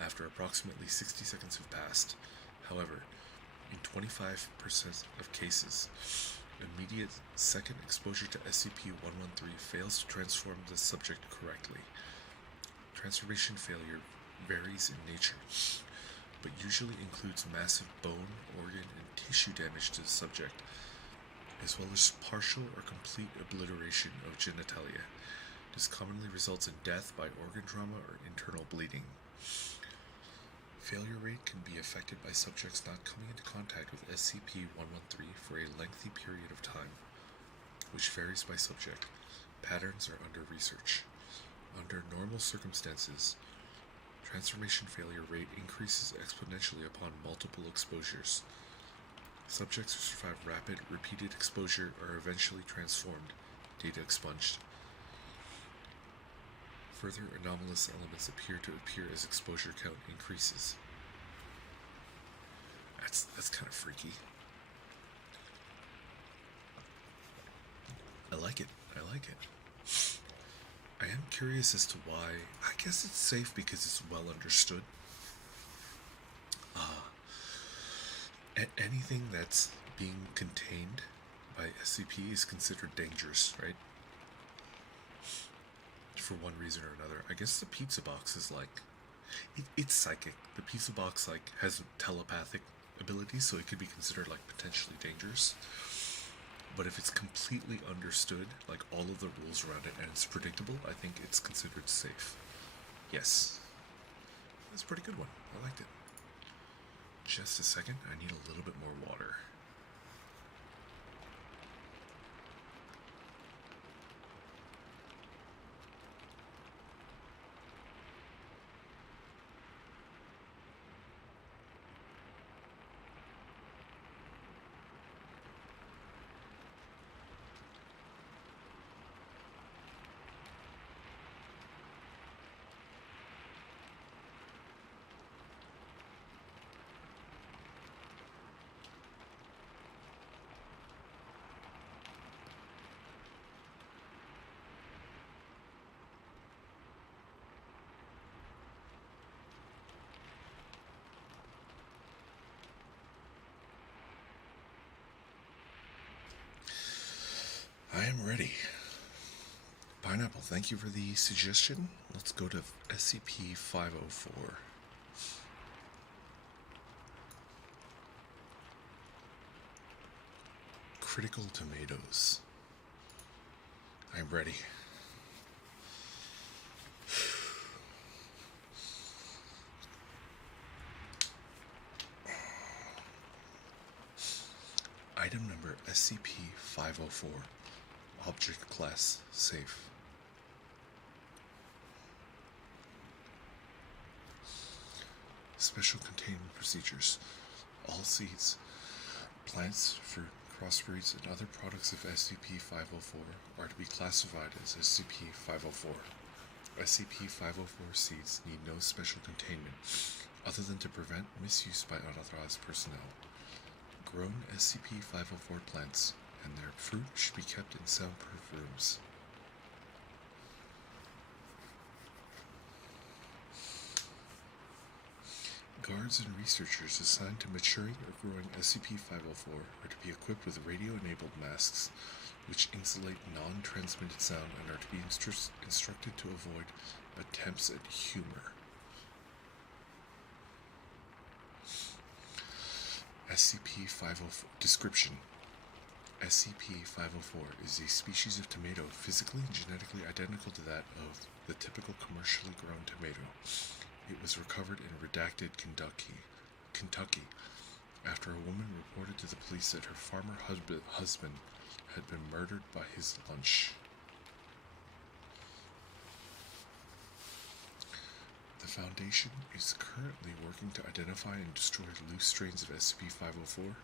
after approximately 60 seconds have passed. However, in 25% of cases, immediate second exposure to SCP-113 fails to transform the subject correctly. Transformation failure varies in nature, but usually includes massive bone, organ, and tissue damage to the subject, as well as partial or complete obliteration of genitalia. This commonly results in death by organ trauma or internal bleeding. Failure rate can be affected by subjects not coming into contact with SCP-113 for a lengthy period of time, which varies by subject. Patterns are under research. Under normal circumstances, transformation failure rate increases exponentially upon multiple exposures. Subjects who survive rapid, repeated exposure are eventually transformed, data expunged. Further anomalous elements appear as exposure count increases. That's kind of freaky. I like it. I am curious as to why. I guess it's safe because it's well understood. Anything that's being contained by SCP is considered dangerous, right? For one reason or another. I guess the pizza box is like, it's psychic. The pizza box has telepathic abilities, so it could be considered potentially dangerous. But if it's completely understood, all of the rules around it, and it's predictable, I think it's considered safe. Yes. That's a pretty good one. I liked it. Just a second, I need a little bit more water. I am ready. Pineapple, thank you for the suggestion. Let's go to SCP-504. Critical tomatoes. I'm ready. Item number SCP-504. Object class safe. Special containment procedures. All seeds, plants, fruit, crossbreeds, and other products of SCP-504 are to be classified as SCP-504. SCP-504 seeds need no special containment other than to prevent misuse by unauthorized personnel. Grown SCP-504 plants and their fruit should be kept in soundproof rooms. Guards and researchers assigned to maturing or growing SCP-504 are to be equipped with radio-enabled masks, which insulate non-transmitted sound and are to be instructed to avoid attempts at humor. SCP-504 description. SCP-504 is a species of tomato physically and genetically identical to that of the typical commercially grown tomato. It was recovered in redacted Kentucky, after a woman reported to the police that her farmer husband had been murdered by his lunch. The Foundation is currently working to identify and destroy loose strains of SCP-504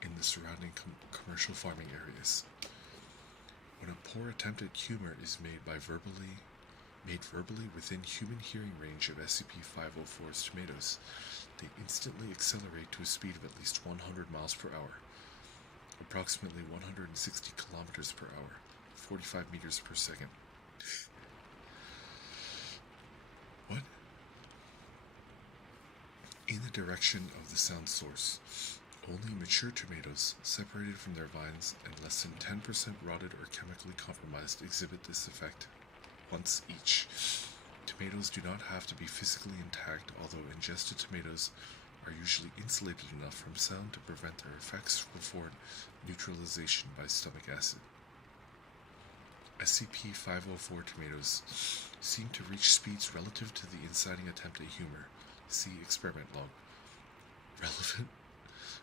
in the surrounding commercial farming areas. When a poor attempt at humor is made verbally within human hearing range of SCP-504's tomatoes, they instantly accelerate to a speed of at least 100 miles per hour, approximately 160 kilometers per hour, 45 meters per second. What? In the direction of the sound source. Only mature tomatoes, separated from their vines and less than 10% rotted or chemically compromised, exhibit this effect once each. Tomatoes do not have to be physically intact, although ingested tomatoes are usually insulated enough from sound to prevent their effects before neutralization by stomach acid. SCP-504 tomatoes seem to reach speeds relative to the inciting attempt at humor. See experiment log. Relevant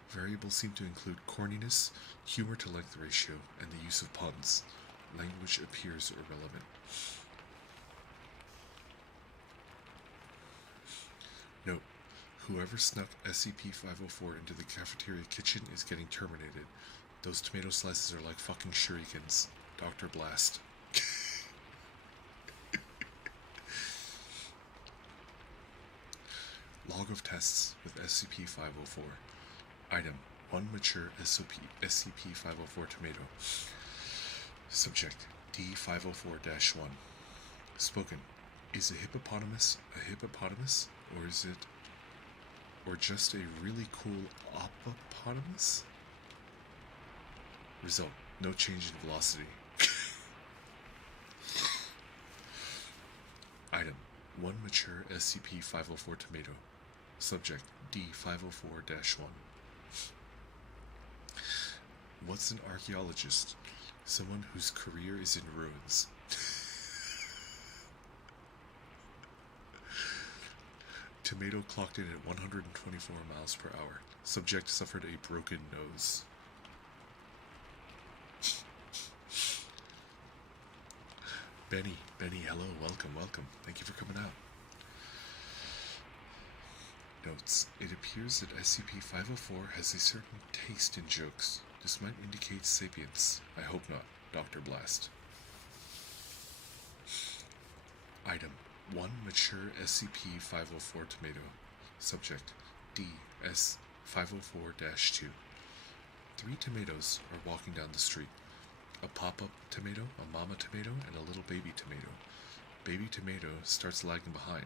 variables seem to include corniness, humor to length ratio, and the use of puns. Language appears irrelevant. Note: whoever snuck SCP-504 into the cafeteria kitchen is getting terminated. Those tomato slices are like fucking shurikens. Dr. Blast. Log of tests with SCP-504. Item: 1 mature SCP-504 tomato. Subject: D504-1. Spoken: is a hippopotamus, or just a really cool opopotamus? Result: no change in velocity. Item: 1 mature SCP-504 tomato. Subject: D504-1. What's an archaeologist? Someone whose career is in ruins. Tomato clocked in at 124 miles per hour. Subject suffered a broken nose. Benny, hello, welcome. Thank you for coming out. Notes: it appears that SCP-504 has a certain taste in jokes. This might indicate sapience. I hope not. Dr. Blast. Item: 1 mature SCP-504 tomato. Subject: DS-504-2. 3 tomatoes are walking down the street. A pop-up tomato, a mama tomato, and a little baby tomato. Baby tomato starts lagging behind.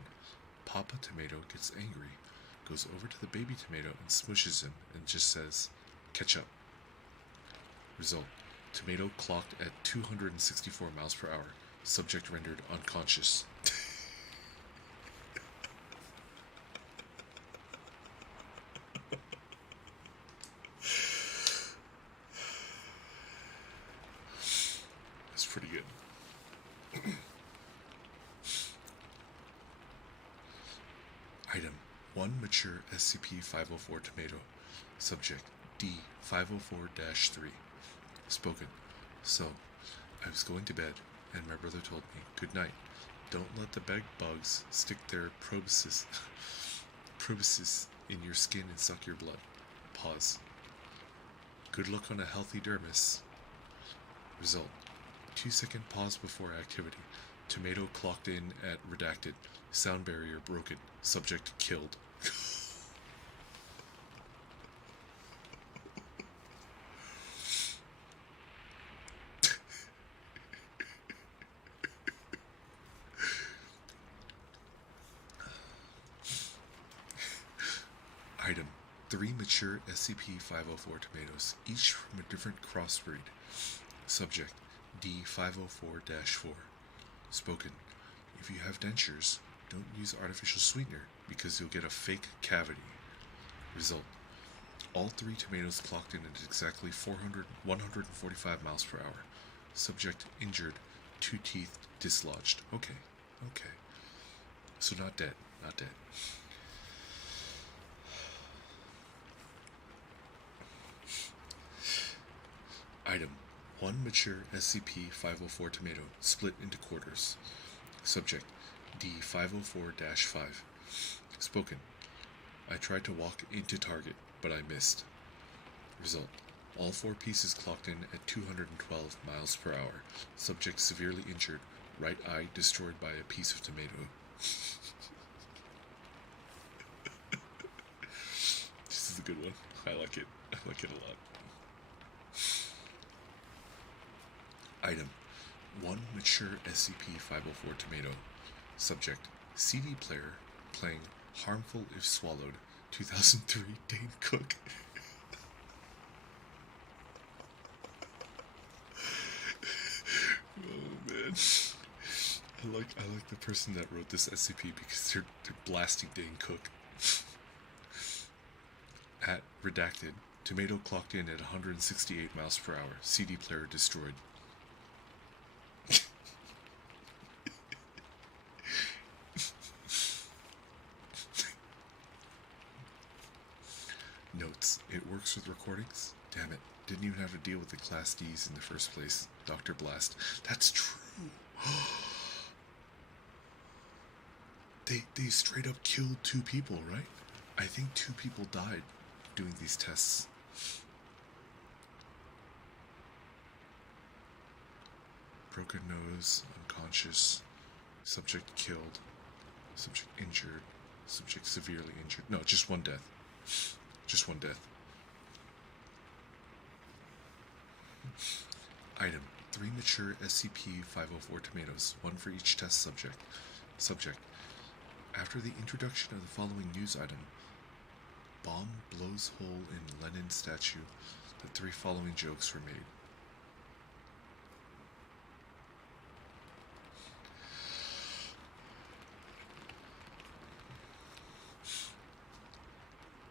Papa tomato gets angry, goes over to the baby tomato and smushes him and just says, "Catch up." Result: tomato clocked at 264 miles per hour. Subject rendered unconscious. That's pretty good. Item: 1 mature SCP-504 tomato. Subject: D504-3. Spoken: so, I was going to bed, and my brother told me, "Good night. Don't let the bed bugs stick their proboscis in your skin and suck your blood." Pause. Good luck on a healthy dermis. Result: 2-second pause before activity. Tomato clocked in at redacted. Sound barrier broken. Subject killed. Item: 3 mature SCP-504 tomatoes, each from a different crossbreed. Subject: D504-4. Spoken: if you have dentures, don't use artificial sweetener because you'll get a fake cavity. Result: all 3 tomatoes clocked in at exactly 145 miles per hour. Subject injured, 2 teeth dislodged. Okay. So not dead. Item: 1 mature SCP-504 tomato, split into quarters. Subject: D504-5. Spoken: I tried to walk into target, but I missed. Result: All 4 pieces clocked in at 212 miles per hour. Subject severely injured. Right eye destroyed by a piece of tomato. This is a good one. I like it. I like it a lot. Item. 1 mature SCP-504 tomato. Subject. CD player playing Harmful If Swallowed. 2003 Dane Cook. Oh man. I like the person that wrote this SCP because they're blasting Dane Cook. At redacted, tomato clocked in at 168 miles per hour. CD player destroyed. Notes. It works with recordings? Damn it. Didn't even have to deal with the Class Ds in the first place. Dr. Blast. That's true. They straight up killed 2 people, right? I think 2 people died doing these tests. Broken nose, unconscious, subject killed, subject injured, subject severely injured. No, just 1 death. Just 1 death. Item. 3 mature SCP-504 tomatoes, 1 for each test subject. Subject. After the introduction of the following news item, bomb blows hole in Lenin statue, the 3 following jokes were made.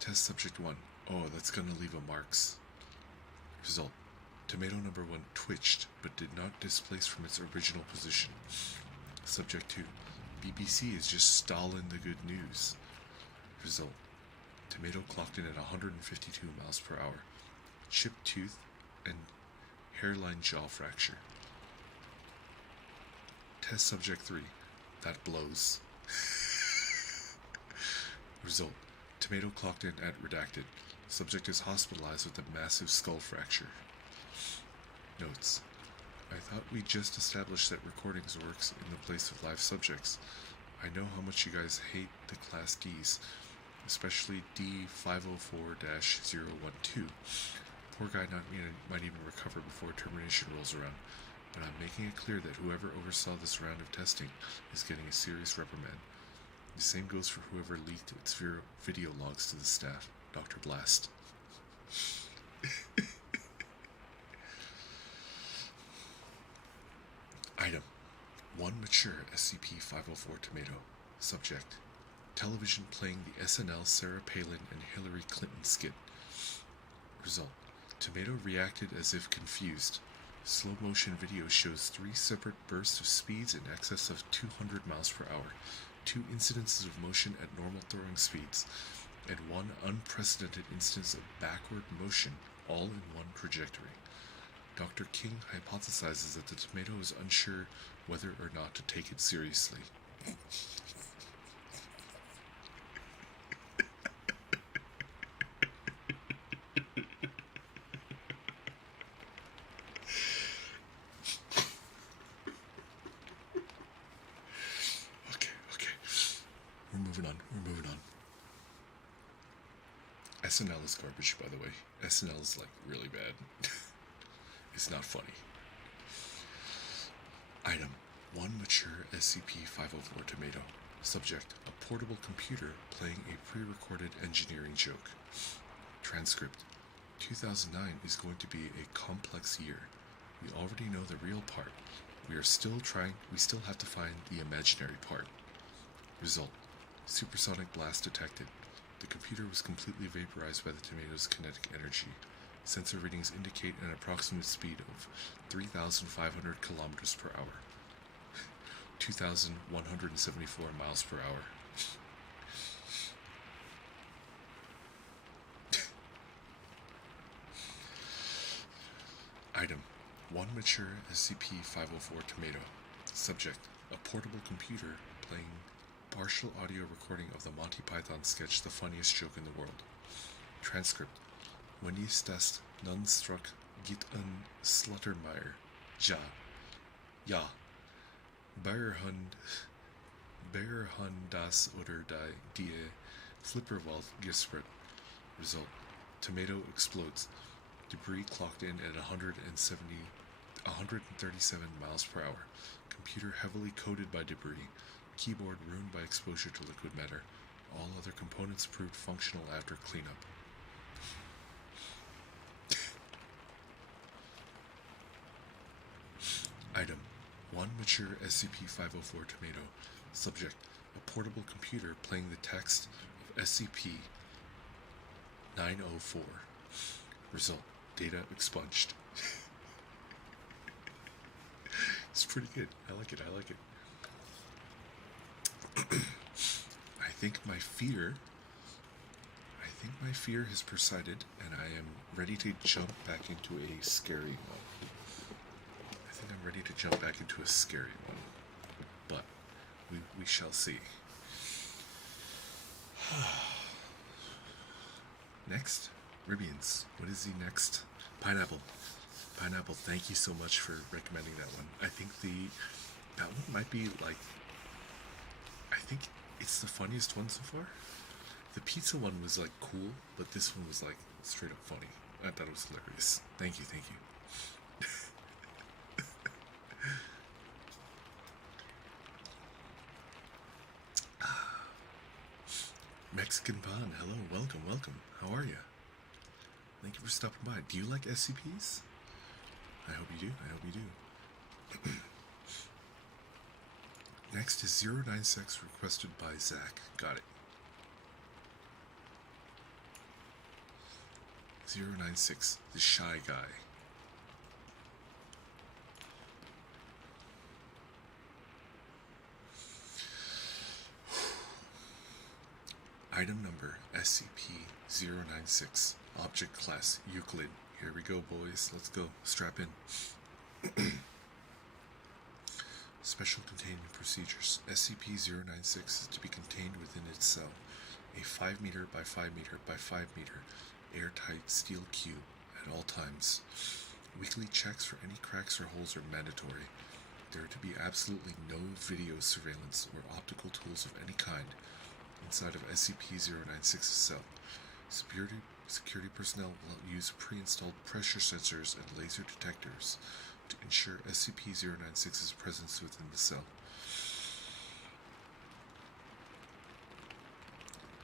Test subject 1. Oh, that's gonna leave a marks. Result. Tomato number 1 twitched, but did not displace from its original position. Subject 2. BBC is just stalling the good news. Result. Tomato clocked in at 152 miles per hour. Chipped tooth and hairline jaw fracture. Test subject 3. That blows. Result. Tomato clocked in at redacted. Subject is hospitalized with a massive skull fracture. Notes. I thought we just established that recordings works in the place of live subjects. I know how much you guys hate the Class Ds, especially D504-012. Poor guy might even recover before termination rolls around, but I'm making it clear that whoever oversaw this round of testing is getting a serious reprimand. The same goes for whoever leaked its video logs to the staff. Dr. Blast. Item. 1 mature SCP-504 tomato. Subject. Television playing the SNL Sarah Palin and Hillary Clinton skit. Result. Tomato reacted as if confused. Slow motion video shows 3 separate bursts of speeds in excess of 200 miles per hour, 2 incidences of motion at normal throwing speeds, and 1 unprecedented instance of backward motion, all in 1 trajectory. Dr. King hypothesizes that the tomato is unsure whether or not to take it seriously. Okay. We're moving on. SNL is garbage, by the way. SNL is, like, really bad. It's not funny. Item. 1 mature SCP-504 tomato. Subject. A portable computer playing a pre-recorded engineering joke. Transcript. 2009 is going to be a complex year. We already know the real part. We still have to find the imaginary part. Result. Supersonic blast detected. The computer was completely vaporized by the tomato's kinetic energy. Sensor readings indicate an approximate speed of 3,500 kilometers per hour. 2,174 miles per hour. Item. 1 mature SCP-504 tomato. Subject. A portable computer playing partial audio recording of the Monty Python sketch The Funniest Joke in the World. Transcript. When is das Nunstruck git un Sluttermeyer? Ja. Ja. Bayerhund das oder die Flipperwald Gispert. Result. Tomato explodes. Debris clocked in at 137 miles per hour. Computer heavily coated by debris. Keyboard ruined by exposure to liquid matter. All other components proved functional after cleanup. Item. 1 mature SCP-504 tomato. Subject. A portable computer playing the text of SCP-904. Result. Data expunged. It's pretty good. I like it. I think my fear has subsided, and I am ready to jump back into a scary one. But we shall see. Next, Ribians. What is the next? Pineapple. Thank you so much for recommending that one. I think that one might be like, I think it's the funniest one so far. The pizza one was like cool, but this one was like straight up funny. I thought it was hilarious. Thank you. Mexican Pan, hello, welcome. How are you? Thank you for stopping by. Do you like SCPs? I hope you do. Next is 096 requested by Zach. Got it. 096, the shy guy. Item number SCP-096. Object class Euclid. Here we go, boys. Let's go. Strap in. Special containment procedures. SCP-096 is to be contained within its cell. A 5 meter by 5 meter by 5 meter airtight steel cube at all times. Weekly checks for any cracks or holes are mandatory. There are to be absolutely no video surveillance or optical tools of any kind inside of SCP-096's cell. Security personnel will use pre-installed pressure sensors and laser detectors to ensure SCP-096's presence within the cell.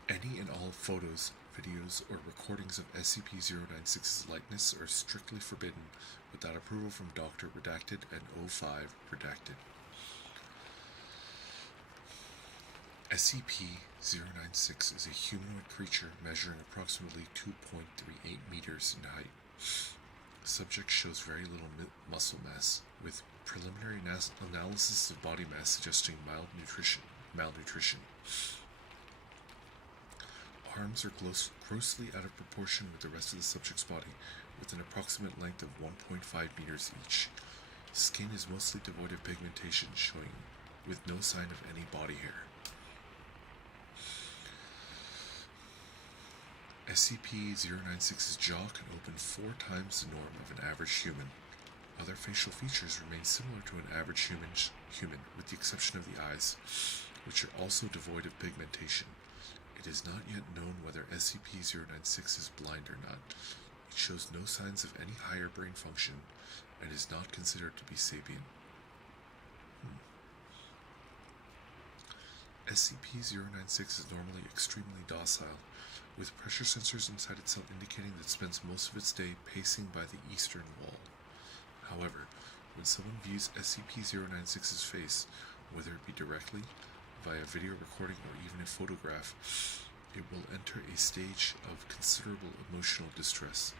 Any and all photos, videos, or recordings of SCP-096's likeness are strictly forbidden without approval from Dr. Redacted and O5 Redacted. SCP-096 is a humanoid creature measuring approximately 2.38 meters in height. Subject shows very little muscle mass, with preliminary analysis of body mass suggesting malnutrition. Arms are grossly out of proportion with the rest of the subject's body, with an approximate length of 1.5 meters each. Skin is mostly devoid of pigmentation, showing with no sign of any body hair. SCP-096's jaw can open 4 times the norm of an average human. Other facial features remain similar to an average human, with the exception of the eyes, which are also devoid of pigmentation. It is not yet known whether SCP-096 is blind or not. It shows no signs of any higher brain function and is not considered to be sapient. SCP-096 is normally extremely docile, with pressure sensors inside its cell indicating that it spends most of its day pacing by the eastern wall. However, when someone views SCP-096's face, whether it be directly, via video recording, or even a photograph, it will enter a stage of considerable emotional distress.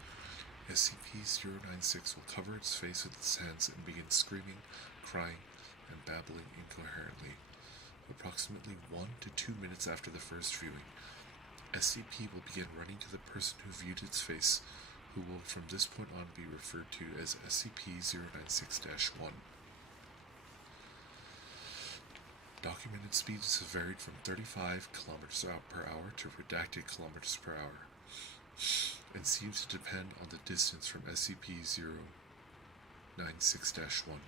SCP-096 will cover its face with its hands and begin screaming, crying, and babbling incoherently. Approximately 1 to 2 minutes after the first viewing, SCP will begin running to the person who viewed its face, who will from this point on be referred to as SCP-096-1. Documented speeds have varied from 35 km per hour to redacted km per hour. and seems to depend on the distance from SCP-096-1.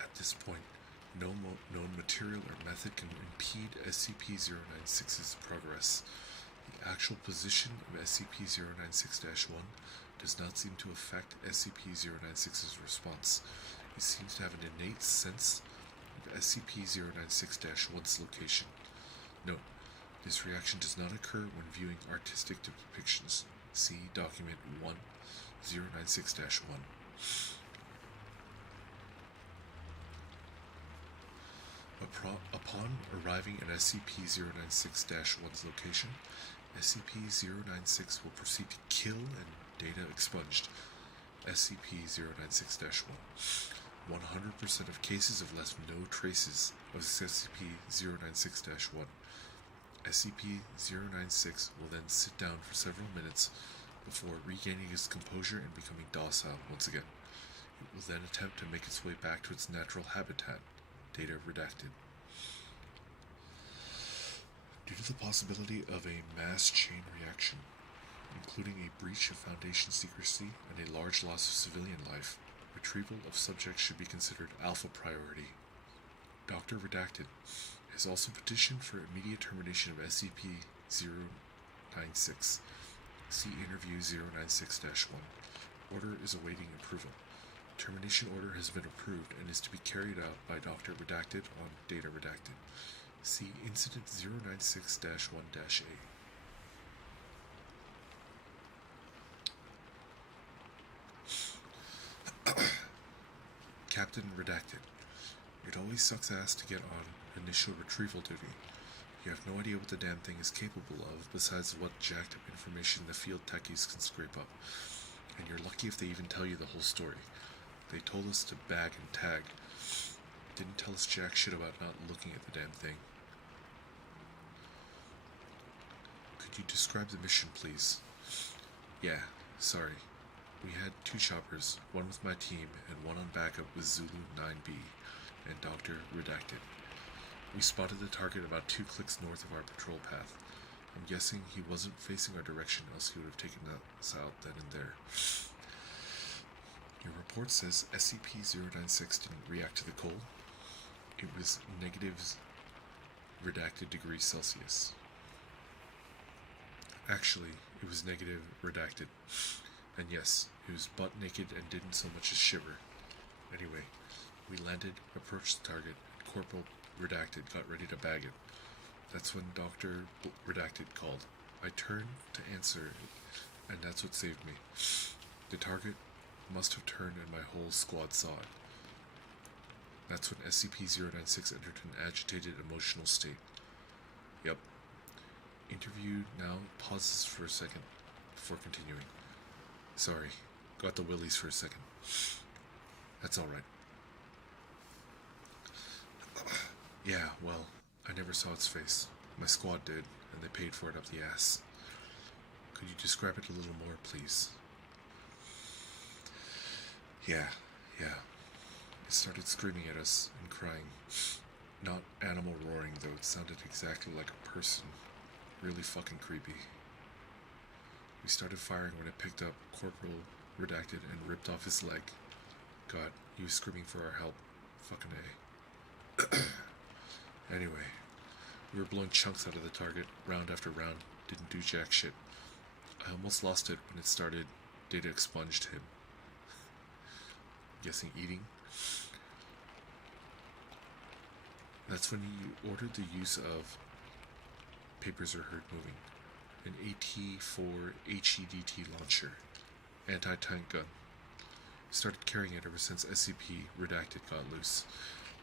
At this point, no known material or method can impede SCP-096's progress. The actual position of SCP-096-1 does not seem to affect SCP-096's response. It seems to have an innate sense of SCP-096-1's location. Note, this reaction does not occur when viewing artistic depictions. See Document 1-096-1. Upon arriving at SCP-096-1's location, SCP-096 will proceed to kill and data expunged SCP-096-1. 100% of cases have left no traces of SCP-096-1. SCP-096 will then sit down for several minutes before regaining its composure and becoming docile once again. It will then attempt to make its way back to its natural habitat. Data redacted. Due to the possibility of a mass chain reaction, including a breach of Foundation secrecy and a large loss of civilian life, retrieval of subjects should be considered alpha priority. Dr. Redacted has also petitioned for immediate termination of SCP-096. See Interview 096-1. Order is awaiting approval. Termination order has been approved and is to be carried out by Dr. Redacted on Data Redacted. See Incident 096-1-A. Captain Redacted. It always sucks ass to get on initial retrieval duty. You have no idea what the damn thing is capable of besides what jacked up information the field techies can scrape up. And you're lucky if they even tell you the whole story. They told us to bag and tag. Didn't tell us jack shit about not looking at the damn thing. Could you describe the mission, please? Yeah, sorry. We had 2 choppers, one with my team and one on backup with Zulu 9B and Dr. Redacted. We spotted the target about 2 clicks north of our patrol path. I'm guessing he wasn't facing our direction, else he would have taken us out then and there. Your report says SCP-096 didn't react to the cold. It was negative redacted degrees Celsius. Actually, it was negative redacted. And yes, it was butt naked and didn't so much as shiver. Anyway, we landed, approached the target, and Corporal Redacted got ready to bag it. That's when Dr. Redacted called. I turned to answer, and that's what saved me. The target must have turned and my whole squad saw it. That's when SCP-096 entered an agitated emotional state. Yep. Interview now pauses for a second before continuing. Sorry, got the willies for a second. That's alright. Yeah, well, I never saw its face. My squad did, and they paid for it up the ass. Could you describe it a little more, please? Yeah. It started screaming at us and crying. Not animal roaring, though it sounded exactly like a person. Really fucking creepy. We started firing when it picked up Corporal Redacted and ripped off his leg. God, he was screaming for our help. Fucking A. Anyway, we were blowing chunks out of the target, round after round. Didn't do jack shit. I almost lost it when it started. Data expunged him. Guessing eating? That's when he ordered the use of papers are heard moving. An AT-4 HEDT launcher. Anti-tank gun. Started carrying it ever since SCP Redacted got loose.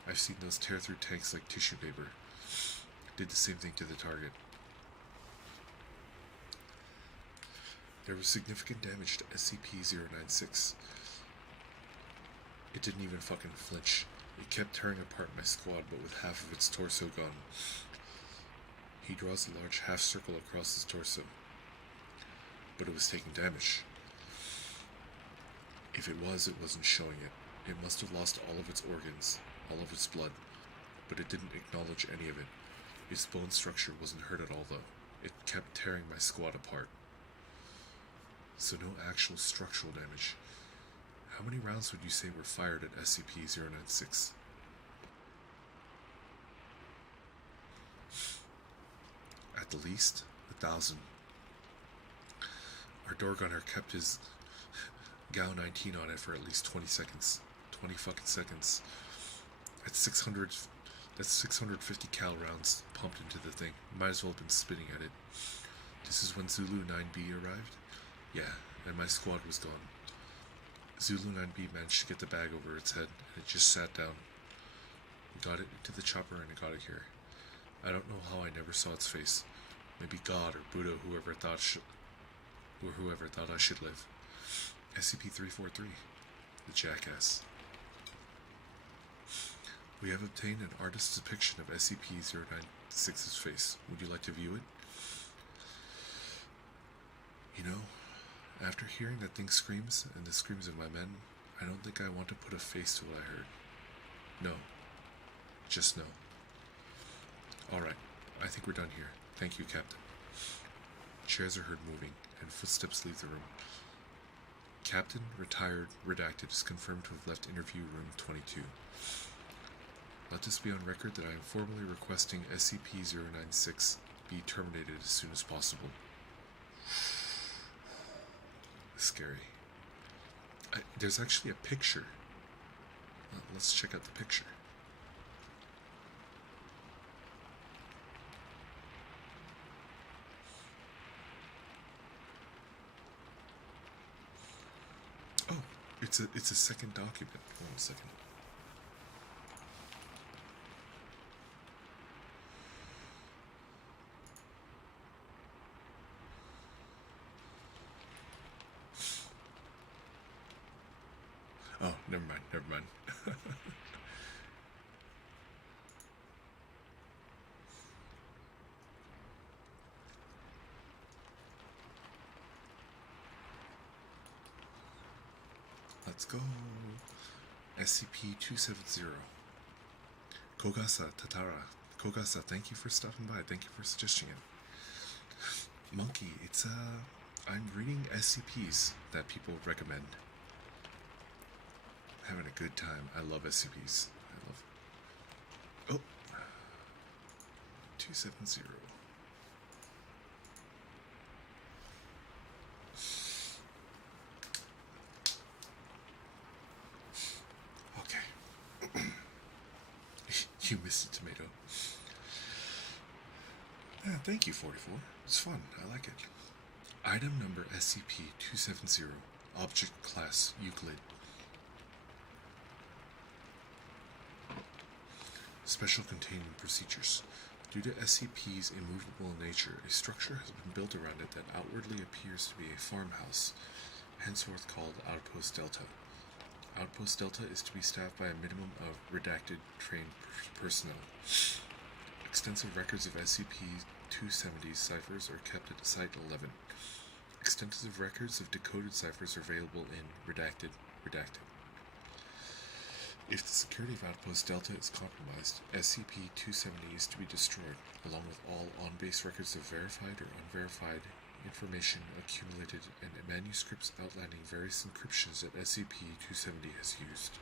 I've seen those tear through tanks like tissue paper. Did the same thing to the target. There was significant damage to SCP-096. It didn't even fucking flinch. It kept tearing apart my squad, but with half of its torso gone. He draws a large half circle across his torso. But it was taking damage. If it wasn't showing it. It must have lost all of its organs, all of its blood, but it didn't acknowledge any of it. Its bone structure wasn't hurt at all, though. It kept tearing my squad apart. so no actual structural damage. How many rounds would you say were fired at SCP-096? At the least, 1,000. Our door gunner kept his GAU-19 on it for at least 20 seconds. 20 fucking seconds. That's 650 cal rounds pumped into the thing. Might as well have been spitting at it. This is when Zulu 9B arrived? Yeah, and my squad was gone. Zulu 9B managed to get the bag over its head, and it just sat down. We got it into the chopper and it got it here. I don't know how I never saw its face. Maybe God or Buddha, whoever thought I should live. SCP-343, the jackass. We have obtained an artist's depiction of SCP-096's face. Would you like to view it? You know, after hearing that thing screams and the screams of my men, I don't think I want to put a face to what I heard. No. Just no. Alright, I think we're done here. Thank you, Captain. Chairs are heard moving, and footsteps leave the room. Captain, retired, redacted, is confirmed to have left interview room 22. Let this be on record that I am formally requesting SCP-096 be terminated as soon as possible. Scary. There's actually a picture. Let's check out the picture. Oh, it's a second document. Hold on a second. Oh, never mind. Let's go. SCP-270. Kogasa Tatara. Kogasa, thank you for stopping by. Thank you for suggesting it. Monkey, it's I'm reading SCPs that people recommend. Having a good time. I love SCPs. Oh. 270. Okay. You missed a tomato. Yeah, thank you, 44. It's fun. I like it. Item number SCP-270. Object Class Euclid. Special Containment Procedures. Due to SCP's immovable nature, a structure has been built around it that outwardly appears to be a farmhouse, henceforth called Outpost Delta. Outpost Delta is to be staffed by a minimum of redacted trained personnel. Extensive records of SCP-270's ciphers are kept at Site 11. Extensive records of decoded ciphers are available in Redacted. If the security of Outpost Delta is compromised, SCP-270 is to be destroyed, along with all on-base records of verified or unverified information accumulated and manuscripts outlining various encryptions that SCP-270 has used.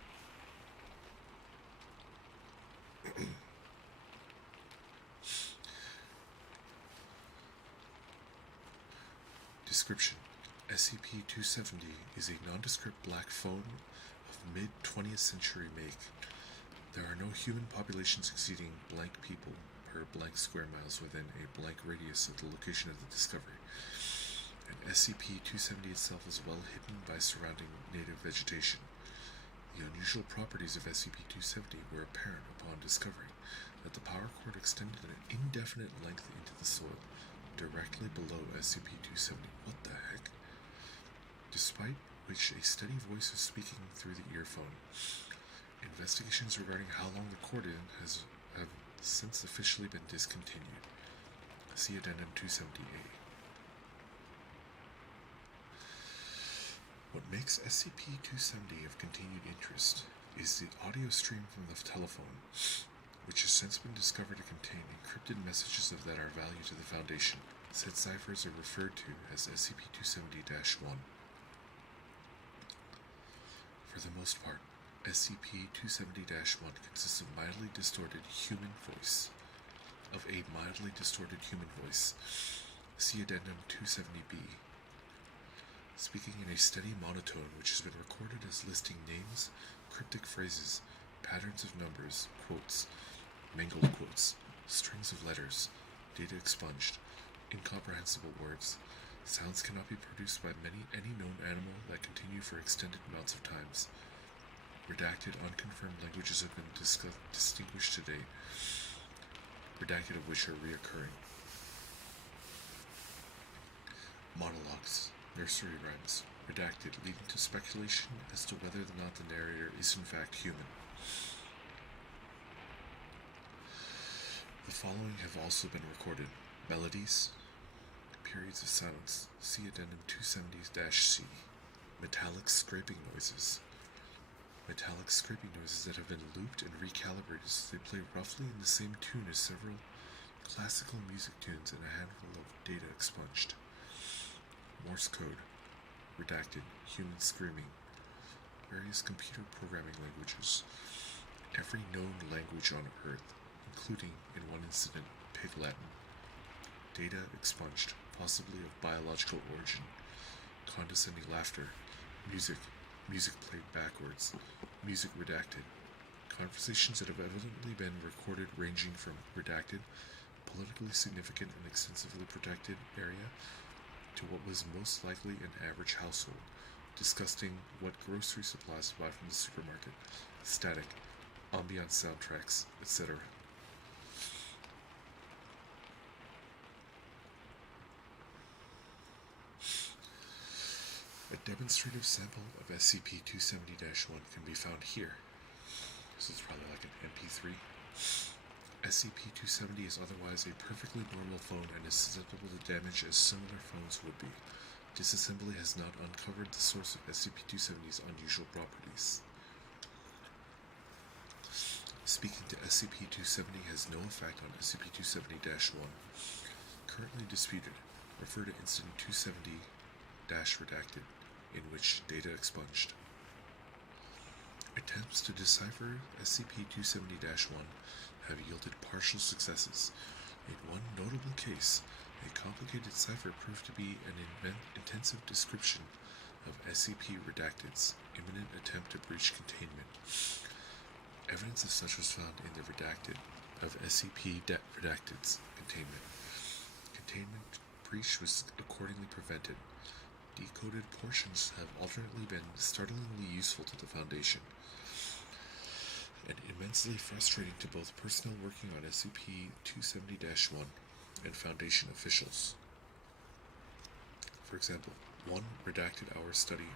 Description: SCP-270 is a nondescript black phone of mid-20th century make. There are no human populations exceeding blank people per blank square miles within a blank radius of the location of the discovery. And SCP-270 itself is well hidden by surrounding native vegetation. The unusual properties of SCP-270 were apparent upon discovering that the power cord extended an indefinite length into the soil, directly below SCP-270. What the heck? Despite which a steady voice is speaking through the earphone. Investigations regarding how long the cord have since officially been discontinued. See Addendum 270A. What makes SCP-270 of continued interest is the audio stream from the telephone, which has since been discovered to contain encrypted messages that are of value to the Foundation. Said ciphers are referred to as SCP-270-1. For the most part, SCP-270-1 consists of a mildly distorted human voice. See Addendum 270-B. Speaking in a steady monotone which has been recorded as listing names, cryptic phrases, patterns of numbers, quotes, mangled quotes, strings of letters, data expunged, incomprehensible words. Sounds cannot be produced by any known animal that continue for extended amounts of times. Redacted, unconfirmed languages have been distinguished today, redacted of which are reoccurring. Monologues, nursery rhymes, redacted, leading to speculation as to whether or not the narrator is in fact human. The following have also been recorded: melodies, periods of silence, see Addendum 270-C, metallic scraping noises that have been looped and recalibrated so they play roughly in the same tune as several classical music tunes and a handful of data expunged. Morse code, redacted, human screaming, various computer programming languages, every known language on Earth, including, in one incident, Pig Latin. Data expunged, possibly of biological origin, condescending laughter, music played backwards, music redacted, conversations that have evidently been recorded ranging from redacted, politically significant and extensively protected area to what was most likely an average household, discussing what grocery supplies to buy from the supermarket, static, ambiance soundtracks, etc. A demonstrative sample of SCP-270-1 can be found here. This is probably like an MP3. SCP-270 is otherwise a perfectly normal phone and is susceptible to damage as similar phones would be. Disassembly has not uncovered the source of SCP-270's unusual properties. Speaking to SCP-270 has no effect on SCP-270-1. Currently disputed. Refer to Incident 270-redacted, in which data expunged. Attempts to decipher SCP-270-1 have yielded partial successes. In one notable case, a complicated cipher proved to be an intensive description of SCP-redacted's imminent attempt to breach containment. Evidence of such was found in the of SCP-redacted's containment. Containment breach was accordingly prevented. Decoded portions have alternately been startlingly useful to the Foundation and immensely frustrating to both personnel working on SCP-270-1 and Foundation officials. For example, one redacted hour study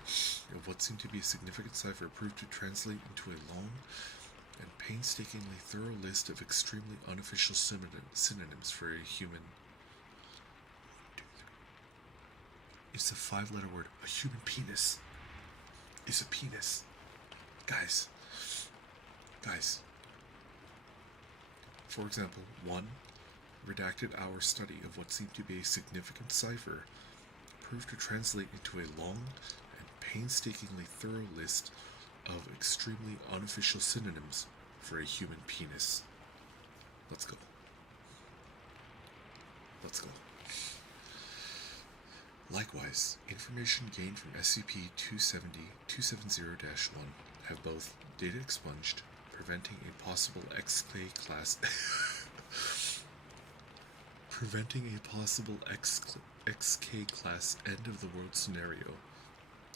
of what seemed to be a significant cipher proved to translate into a long and painstakingly thorough list of extremely unofficial synonyms for a human. It's a 5-letter word. A human penis is a penis. Guys. For example, one redacted hour study of what seemed to be a significant cipher proved to translate into a long and painstakingly thorough list of extremely unofficial synonyms for a human penis. Let's go. Likewise, information gained from SCP-270-1 have both data expunged, preventing a possible XK class end of the world scenario,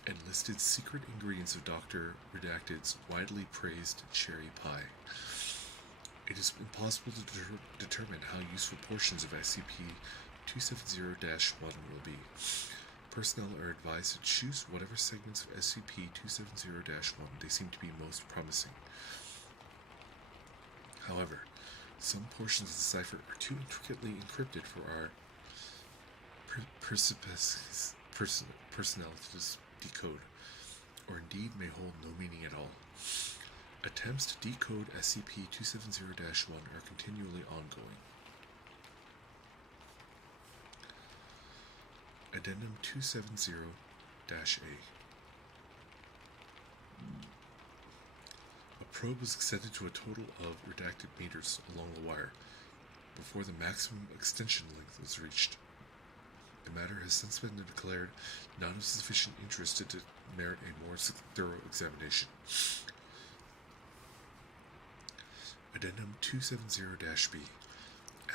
and listed secret ingredients of Dr. Redacted's widely praised cherry pie. It is impossible to determine how useful portions of SCP-270-1 will be. Personnel are advised to choose whatever segments of SCP-270-1 they seem to be most promising. However, some portions of the cipher are too intricately encrypted for our personnel to decode, or indeed may hold no meaning at all. Attempts to decode SCP-270-1 are continually ongoing. Addendum 270-A. A probe was extended to a total of redacted meters along the wire before the maximum extension length was reached. The matter has since been declared not of sufficient interest to merit a more thorough examination. Addendum 270-B.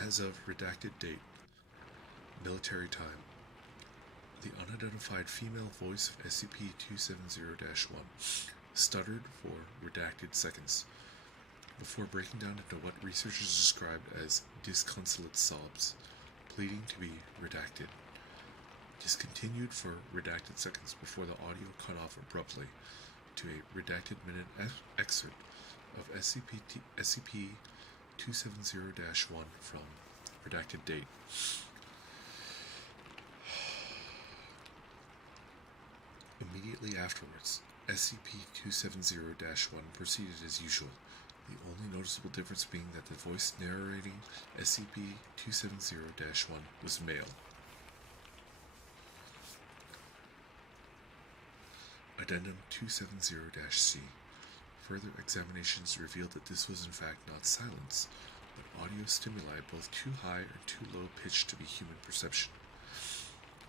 As of redacted date, military time. The unidentified female voice of SCP-270-1 stuttered for redacted seconds, before breaking down into what researchers described as disconsolate sobs, pleading to be redacted. Discontinued for redacted seconds before the audio cut off abruptly to a redacted minute excerpt of SCP-270-1 from redacted date. Immediately afterwards, SCP-270-1 proceeded as usual, the only noticeable difference being that the voice narrating SCP-270-1 was male. Addendum 270-C. Further examinations revealed that this was in fact not silence, but audio stimuli both too high or too low pitched to be human perception.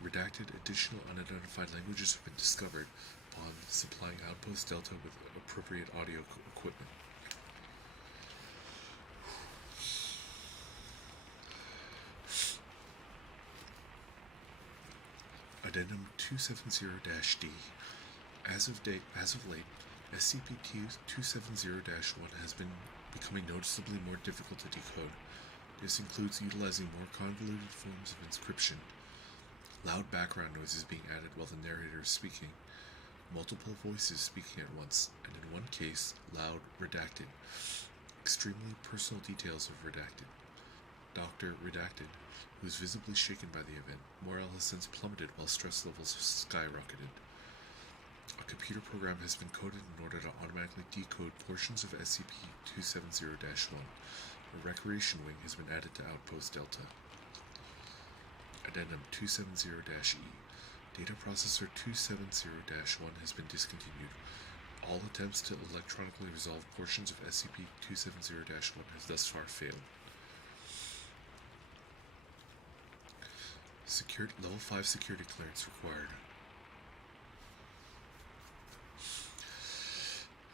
Redacted additional unidentified languages have been discovered upon supplying Outpost Delta with appropriate audio equipment. Addendum 270-D. As of late, SCP-270-1 has been becoming noticeably more difficult to decode. This includes utilizing more convoluted forms of inscription, loud background noises being added while the narrator is speaking, multiple voices speaking at once, and in one case, loud redacted, extremely personal details of redacted. Dr. Redacted, who is visibly shaken by the event, morale has since plummeted while stress levels have skyrocketed. A computer program has been coded in order to automatically decode portions of SCP-270-1. A recreation wing has been added to Outpost Delta. Addendum 270-E. Data Processor 270-1 has been discontinued. All attempts to electronically resolve portions of SCP-270-1 have thus far failed. Level 5 security clearance required.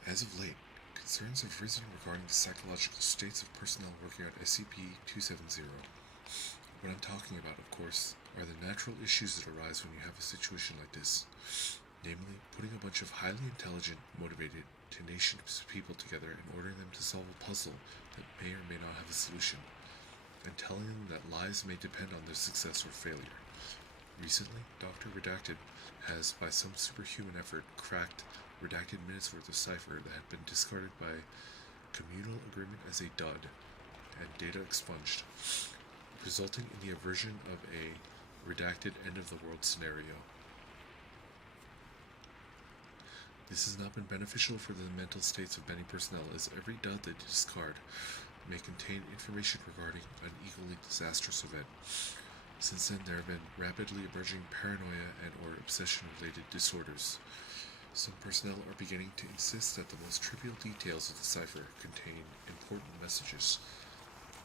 As of late, concerns have risen regarding the psychological states of personnel working on SCP-270. What I'm talking about, of course, are the natural issues that arise when you have a situation like this. Namely, putting a bunch of highly intelligent, motivated, tenacious people together and ordering them to solve a puzzle that may or may not have a solution, and telling them that lives may depend on their success or failure. Recently, Dr. Redacted has, by some superhuman effort, cracked redacted minutes worth of cipher that had been discarded by communal agreement as a dud, and data expunged, resulting in the aversion of a redacted end-of-the-world scenario. This has not been beneficial for the mental states of many personnel, as every dud they discard may contain information regarding an equally disastrous event. Since then, there have been rapidly emerging paranoia and or obsession-related disorders. Some personnel are beginning to insist that the most trivial details of the cipher contain important messages.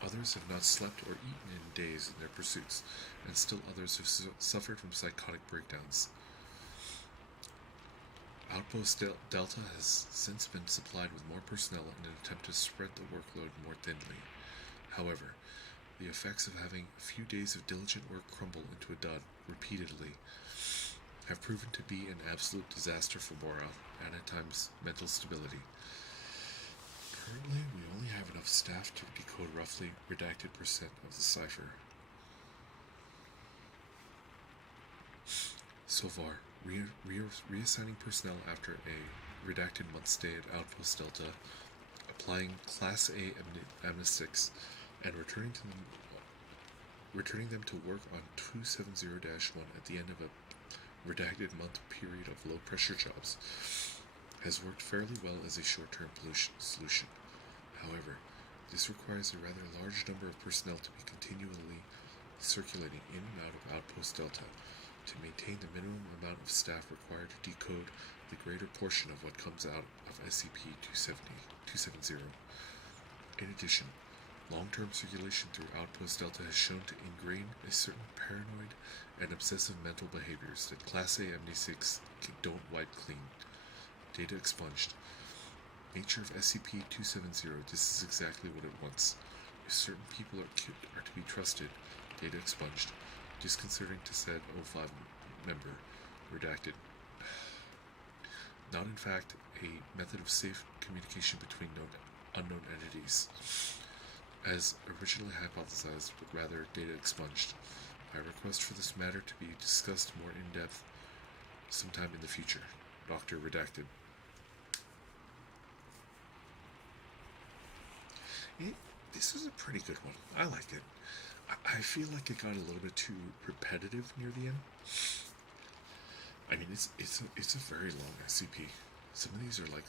Others have not slept or eaten in days in their pursuits, and still others have suffered from psychotic breakdowns. Outpost Delta has since been supplied with more personnel in an attempt to spread the workload more thinly. However, the effects of having a few days of diligent work crumble into a dud repeatedly have proven to be an absolute disaster for morale and at times mental stability. Currently, we only have enough staff to decode roughly redacted percent of the cipher. So far, reassigning personnel after a redacted month stay at Outpost Delta, applying Class A amnestics, and returning them to work on 270-1 at the end of a redacted month period of low-pressure jobs has worked fairly well as a short-term solution. However, this requires a rather large number of personnel to be continually circulating in and out of Outpost Delta to maintain the minimum amount of staff required to decode the greater portion of what comes out of SCP-270. In addition, long-term circulation through Outpost Delta has shown to ingrain a certain paranoid and obsessive mental behaviors that Class A amnesics don't wipe clean. Data expunged. Nature of SCP-270, this is exactly what it wants. If certain people are to be trusted, data expunged. Disconcerting to said O5 member. Redacted. Not in fact a method of safe communication between unknown entities, as originally hypothesized, but rather data expunged. I request for this matter to be discussed more in depth sometime in the future. Dr. Redacted. This was a pretty good one. I like it. I feel like it got a little bit too repetitive near the end. I mean, it's a very long SCP. Some of these are like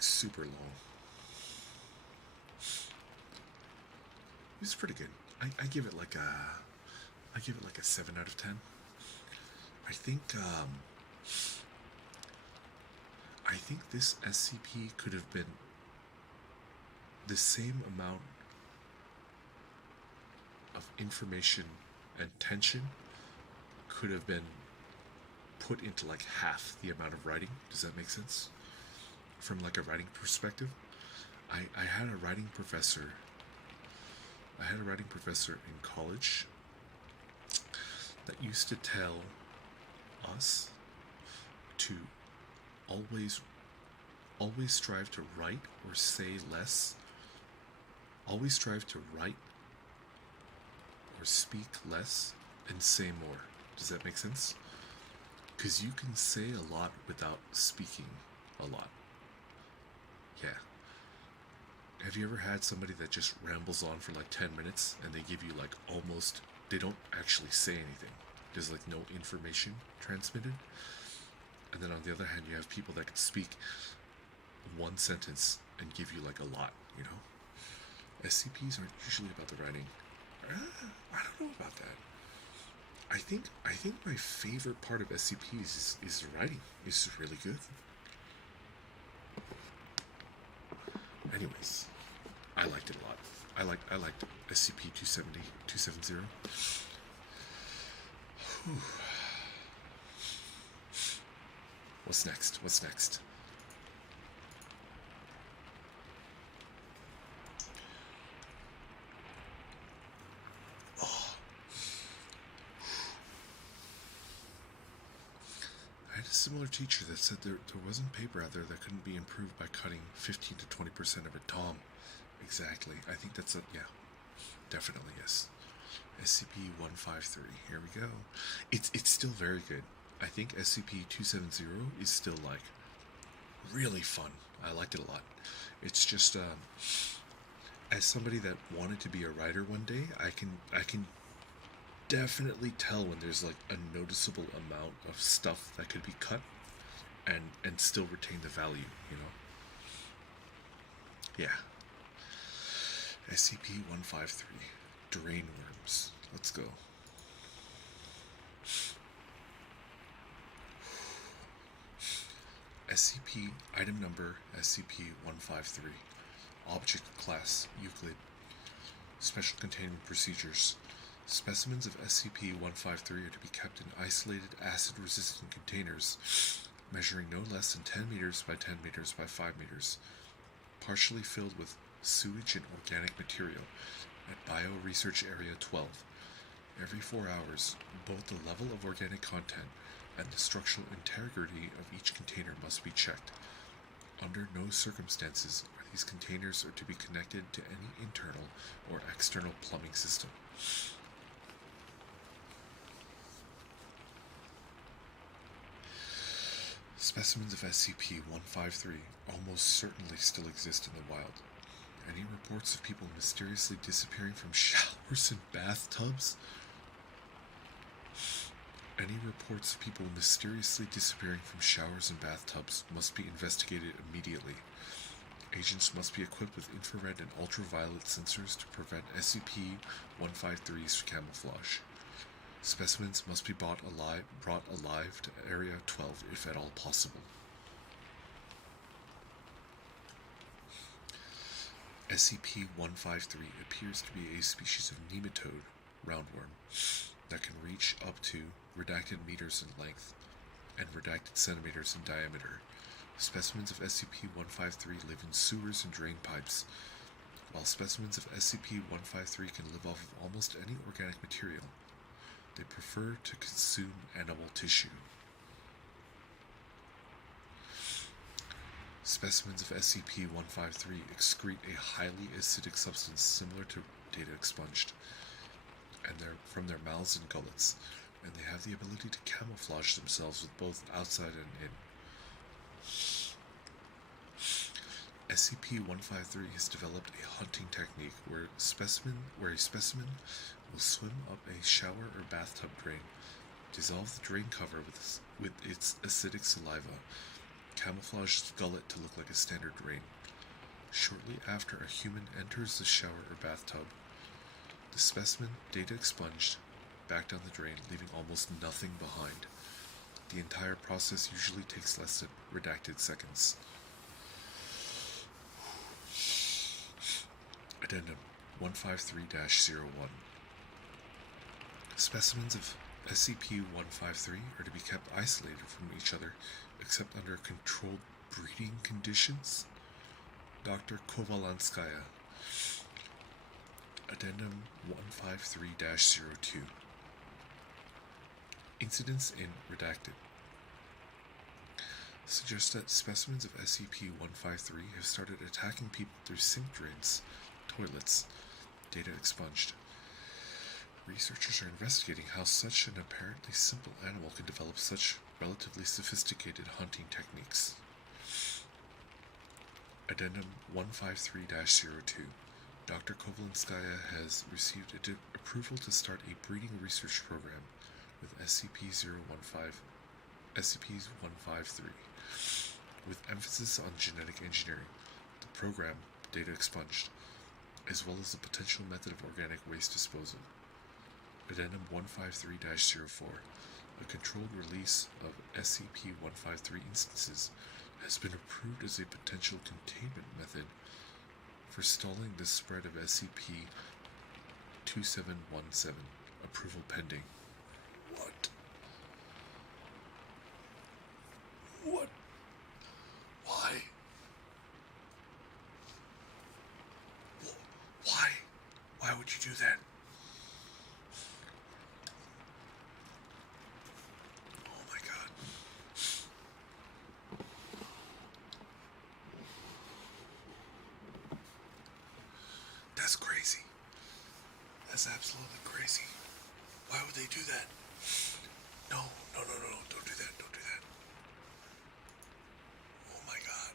super long. It's pretty good. I give it like a 7 out of 10. I think this SCP could have been the same amount of information and tension could have been put into like half the amount of writing. Does that make sense? From like a writing perspective, I had a writing professor. In college that used to tell us to always strive to write or say less. Always strive to write or speak less and say more. Does that make sense? Because you can say a lot without speaking a lot. Yeah. Have you ever had somebody that just rambles on for like 10 minutes and they give you like they don't actually say anything. There's like no information transmitted. And then on the other hand, you have people that can speak one sentence and give you like a lot, you know? SCPs aren't usually about the writing. I don't know about that. I think my favorite part of SCPs is the writing. It's really good. Anyways, I liked it a lot. I liked SCP-270. What's next? I had a similar teacher that said there wasn't paper out there that couldn't be improved by cutting 15 to 20% of it. Tom. Exactly. I think that's yeah. Definitely, yes. SCP-153. Here we go. It's still very good. I think SCP-270 is still like really fun. I liked it a lot. It's just as somebody that wanted to be a writer one day, I can definitely tell when there's like a noticeable amount of stuff that could be cut and still retain the value, you know? Yeah. SCP-153. Drain worms. Let's go. SCP item number SCP-153. Object class Euclid. Special containment procedures. Specimens of SCP-153 are to be kept in isolated acid-resistant containers measuring no less than 10 meters by 10 meters by 5 meters, partially filled with sewage and organic material at Bio-Research Area 12. Every 4 hours, both the level of organic content and the structural integrity of each container must be checked. Under no circumstances are these containers to be connected to any internal or external plumbing system. Specimens of SCP-153 almost certainly still exist in the wild. Any reports of people mysteriously disappearing from showers and bathtubs? Any reports of people mysteriously disappearing from showers and bathtubs must be investigated immediately. Agents must be equipped with infrared and ultraviolet sensors to prevent SCP-153's camouflage. Specimens must be brought alive to Area 12 if at all possible. SCP-153 appears to be a species of nematode roundworm that can reach up to redacted meters in length and redacted centimeters in diameter. Specimens of SCP-153 live in sewers and drain pipes, while specimens of SCP-153 can live off of almost any organic material. They prefer to consume animal tissue. Specimens of SCP-153 excrete a highly acidic substance similar to data expunged, and from their mouths and gullets, and they have the ability to camouflage themselves with both outside and in. SCP-153 has developed a hunting technique where a specimen will swim up a shower or bathtub drain, dissolve the drain cover with its acidic saliva, camouflage its gullet to look like a standard drain. Shortly after a human enters the shower or bathtub, the specimen, data expunged, back down the drain, leaving almost nothing behind. The entire process usually takes less than redacted seconds. Addendum 153-01. Specimens of SCP-153 are to be kept isolated from each other except under controlled breeding conditions. Dr. Kovalanskaya. Addendum 153-02. Incidents in Redacted suggest that specimens of SCP-153 have started attacking people through sink drains, toilets, data expunged. Researchers are investigating how such an apparently simple animal can develop such relatively sophisticated hunting techniques. Addendum 153-02. Dr. Kovalanskaya has received approval to start a breeding research program with SCP-153, with emphasis on genetic engineering, the program, data expunged, as well as the potential method of organic waste disposal. Addendum 153-04. A controlled release of SCP-153 instances has been approved as a potential containment method for stalling the spread of SCP-2717. Approval pending. What? What? Why? Why? Why would you do that? Oh my God. That's crazy. That's absolutely crazy. Why would they do that? No, don't do that, don't do that. Oh my God.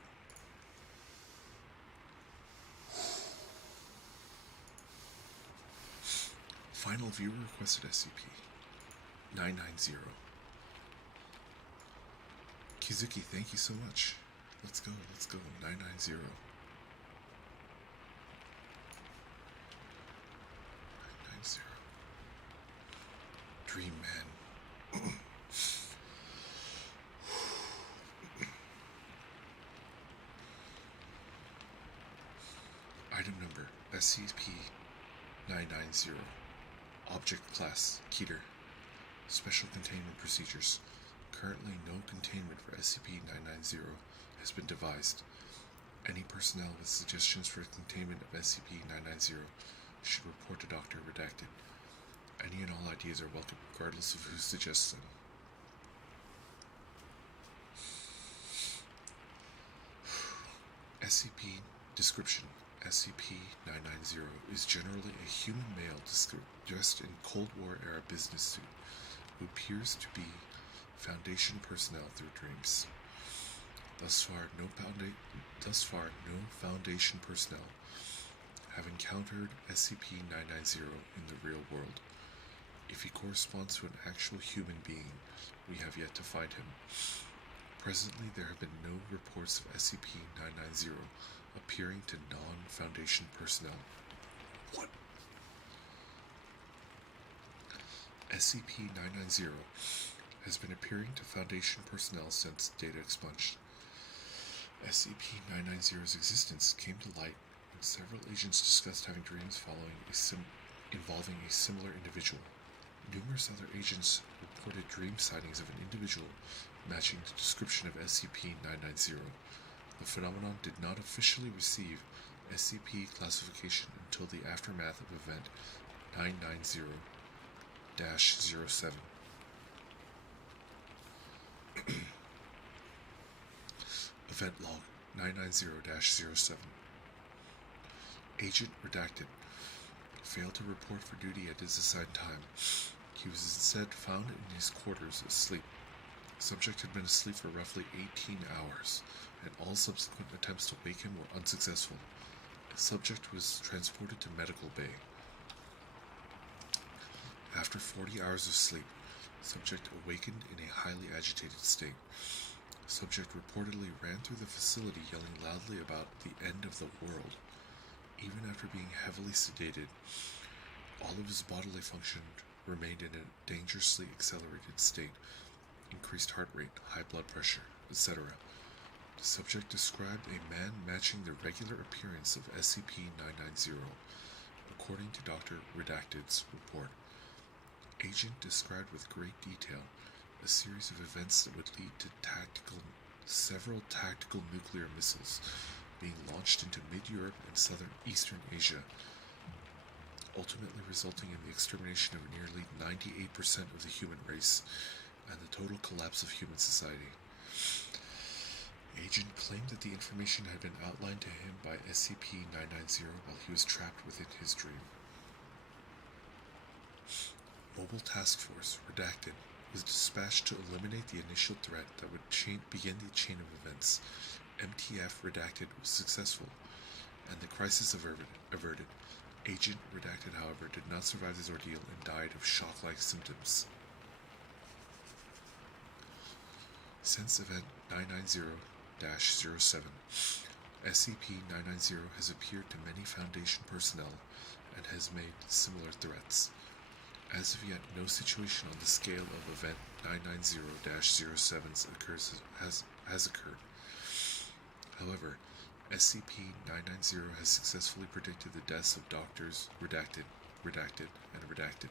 Final viewer requested SCP-990. Kizuki, thank you so much. Let's go, 990. 990. Dream Man. Item number SCP-990. Object Class Keter. Special Containment Procedures. Currently no containment for SCP-990 has been devised. Any personnel with suggestions for containment of SCP-990 should report to Dr. Redacted. Any and all ideas are welcome, regardless of who suggests them. SCP Description. SCP-990 is generally a human male dressed in Cold War-era business suit who appears to be Foundation personnel through dreams. Thus far, no Foundation personnel have encountered SCP-990 in the real world. If he corresponds to an actual human being, we have yet to find him. Presently, there have been no reports of SCP-990 appearing to non-Foundation personnel. What? SCP-990 has been appearing to Foundation personnel since data expunged. SCP-990's existence came to light when several agents discussed having dreams involving a similar individual. Numerous other agents reported dream sightings of an individual matching the description of SCP-990. The phenomenon did not officially receive SCP classification until the aftermath of Event 990-07. Event Log 990-07. Agent Redacted failed to report for duty at his assigned time. He was instead found in his quarters asleep. The subject had been asleep for roughly 18 hours, and all subsequent attempts to wake him were unsuccessful. The subject was transported to medical bay. After 40 hours of sleep, the subject awakened in a highly agitated state. The subject reportedly ran through the facility yelling loudly about the end of the world. Even after being heavily sedated, all of his bodily function remained in a dangerously accelerated state, increased heart rate, high blood pressure, etc. The subject described a man matching the regular appearance of SCP-990, according to Dr. Redacted's report. Agent described with great detail a series of events that would lead to several tactical nuclear missiles being launched into mid-Europe and southeastern Asia, ultimately resulting in the extermination of nearly 98% of the human race and the total collapse of human society. Agent claimed that the information had been outlined to him by SCP-990 while he was trapped within his dream. Mobile Task Force, Redacted, was dispatched to eliminate the initial threat that would begin the chain of events. MTF Redacted was successful, and the crisis averted. Agent Redacted, however, did not survive this ordeal and died of shock-like symptoms. Since Event 990-07, SCP-990 has appeared to many Foundation personnel and has made similar threats. As of yet, no situation on the scale of Event 990-07 has occurred. However, SCP-990 has successfully predicted the deaths of Doctors Redacted, and Redacted,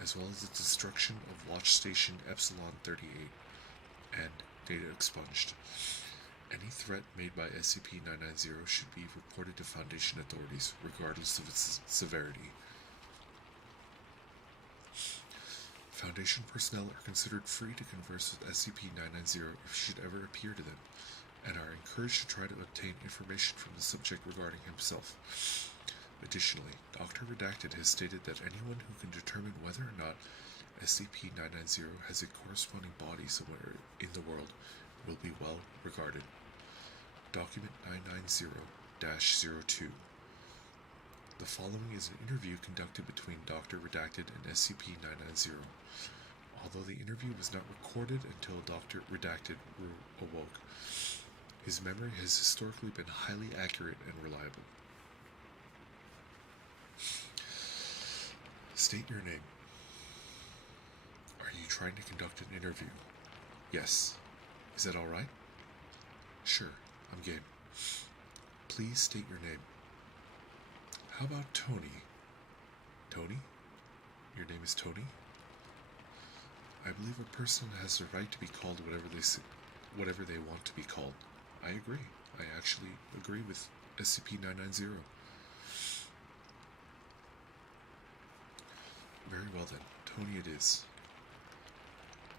as well as the destruction of Watch Station Epsilon 38 and data expunged. Any threat made by SCP-990 should be reported to Foundation authorities, regardless of its severity. Foundation personnel are considered free to converse with SCP-990 if she should ever appear to them, and are encouraged to try to obtain information from the subject regarding himself. Additionally, Dr. Redacted has stated that anyone who can determine whether or not SCP-990 has a corresponding body somewhere in the world will be well regarded. Document 990-02. The following is an interview conducted between Dr. Redacted and SCP-990. Although the interview was not recorded until Dr. Redacted awoke, his memory has historically been highly accurate and reliable. State your name. Are you trying to conduct an interview? Yes. Is that alright? Sure, I'm game. Please state your name. How about Tony? Tony? Your name is Tony? I believe a person has the right to be called whatever they want to be called. I agree. I actually agree with SCP-990. Very well then, Tony it is.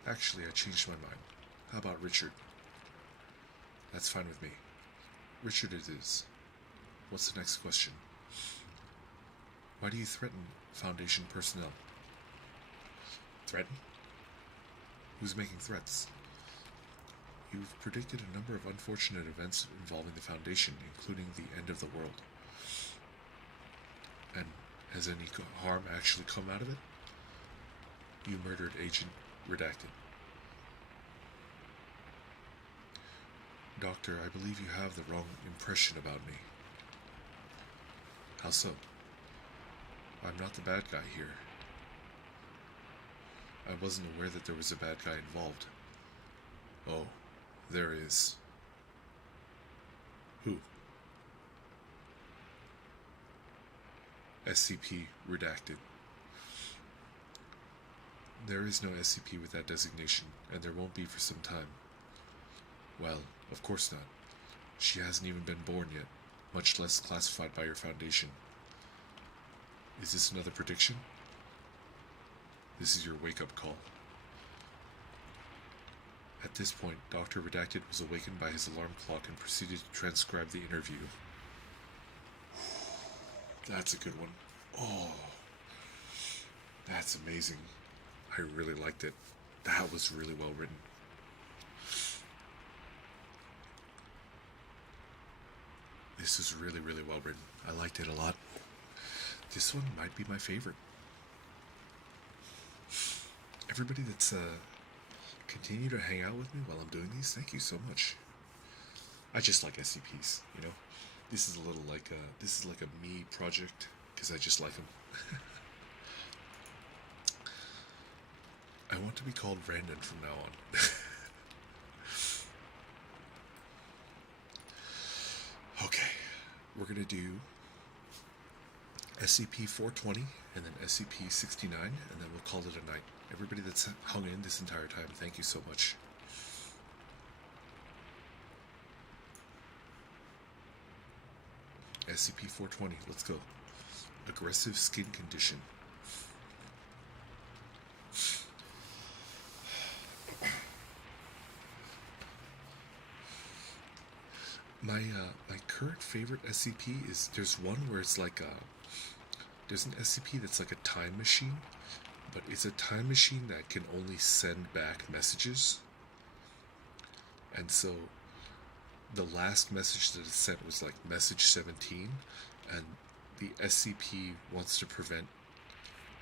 Actually, I changed my mind. How about Richard? That's fine with me. Richard it is. What's the next question? Why do you threaten Foundation personnel? Threaten? Who's making threats? You've predicted a number of unfortunate events involving the Foundation, including the end of the world. And has any harm actually come out of it? You murdered Agent Redacted. Doctor, I believe you have the wrong impression about me. How so? I'm not the bad guy here. I wasn't aware that there was a bad guy involved. Oh, there is. Who? SCP redacted. There is no SCP with that designation, and there won't be for some time. Well, of course not. She hasn't even been born yet, much less classified by your Foundation. Is this another prediction? This is your wake-up call. At this point, Dr. Redacted was awakened by his alarm clock and proceeded to transcribe the interview. That's a good one. Oh, that's amazing. I really liked it. That was really well written. This is really, really well written. I liked it a lot. This one might be my favorite. Everybody that's continue to hang out with me while I'm doing these, thank you so much. I just like SCPs, you know. This is a little like a me project because I just like them. I want to be called Brandon from now on. Okay, we're gonna do SCP-420 and then SCP-69, and then we'll call it a night. Everybody that's hung in this entire time, thank you so much. SCP-420, let's go. Aggressive skin condition. My current favorite SCP is, there's one where it's like there's an SCP that's like a time machine, but it's a time machine that can only send back messages. And so the last message that it sent was like message 17, and the SCP wants to prevent,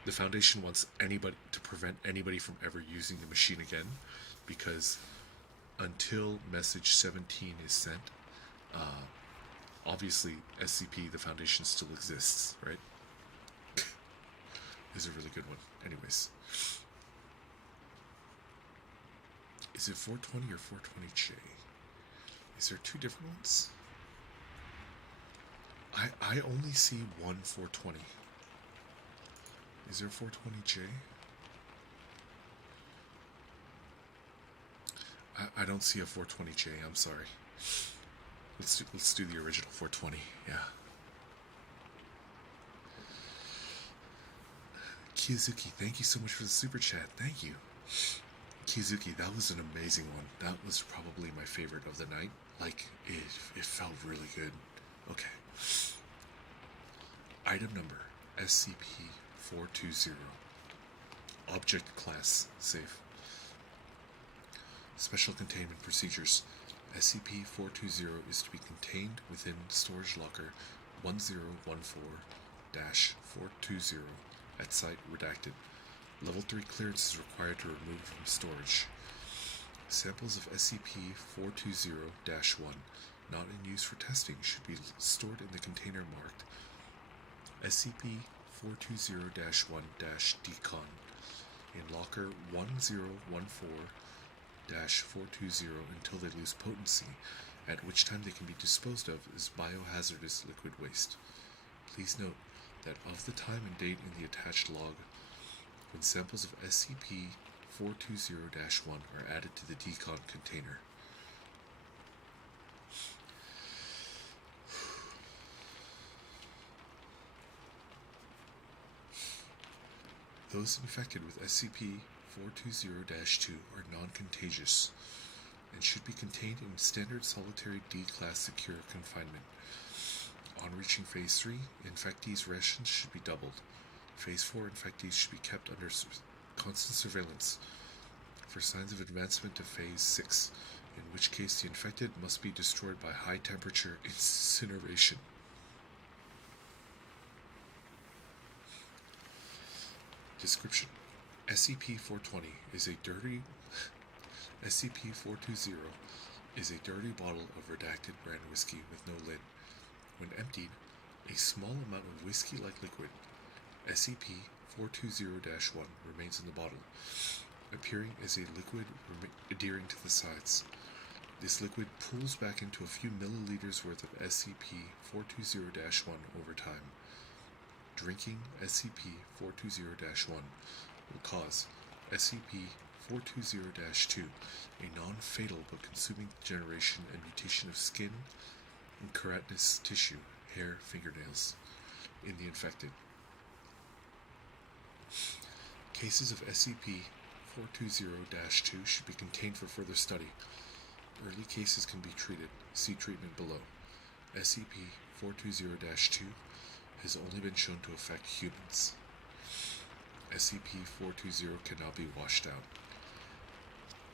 the Foundation wants anybody to prevent anybody from ever using the machine again, because until message 17 is sent, obviously SCP, the Foundation, still exists, right? Is a really good one. Anyways, is it 420 or 420J? Is there two different ones? I only see one 420. Is there 420J? I don't see a 420J. I'm sorry. Let's do the original 420. Yeah. Kizuki, thank you so much for the super chat. Thank you. Kizuki, that was an amazing one. That was probably my favorite of the night. Like, it felt really good. Okay. Item number SCP-420. Object class safe. Special containment procedures. SCP-420 is to be contained within storage locker 1014-420 at site redacted. Level 3 clearance is required to remove from storage. Samples of SCP-420-1 not in use for testing should be stored in the container marked SCP-420-1-Decon in locker 1014-420 until they lose potency, at which time they can be disposed of as biohazardous liquid waste. Please note that of the time and date in the attached log, when samples of SCP-420-1 are added to the decon container. Those infected with SCP-420-2 are non-contagious and should be contained in standard solitary D-class secure confinement. On reaching Phase 3, infectees' rations should be doubled. Phase 4 infectees should be kept under constant surveillance for signs of advancement to Phase 6, in which case the infected must be destroyed by high-temperature incineration. Description: SCP-420 is a dirty SCP-420 is a dirty bottle of redacted brand whiskey with no lid. When emptied, a small amount of whiskey-like liquid, SCP-420 420-1 remains in the bottle, appearing as a liquid adhering to the sides. This liquid pools back into a few milliliters worth of SCP-420-1 over time. Drinking SCP-420-1 will cause SCP-420-2, a non-fatal but consuming degeneration and mutation of skin and keratinous tissue, hair, fingernails, in the infected. Cases of SCP-420-2 should be contained for further study. Early cases can be treated. See treatment below. SCP-420-2 has only been shown to affect humans. SCP-420 cannot be washed out.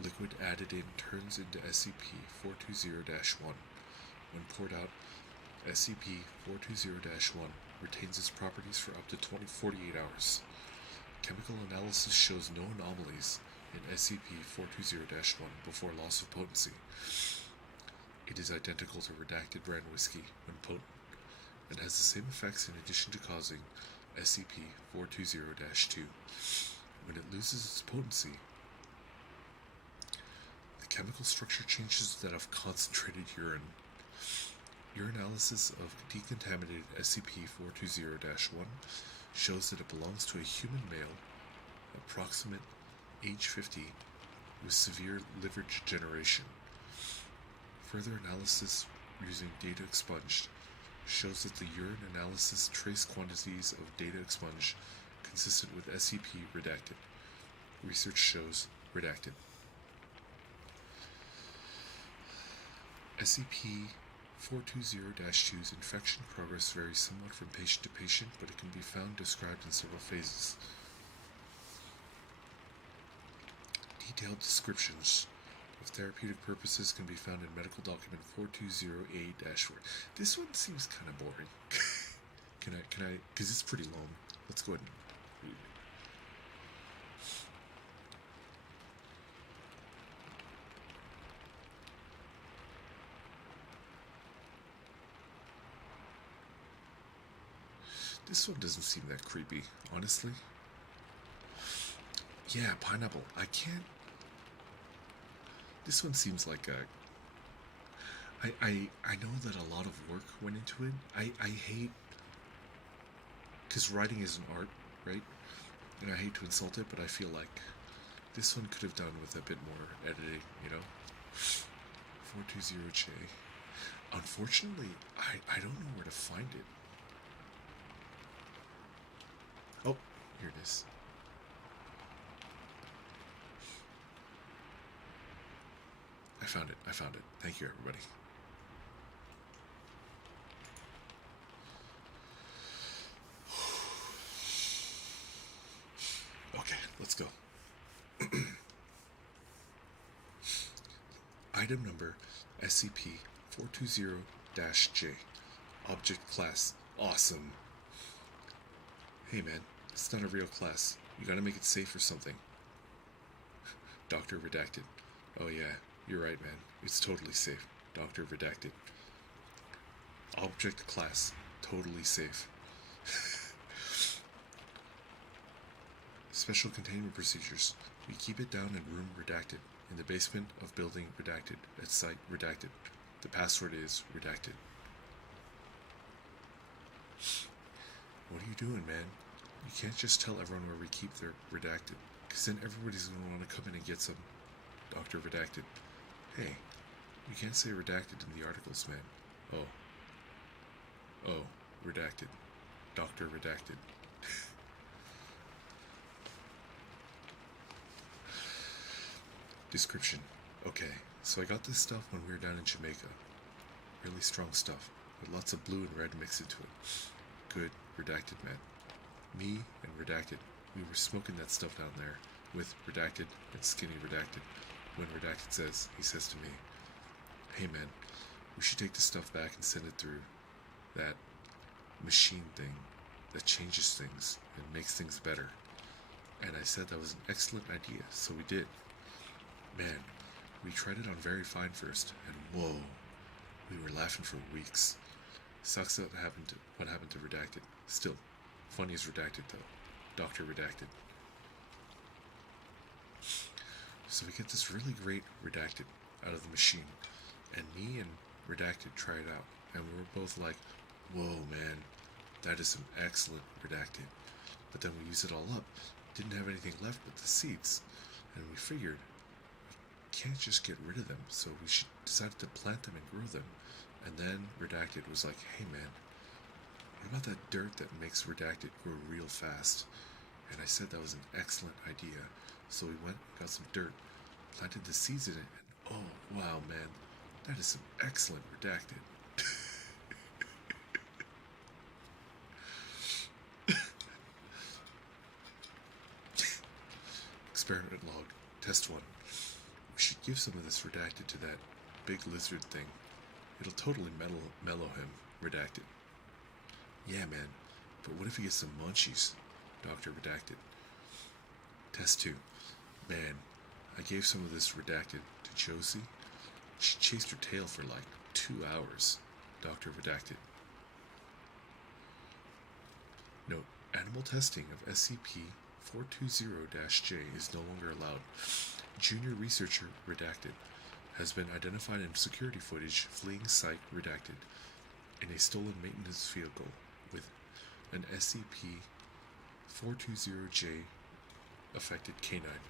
Liquid added in turns into SCP-420-1. When poured out, SCP-420-1 retains its properties for up to 48 hours. Chemical analysis shows no anomalies in SCP-420-1 before loss of potency. It is identical to redacted brand whiskey when potent, and has the same effects in addition to causing SCP-420-2. When it loses its potency, the chemical structure changes to that of concentrated urine. Urinalysis of decontaminated SCP-420-1 shows that it belongs to a human male, approximate age 50, with severe liver degeneration. Further analysis using data expunged shows that the urine analysis traced quantities of data expunged consistent with SCP redacted. Research shows redacted. SCP-420-2's infection progress varies somewhat from patient to patient, but it can be found described in several phases. Detailed descriptions of therapeutic purposes can be found in medical document 4208-4. This one seems kind of boring. Can I, because it's pretty long. Let's go ahead and read it. This one doesn't seem that creepy, honestly. Yeah, pineapple. I can't. This one seems like a. I know that a lot of work went into it. I hate. Because writing is an art, right? And I hate to insult it, but I feel like this one could have done with a bit more editing, you know? 420J. Unfortunately, I don't know where to find it. Oh, here it is. I found it. Thank you, everybody. Okay, let's go. Item number SCP-420-J. Object class. Awesome. Hey man, it's not a real class. You gotta make it safe or something. Dr. Redacted. Oh yeah, you're right man. It's totally safe. Dr. Redacted. Object class. Totally safe. Special containment procedures. We keep it down in room redacted. In the basement of building redacted. At site redacted. The password is redacted. What are you doing, man? You can't just tell everyone where we keep their redacted, because then everybody's going to want to come in and get some. Dr. Redacted. Hey, you can't say redacted in the articles, man. Oh, redacted. Dr. Redacted. Description. Okay, so I got this stuff when we were down in Jamaica. Really strong stuff, with lots of blue and red mixed into it. Good, redacted man. Me and Redacted, we were smoking that stuff down there, with Redacted and Skinny Redacted. When Redacted says, he says to me, hey man, we should take the stuff back and send it through that machine thing that changes things and makes things better. And I said that was an excellent idea, so we did. Man, we tried it on very fine first, and whoa, we were laughing for weeks. Sucks that what happened to Redacted. Still, funny as Redacted though. Dr. Redacted. So we get this really great Redacted out of the machine, and me and Redacted try it out, and we were both like, whoa man, that is some excellent Redacted. But then we used it all up, didn't have anything left but the seeds, and we figured we can't just get rid of them, so we decided to plant them and grow them. And then Redacted was like, hey man, what about that dirt that makes Redacted grow real fast? And I said that was an excellent idea, so we went and got some dirt, planted the seeds in it, and oh wow man, that is some excellent Redacted. Experiment log, test 1. We should give some of this Redacted to that big lizard thing. It'll totally mellow him, Redacted. Yeah man, but what if he gets some munchies? Dr. Redacted. Test 2. Man, I gave some of this Redacted to Josie. She chased her tail for like 2 hours. Dr. Redacted. Note, animal testing of SCP-420-J is no longer allowed. Junior researcher Redacted has been identified in security footage fleeing site Redacted in a stolen maintenance vehicle with an SCP-420-J affected canine.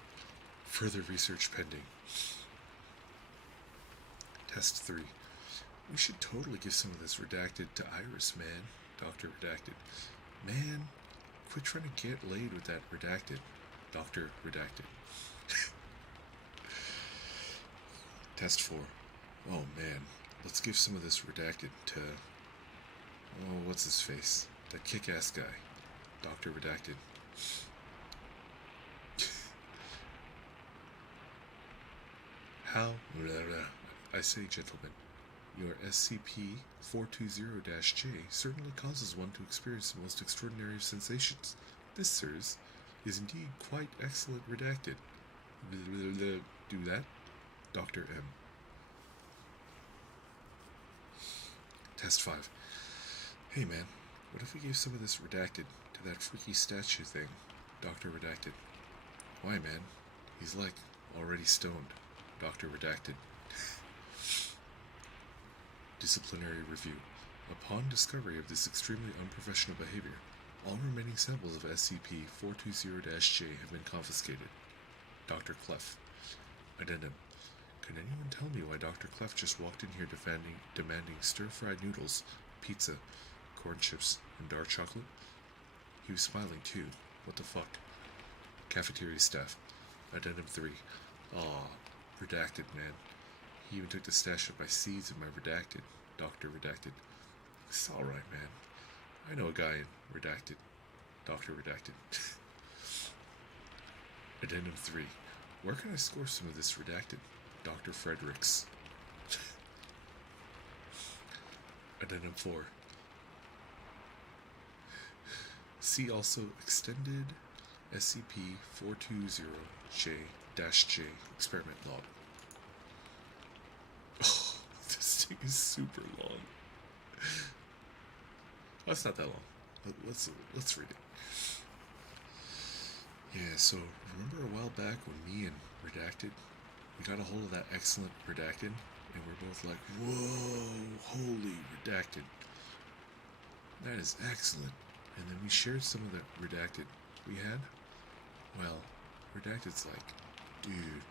Further research pending. Test 3. We should totally give some of this Redacted to Iris, man. Dr. Redacted. Man, quit trying to get laid with that Redacted. Dr. Redacted. Test 4. Oh man, let's give some of this Redacted to... oh, what's his face? That kick-ass guy. Dr. Redacted. How? I say, gentlemen, your SCP-420-J certainly causes one to experience the most extraordinary of sensations. This, sirs, is indeed quite excellent Redacted. Do that? Dr. M. Test 5. Hey man, what if we gave some of this Redacted to that freaky statue thing? Dr. Redacted. Why man? He's like, already stoned. Dr. Redacted. Disciplinary review. Upon discovery of this extremely unprofessional behavior, all remaining samples of SCP-420-J have been confiscated. Dr. Clef. Addendum. Can anyone tell me why Dr. Clef just walked in here demanding stir-fried noodles, pizza, corn chips, and dark chocolate? He was smiling too. What the fuck? Cafeteria staff. Addendum 3. Aw, Redacted, man. He even took the stash of my seeds in my Redacted. Dr. Redacted. It's alright, man. I know a guy in Redacted. Dr. Redacted. Addendum 3. Where can I score some of this Redacted? Dr. Fredericks. Addendum 4. See also extended SCP-420-J experiment log. Oh, this thing is super long. Oh, it's not that long. Let's read it. Yeah, so remember a while back when me and Redacted, we got a hold of that excellent Redacted, and we're both like, whoa, holy Redacted. That is excellent. And then we shared some of the Redacted we had. Well, Redacted's like, dude,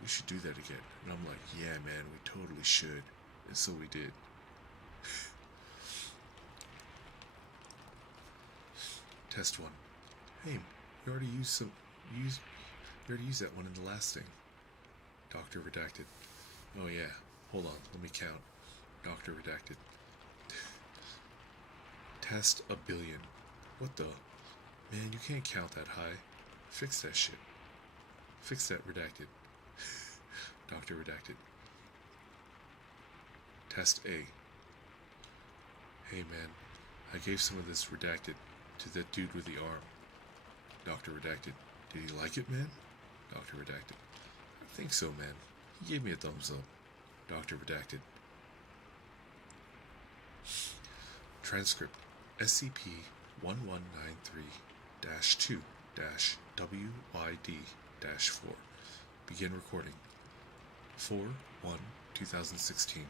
we should do that again. And I'm like, yeah, man, we totally should. And so we did. Test 1. Hey, you already used that one in the last thing. Dr. Redacted. Oh yeah, hold on, let me count. Dr. Redacted. Test 1 billion. What the? Man, you can't count that high. Fix that shit. Fix that Redacted. Dr. Redacted. Test A. Hey man, I gave some of this Redacted to that dude with the arm. Dr. Redacted. Did he like it, man? Dr. Redacted. I think so, man. He gave me a thumbs up. Dr. Redacted. Transcript. SCP-1193 1-2-WYD-4. Begin recording. 4/1/2016.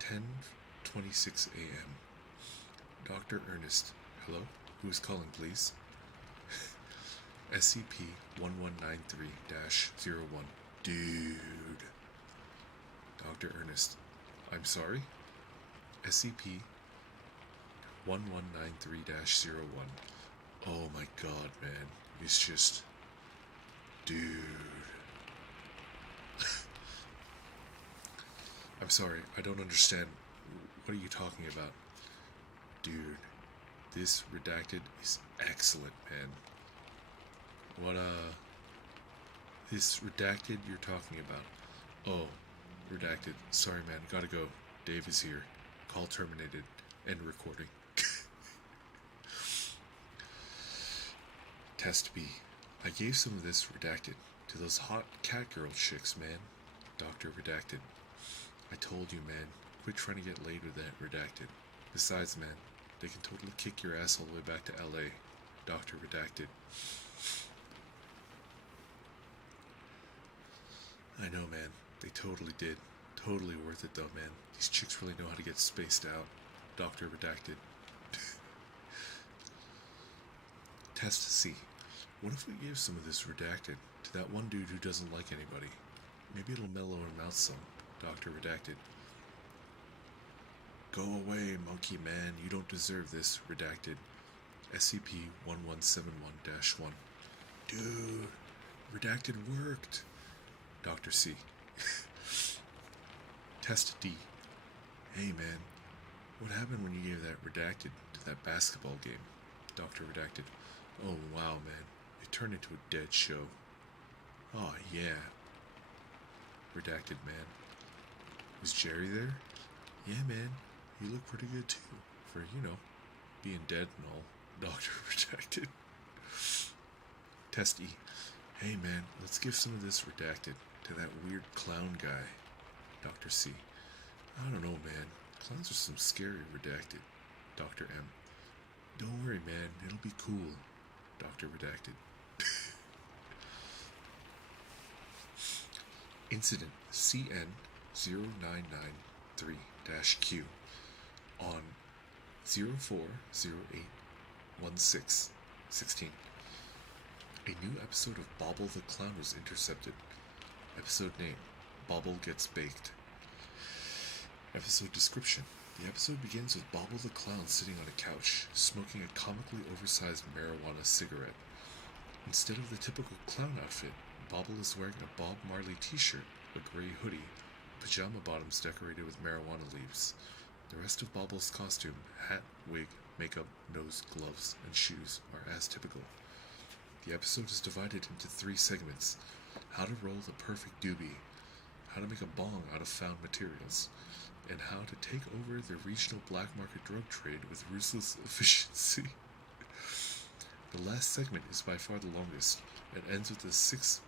10:26 a.m. Dr. Ernest. Hello? Who is calling, please? SCP-1193-01. Dude. Dr. Ernest. I'm sorry? SCP-1193-01. Oh my god, man. It's just... Dude. I'm sorry, I don't understand. What are you talking about? Dude, this redacted is excellent, man. This redacted you're talking about? Oh, redacted. Sorry, man, gotta go. Dave is here. Call terminated. End recording. Test B. I gave some of this redacted to those hot cat girl chicks, man. Dr. Redacted. I told you, man. Quit trying to get laid with that redacted. Besides, man, they can totally kick your ass all the way back to LA. Dr. Redacted. I know, man. They totally did. Totally worth it, though, man. These chicks really know how to get spaced out. Dr. Redacted. Test C. What if we gave some of this redacted to that one dude who doesn't like anybody? Maybe it'll mellow him out some. Dr. Redacted. Go away, monkey man. You don't deserve this. Redacted. SCP-1171-1. Dude, redacted worked. Dr. C. Test D. Hey, man. What happened when you gave that redacted to that basketball game? Dr. Redacted. Oh, wow, man. It turned into a dead show. Oh, yeah. Redacted, man. Was Jerry there? Yeah, man. You look pretty good, too. For, being dead and all. Dr. Redacted. Test E. Hey, man. Let's give some of this redacted to that weird clown guy. Dr. C. I don't know, man. Clowns are some scary redacted. Dr. M. Don't worry, man. It'll be cool. Dr. Redacted. Incident CN0993-Q on 04/08/16. A new episode of Bobble the Clown was intercepted. Episode name: Bobble Gets Baked. Episode description: the episode begins with Bobble the Clown sitting on a couch, smoking a comically oversized marijuana cigarette. Instead of the typical clown outfit, Bobble is wearing a Bob Marley t-shirt, a gray hoodie, pajama bottoms decorated with marijuana leaves. The rest of Bobble's costume, hat, wig, makeup, nose, gloves, and shoes are as typical. The episode is divided into 3 segments: how to roll the perfect doobie, how to make a bong out of found materials, and how to take over the regional black market drug trade with ruthless efficiency. The last segment is by far the longest. It ends with a 6+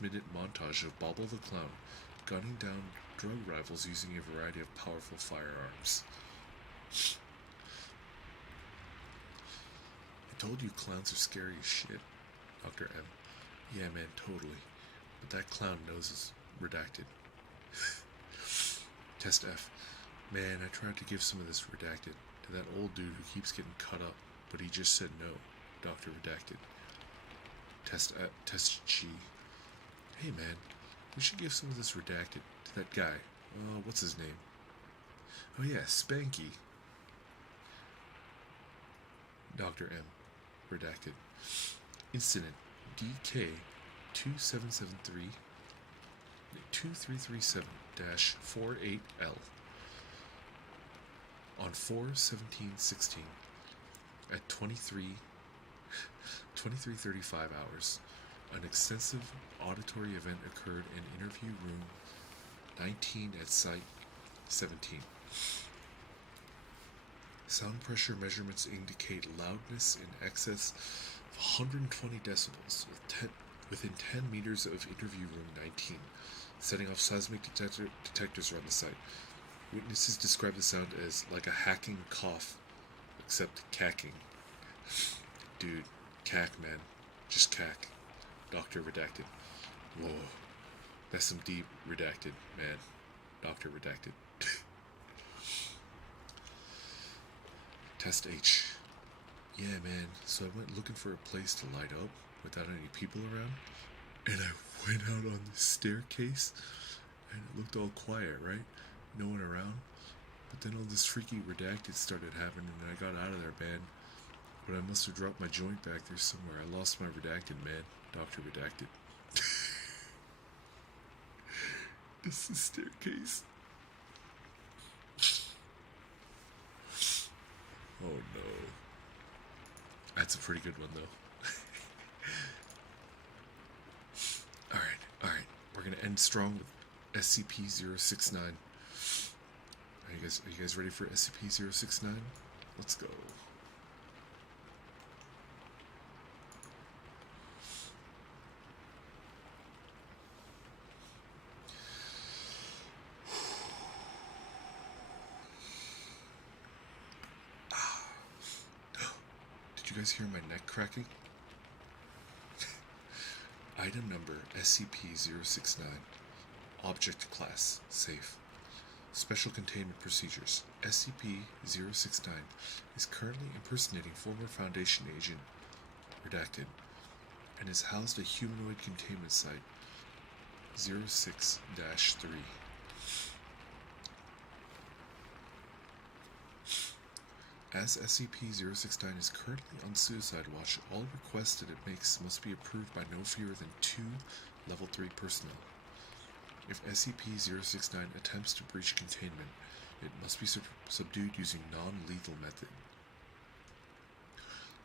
minute montage of Bobble the Clown gunning down drug rivals using a variety of powerful firearms. I told you clowns are scary as shit. Dr. M. Yeah, man, totally. But that clown knows is redacted. Test F. Man, I tried to give some of this redacted to that old dude who keeps getting cut up, but he just said no. Dr. Redacted. Test G. Hey, man, we should give some of this redacted to that guy. What's his name? Oh, yeah, Spanky. Dr. M. Redacted. Incident DK-2337-48L on 4/17/16 at 23:35 hours. An extensive auditory event occurred in interview room 19 at Site 17. Sound pressure measurements indicate loudness in excess of 120 decibels within 10 meters of interview room 19, setting off seismic detectors around the site. Witnesses describe the sound as like a hacking cough, except cacking. Dude, cack, man. Just cack. Doctor redacted. Whoa. That's some deep redacted, man. Doctor redacted. Test H. Yeah, man. So I went looking for a place to light up without any people around. And I went out on the staircase. And it looked all quiet, right? No one around. But then all this freaky redacted started happening and I got out of there, man. But I must have dropped my joint back there somewhere. I lost my redacted, man. Doctor redacted. This is the staircase. Oh no. That's a pretty good one though. Alright. We're gonna end strong with SCP-069. Are you guys ready for SCP-069? Let's go. Did you guys hear my neck cracking? Item number SCP-069. Object class safe. Special containment procedures. SCP-069 is currently impersonating former Foundation agent redacted and is housed at humanoid containment site 06-3. As SCP-069 is currently on suicide watch, all requests that it makes must be approved by no fewer than 2 Level 3 personnel. If SCP-069 attempts to breach containment, it must be subdued using non-lethal method.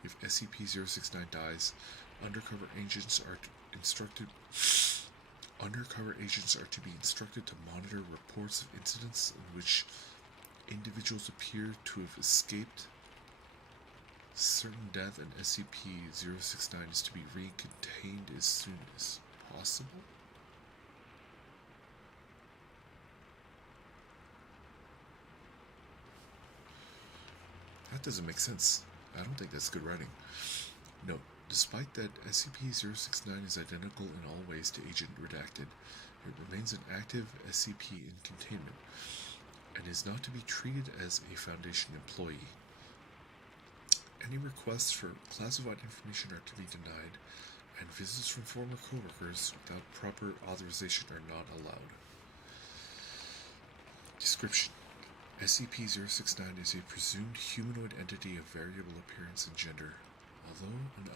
If SCP-069 dies, undercover agents are to be instructed to monitor reports of incidents in which individuals appear to have escaped certain death, and SCP-069 is to be recontained as soon as possible. That doesn't make sense. I don't think that's good writing. Note, despite that SCP-069 is identical in all ways to Agent Redacted, it remains an active SCP in containment and is not to be treated as a Foundation employee. Any requests for classified information are to be denied, and visits from former coworkers without proper authorization are not allowed. Description: SCP-069 is a presumed humanoid entity of variable appearance and gender. Although an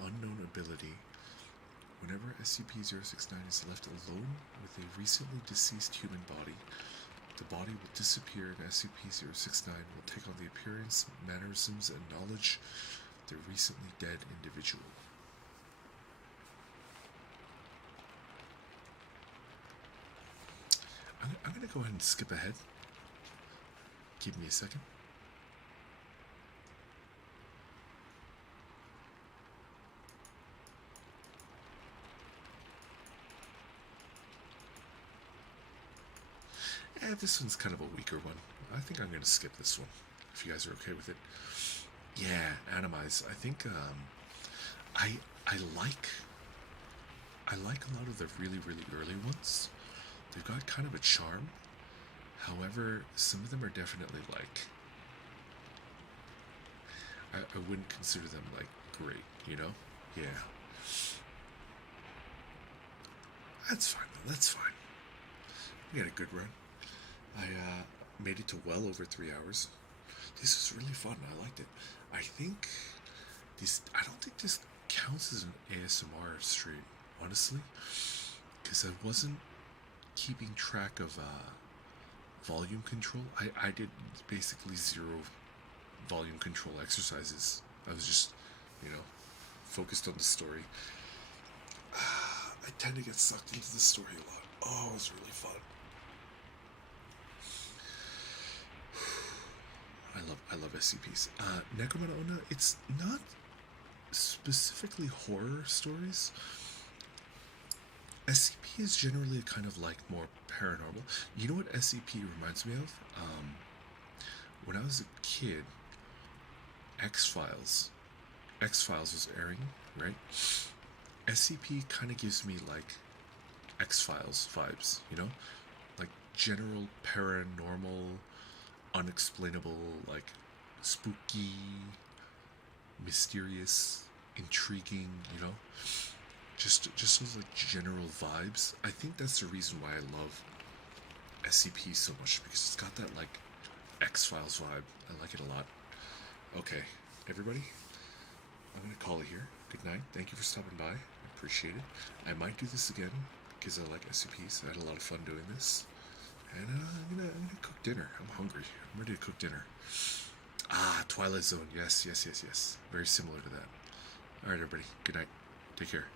unknown ability, whenever SCP-069 is left alone with a recently deceased human body, the body will disappear and SCP-069 will take on the appearance, mannerisms, and knowledge of the recently dead individual. I'm going to go ahead and skip ahead. Give me a second. This one's kind of a weaker one. I think I'm going to skip this one, if you guys are okay with it. Yeah, Animize. I think I like a lot of the really early ones. They've got kind of a charm. However, some of them are definitely like, I wouldn't consider them like great, you know? Yeah. That's fine though, that's fine. We had a good run. I made it to well over 3 hours. This was really fun. I liked it. I don't think this counts as an ASMR stream, honestly, because I wasn't keeping track of volume control. I did basically 0 volume control exercises. I was just, focused on the story. I tend to get sucked into the story a lot. Oh, it was really fun. I love SCPs. Necromana, it's not specifically horror stories. SCP is generally kind of like more paranormal. You know what SCP reminds me of? When I was a kid, X-Files. X-Files was airing, right? SCP kind of gives me like X-Files vibes, you know? Like general paranormal, unexplainable, like spooky, mysterious, intriguing, you know? Just those like general vibes. I think that's the reason why I love SCP so much, because it's got that like X-Files vibe. I like it a lot. Okay, everybody, I'm gonna call it here. Good night. Thank you for stopping by. I appreciate it. I might do this again because I like SCPs. I had a lot of fun doing this. And I'm gonna cook dinner. I'm hungry. I'm ready to cook dinner. Ah, Twilight Zone. Yes. Very similar to that. Alright, everybody. Good night. Take care.